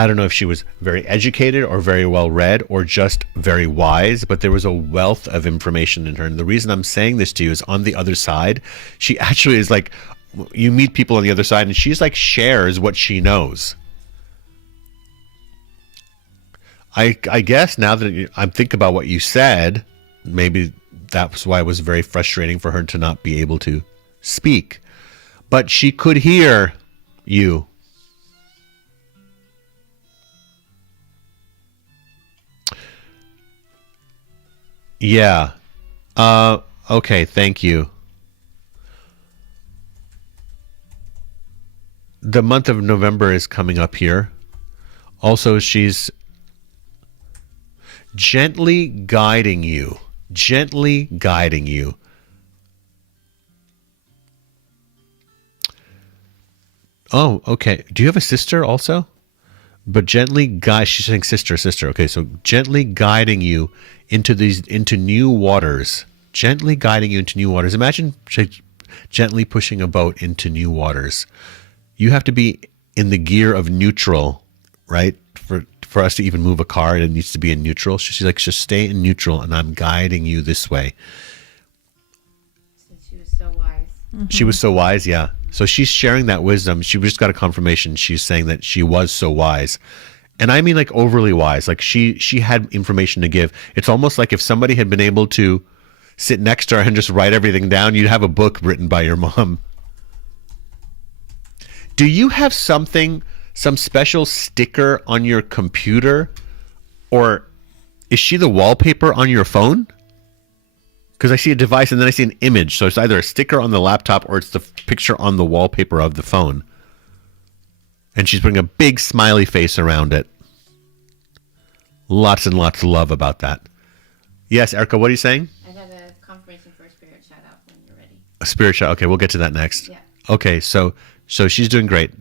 I don't know if she was very educated or very well read or just very wise, but there was a wealth of information in her. And the reason I'm saying this to you is on the other side, she actually is like, you meet people on the other side and she's like shares what she knows. I guess now that I'm thinking about what you said, maybe that's why it was very frustrating for her to not be able to speak. But she could hear you. Yeah. Okay, thank you. The month of November is coming up here. Also, she's gently guiding you. Gently guiding you. Oh, okay. Do you have a sister also? But gently guide, she's saying sister. Okay, so gently guiding you into new waters. Gently guiding you into new waters. Imagine gently pushing a boat into new waters. You have to be in the gear of neutral, right? For us to even move a car, it needs to be in neutral. She's like, just stay in neutral, and I'm guiding you this way. She was so wise. Mm-hmm. She was so wise, yeah. So she's sharing that wisdom. She just got a confirmation. She's saying that she was so wise. And I mean like overly wise. Like she had information to give. It's almost like if somebody had been able to sit next to her and just write everything down, you'd have a book written by your mom. Do you have some special sticker on your computer? Or is she the wallpaper on your phone? Because I see a device and then I see an image. So it's either a sticker on the laptop or it's the picture on the wallpaper of the phone. And she's putting a big smiley face around it. Lots and lots of love about that. Yes, Erica, what are you saying? I got a confirmation for a spirit shout out when you're ready. A spirit shout. Okay, we'll get to that next. Yeah. Okay, so she's doing great.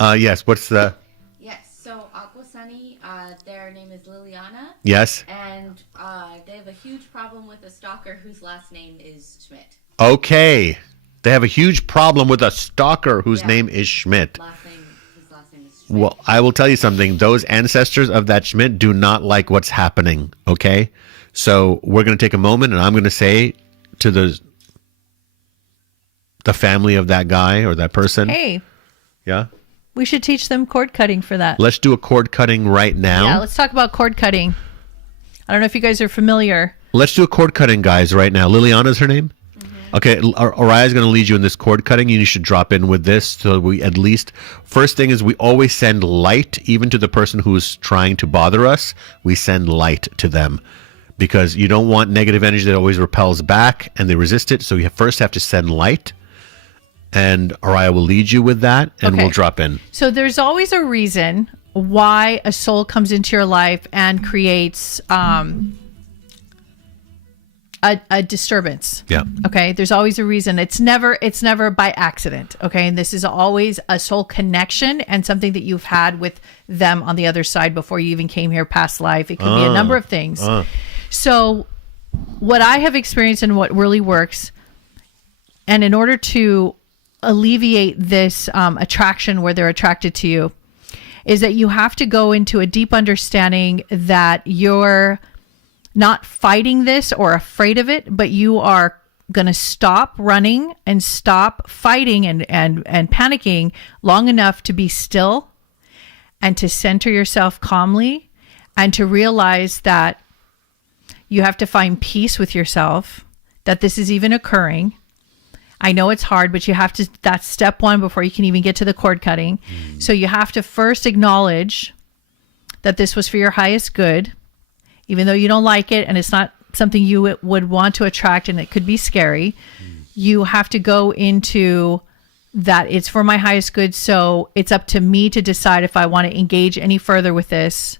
Yes, what's the... Yes, so Aqua Sunny, their name is Liliana. Yes. And they have a huge problem with a stalker whose last name is Schmidt. Okay. They have a huge problem with a stalker whose name is Schmidt. His last name is Schmidt. Well, I will tell you something. Those ancestors of that Schmidt do not like what's happening, okay? So we're going to take a moment and I'm going to say to the family of that guy or that person. Hey. Yeah? We should teach them cord cutting for that. Let's do a cord cutting right now. Yeah, let's talk about cord cutting. I don't know if you guys are familiar. Let's do a cord cutting, guys, right now. Liliana's her name? Mm-hmm. Okay, Oriah's going to lead you in this cord cutting. You should drop in with this. So we at least, first thing is we always send light, even to the person who's trying to bother us. We send light to them because you don't want negative energy that always repels back and they resist it. So you first have to send light. And Oriah will lead you with that, and we'll drop in. So there's always a reason why a soul comes into your life and creates a disturbance. Yeah. Okay. There's always a reason. It's never by accident. Okay. And this is always a soul connection and something that you've had with them on the other side before you even came here, past life. It could be a number of things. So what I have experienced and what really works, and in order to alleviate this attraction where they're attracted to you, is that you have to go into a deep understanding that you're not fighting this or afraid of it, but you are going to stop running and stop fighting and panicking long enough to be still and to center yourself calmly and to realize that you have to find peace with yourself, that this is even occurring. I know it's hard, but you have to, that's step one before you can even get to the cord cutting. So you have to first acknowledge that this was for your highest good, even though you don't like it and it's not something you would want to attract and it could be scary. You have to go into that it's for my highest good. So it's up to me to decide if I want to engage any further with this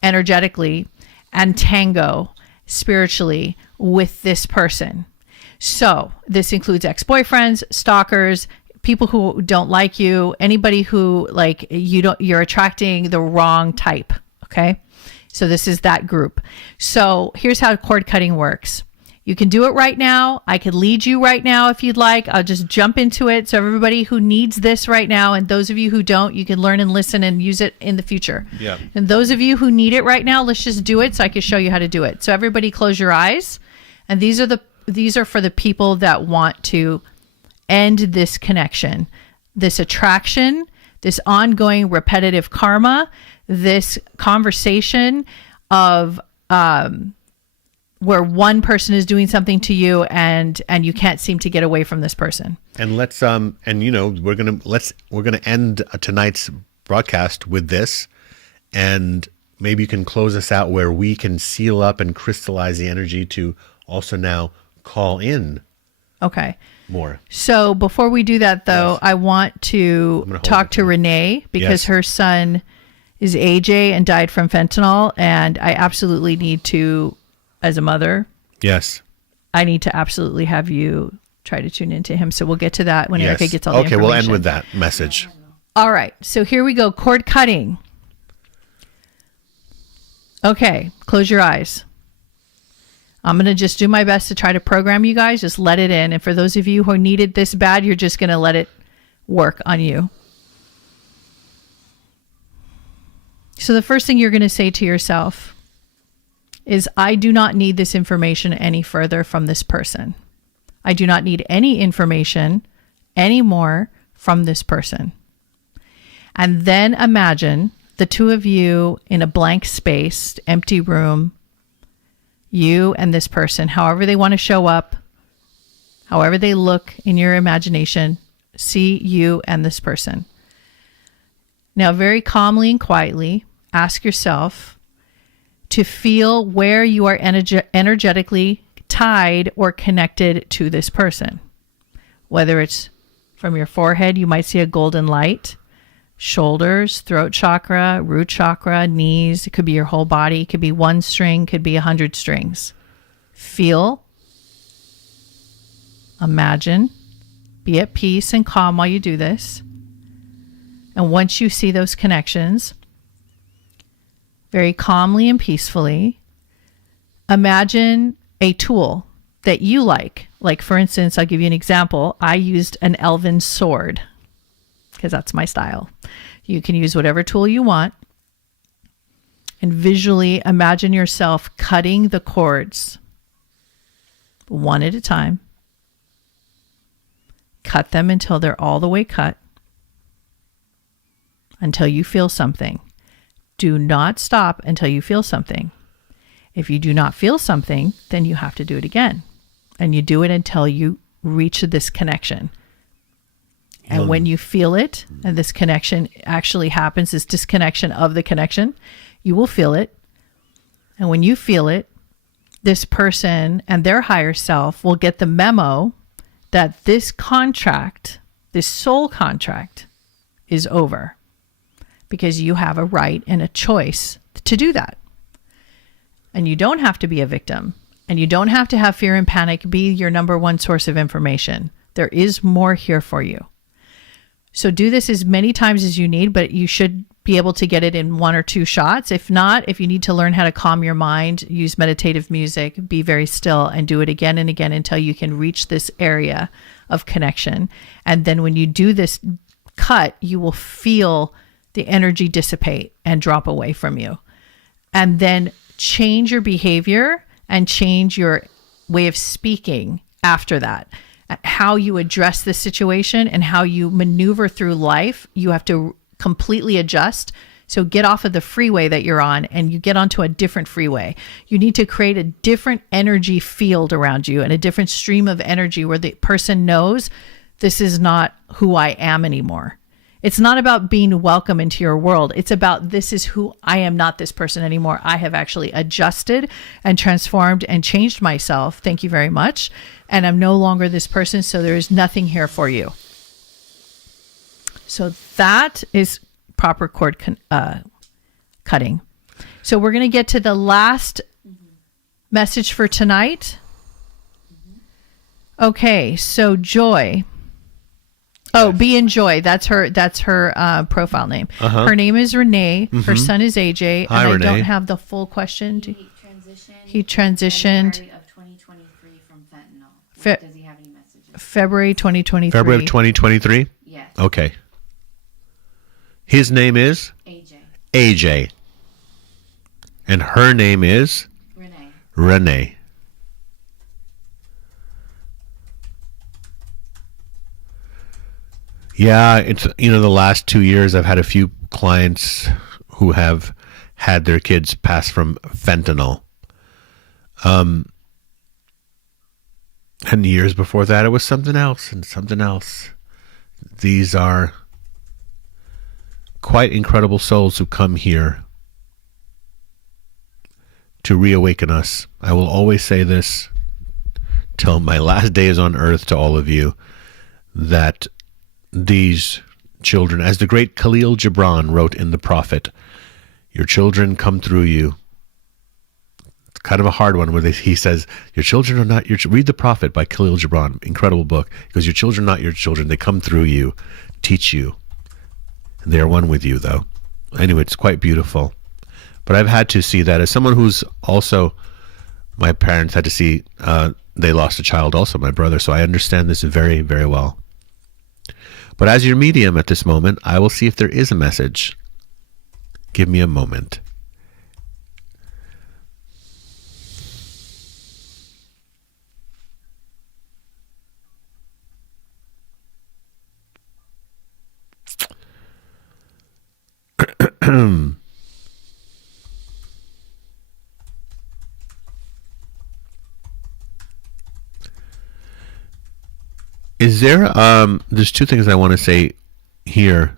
energetically and tango spiritually with this person. So this includes ex-boyfriends, stalkers, people who don't like you, anybody who you're attracting the wrong type. Okay. So this is that group. So here's how cord cutting works. You can do it right now. I could lead you right now if you'd like. I'll just jump into it. So everybody who needs this right now, and those of you who don't, you can learn and listen and use it in the future. Yeah. And those of you who need it right now, let's just do it so I can show you how to do it. So everybody close your eyes. And these are for the people that want to end this connection, this attraction, this ongoing repetitive karma, this conversation of where one person is doing something to you and you can't seem to get away from this person. And let's we're gonna end tonight's broadcast with this, and maybe you can close us out where we can seal up and crystallize the energy to also now call in. Okay. More. So before we do that, though, Yes. I want to talk to Renee because Yes. her son is AJ and died from fentanyl, and I absolutely need to, as a mother, Yes. I need to absolutely have you try to tune into him. So we'll get to that when Erica gets all the Okay, information. we'll end with that message. All right. So here we go. Cord cutting. Okay. Close your eyes. I'm going to just do my best to try to program you guys. Just let it in. And for those of you who needed this bad, you're just going to let it work on you. So the first thing you're going to say to yourself is, I do not need this information any further from this person. I do not need any information anymore from this person. And then imagine the two of you in a blank space, empty room, you and this person, however they want to show up, however they look in your imagination, see you and this person. Now, very calmly and quietly, ask yourself to feel where you are energetically tied or connected to this person. Whether it's from your forehead, you might see a golden light, shoulders, throat chakra, root chakra, knees. It could be your whole body. It could be one string, could be 100 strings. Feel, imagine, be at peace and calm while you do this. And once you see those connections, very calmly and peacefully, imagine a tool that you like. Like, for instance, I'll give you an example. I used an elven sword because that's my style. You can use whatever tool you want and visually imagine yourself cutting the cords one at a time. Cut them until they're all the way cut, until you feel something. Do not stop until you feel something. If you do not feel something, then you have to do it again. And you do it until you reach this connection. And when you feel it, and this connection actually happens, this disconnection of the connection, you will feel it. And when you feel it, this person and their higher self will get the memo that this contract, this soul contract, is over. Because you have a right and a choice to do that. And you don't have to be a victim. And you don't have to have fear and panic be your number one source of information. There is more here for you. So do this as many times as you need, but you should be able to get it in 1 or 2 shots. If not, if you need to learn how to calm your mind, use meditative music, be very still, and do it again and again until you can reach this area of connection. And then when you do this cut, you will feel the energy dissipate and drop away from you. And then change your behavior and change your way of speaking after that. How you address the situation and how you maneuver through life, you have to completely adjust. So get off of the freeway that you're on and you get onto a different freeway. You need to create a different energy field around you and a different stream of energy where the person knows this is not who I am anymore. It's not about being welcome into your world. It's about this is who I am, not this person anymore. I have actually adjusted and transformed and changed myself. Thank you very much. And I'm no longer this person, so there is nothing here for you. So that is proper cord cutting. So we're going to get to the last message for tonight. Okay, so Joy. Oh, Be in Joy. That's her profile name. Her name is Renee. Mm-hmm. Her son is AJ. Hi, and Renee. I don't have the full question. He transitioned. He transitioned. February of 2023 from fentanyl. Fe- Does he have any messages? February 2023. February of 2023? Yes. Okay. His name is? AJ. AJ. And her name is? Renee. Renee. Yeah, it's, the last 2 years I've had a few clients who have had their kids pass from fentanyl. And years before that it was something else and something else. These are quite incredible souls who come here to reawaken us. I will always say this till my last days on earth to all of you, that these children, as the great Khalil Gibran wrote in The Prophet, your children come through you. It's kind of a hard one where he says, your children are not your read The Prophet by Khalil Gibran, incredible book, because your children are not your children, they come through you, teach you. They are one with you, though. Anyway, it's quite beautiful. But I've had to see that as someone who's also, my parents had to see, they lost a child also, my brother, so I understand this very, very well. But as your medium at this moment, I will see if there is a message. Give me a moment. Is there, there's two things I want to say here.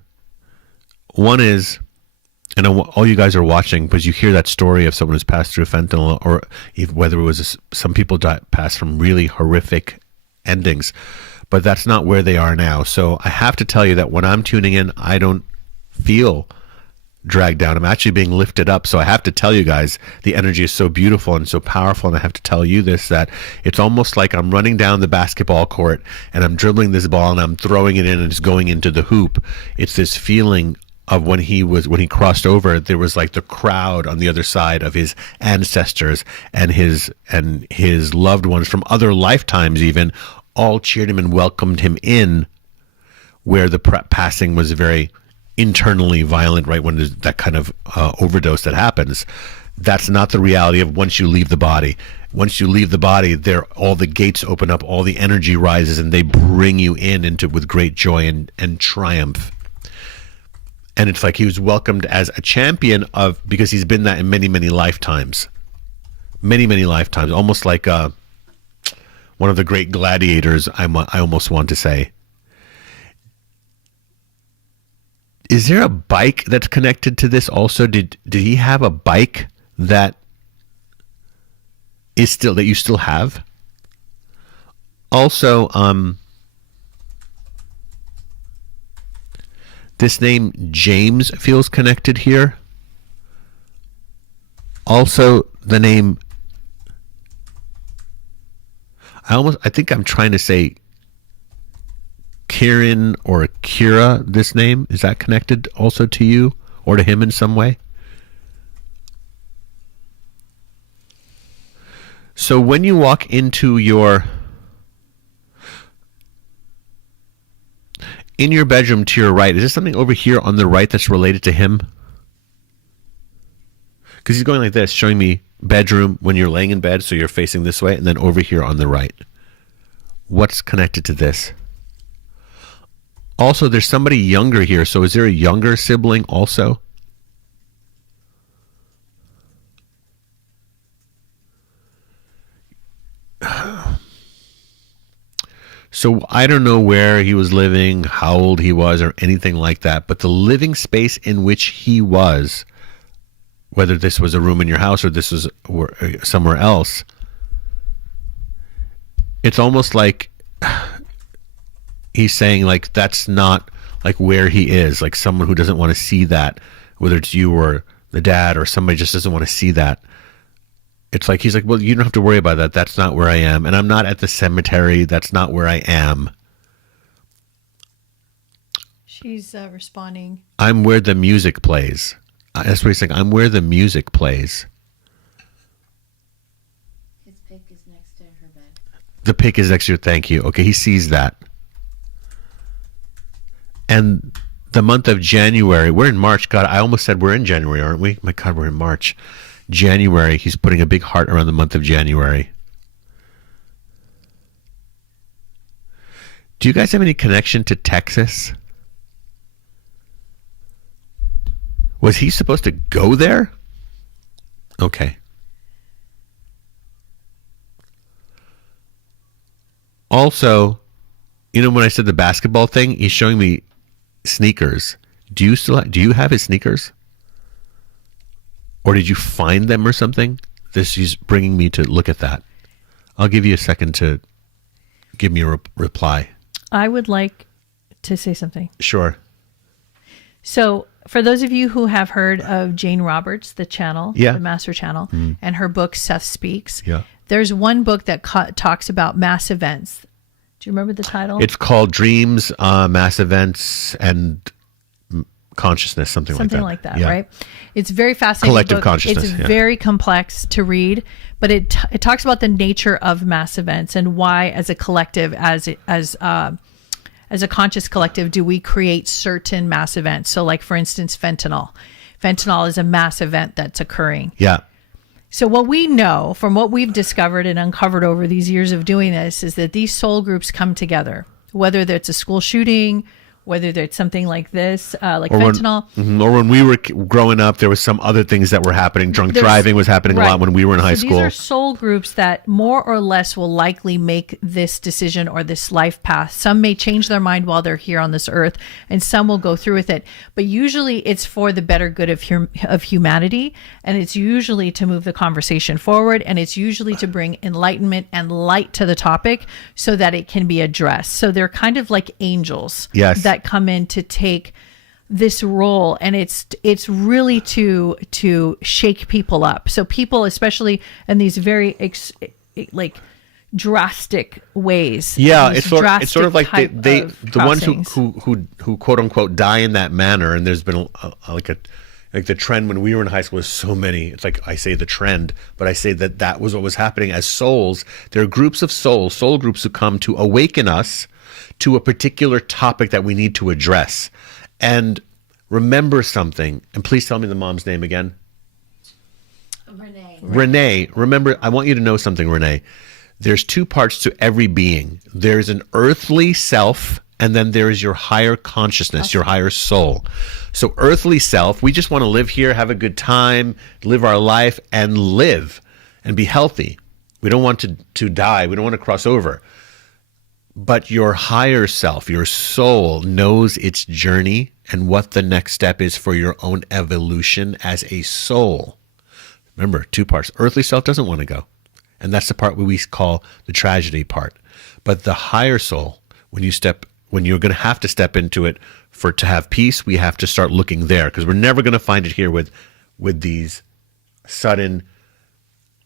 One is, and all you guys are watching, because you hear that story of someone who's passed through fentanyl, or whether it was some people passed from really horrific endings, but that's not where they are now. So I have to tell you that when I'm tuning in, I don't feel dragged down. I'm actually being lifted up. So I have to tell you guys, the energy is so beautiful and so powerful. And I have to tell you this, that it's almost like I'm running down the basketball court and I'm dribbling this ball and I'm throwing it in and it's going into the hoop. It's this feeling of when he crossed over, there was like the crowd on the other side of his ancestors and his loved ones from other lifetimes even all cheered him and welcomed him in, where the passing was very internally violent, right? When there's that kind of overdose that happens. That's not the reality of once you leave the body. Once you leave the body, all the gates open up, all the energy rises, and they bring you with great joy and triumph. And it's like he was welcomed as a champion because he's been that in many, many lifetimes. Many, many lifetimes. Almost like one of the great gladiators, I almost want to say. Is there a bike that's connected to this also? Did he have a bike that you still have? Also, this name James feels connected here. Also, the name, I think I'm trying to say Kieran or Kira, this name, is that connected also to you or to him in some way? So when you walk into in your bedroom to your right, is there something over here on the right that's related to him? Because he's going like this, showing me bedroom when you're laying in bed, so you're facing this way, and then over here on the right. What's connected to this? Also, there's somebody younger here. So is there a younger sibling also? So I don't know where he was living, how old he was, or anything like that. But the living space in which he was, whether this was a room in your house or this was somewhere else, it's almost like he's saying, like, that's not like where he is, like someone who doesn't want to see that, whether it's you or the dad or somebody just doesn't want to see that. It's like he's like, well, you don't have to worry about that. That's not where I am. And I'm not at the cemetery. That's not where I am. She's responding. I'm where the music plays. That's what he's saying. I'm where the music plays. His pick is next to her bed. The pick is next to her. Thank you. Okay, he sees that. And the month of January, we're in March. God, I almost said we're in January, aren't we? My God, we're in March. January, he's putting a big heart around the month of January. Do you guys have any connection to Texas? Was he supposed to go there? Okay. Also, you know, when I said the basketball thing, he's showing me sneakers. Do you have his sneakers? Or did you find them or something? This is bringing me to look at that. I'll give you a second to give me a reply. I would like to say something. Sure. So, for those of you who have heard of Jane Roberts, the channel, the Master Channel, and her book, Seth Speaks, there's one book that talks about mass events. Do you remember the title? It's called Dreams, Mass Events, and Consciousness, something like that. Right? It's very fascinating. Collective book. consciousness. It's very complex to read, but it talks about the nature of mass events and why, as a collective, as a conscious collective, do we create certain mass events. So, like, for instance, fentanyl. Fentanyl is a mass event that's occurring. Yeah. So what we know from what we've discovered and uncovered over these years of doing this is that these soul groups come together, whether it's a school shooting, whether it's something like this, like fentanyl. Or when we were growing up, there was some other things that were happening. Drunk driving was happening a lot when we were in high school. These are soul groups that more or less will likely make this decision or this life path. Some may change their mind while they're here on this earth, and some will go through with it. But usually it's for the better good of humanity, and it's usually to move the conversation forward, and it's usually to bring enlightenment and light to the topic so that it can be addressed. So they're kind of like angels that come in to take this role, and it's really to shake people up. So people, especially in these very drastic ways. Yeah, it's sort of like the ones who quote unquote die in that manner. And there's been like the trend when we were in high school was so many. It's like I say the trend, but I say that was what was happening as souls. There are groups of soul groups who come to awaken us to a particular topic that we need to address. And remember something, and please tell me the mom's name again. Renee. Remember, I want you to know something, Renee. There's two parts to every being. There's an earthly self, and then there is your higher consciousness, your higher soul. So earthly self, we just want to live here, have a good time, live our life, and live and be healthy. We don't want to die. We don't want to cross over. But your higher self, your soul, knows its journey and what the next step is for your own evolution as a soul. Remember, two parts. Earthly self doesn't want to go. And that's the part we call the tragedy part. But the higher soul, when you're going to have to step into it to have peace, we have to start looking there, because we're never going to find it here with these sudden,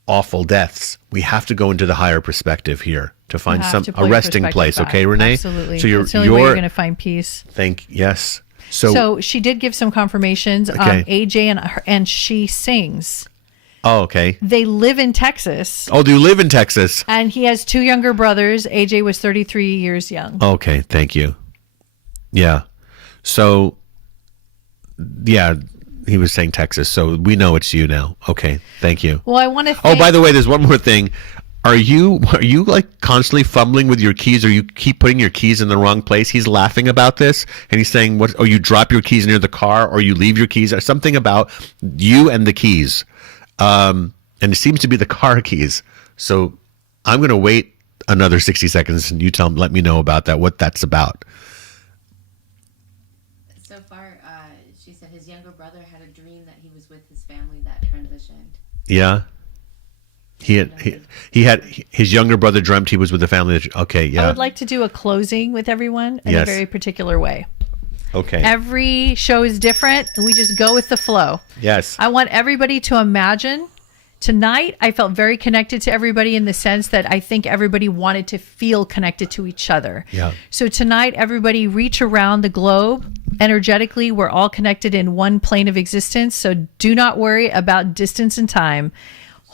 awful deaths. We have to go into the higher perspective here to find a resting place. Back. Okay, Renee? Absolutely. So it's the only way you're going to find peace. Yes. So she did give some confirmations. Okay. AJ and she sings. Oh, okay. They live in Texas. Oh, do you live in Texas? And he has two younger brothers. AJ was 33 years young. Okay, thank you. Yeah. So, yeah, he was saying Texas, so we know it's you now. Okay, thank you. Well, I want to Oh, by the way, there's one more thing. Are you like constantly fumbling with your keys, or you keep putting your keys in the wrong place? He's laughing about this, and he's saying, "What? Oh, you drop your keys near the car, or you leave your keys, or something about you and the keys." And it seems to be the car keys. So I'm going to wait another 60 seconds, and you let me know about that, what that's about. So far, she said his younger brother had a dream that he was with his family that transitioned. Yeah. He had his younger brother dreamt he was with the family. Okay, yeah. I would like to do a closing with everyone in a very particular way. Okay. Every show is different. We just go with the flow. Yes. I want everybody to imagine. Tonight, I felt very connected to everybody in the sense that I think everybody wanted to feel connected to each other. Yeah. So tonight, everybody reach around the globe. Energetically, we're all connected in one plane of existence. So do not worry about distance and time.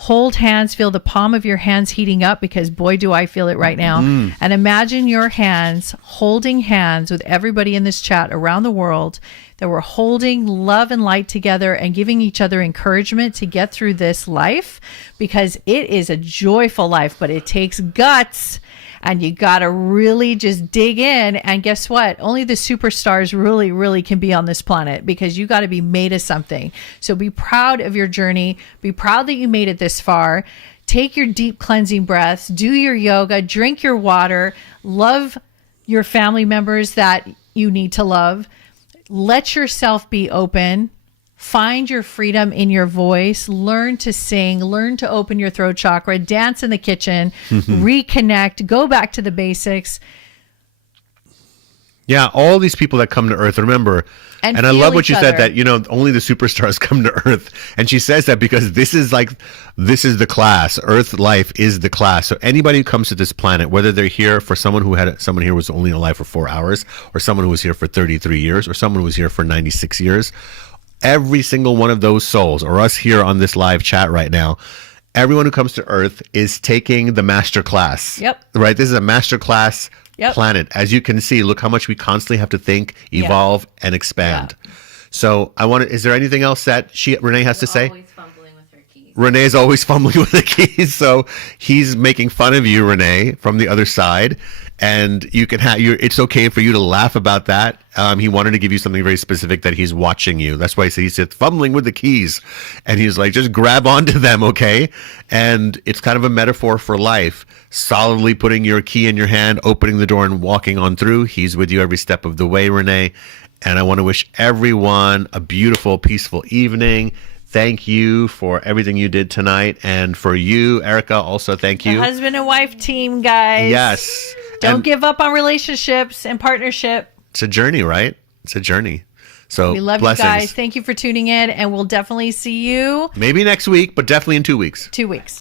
Hold hands, feel the palm of your hands heating up, because boy, do I feel it right now. And imagine your hands holding hands with everybody in this chat around the world, that we're holding love and light together and giving each other encouragement to get through this life, because it is a joyful life, but it takes guts. And you got to really just dig in. And guess what? Only the superstars really, really can be on this planet, because you got to be made of something. So be proud of your journey. Be proud that you made it this far. Take your deep cleansing breaths. Do your yoga. Drink your water. Love your family members that you need to love. Let yourself be open. Find your freedom in your voice. Learn to sing. Learn to open your throat chakra. Dance in the kitchen. Reconnect. Go back to the basics. Yeah, all these people that come to Earth, remember, and I love what you said, that, you know, only the superstars come to Earth. And she says that because this is the class. Earth life is the class. So anybody who comes to this planet, whether they're here for someone here was only alive for 4 hours, or someone who was here for 33 years, or someone who was here for 96 years, every single one of those souls, or us here on this live chat right now, everyone who comes to Earth is taking the master class. Yep. Right? This is a master class planet. As you can see, look how much we constantly have to think, evolve, and expand. Yeah. So is there anything else that Renee has to say? Always fumbling with her keys. Renee's always fumbling with the keys. So he's making fun of you, Renee, from the other side. And you can it's okay for you to laugh about that. He wanted to give you something very specific, that he's watching you. That's why he said fumbling with the keys. And he's like, just grab onto them, okay? And it's kind of a metaphor for life. Solidly putting your key in your hand, opening the door and walking on through. He's with you every step of the way, Renee. And I want to wish everyone a beautiful, peaceful evening. Thank you for everything you did tonight. And for you, Erica, also thank you. The husband and wife team, guys. Yes. Don't give up on relationships and partnership. It's a journey, right? It's a journey. So we love blessings. you guys. Thank you for tuning in, and we'll definitely see you maybe next week, but definitely in 2 weeks. 2 weeks.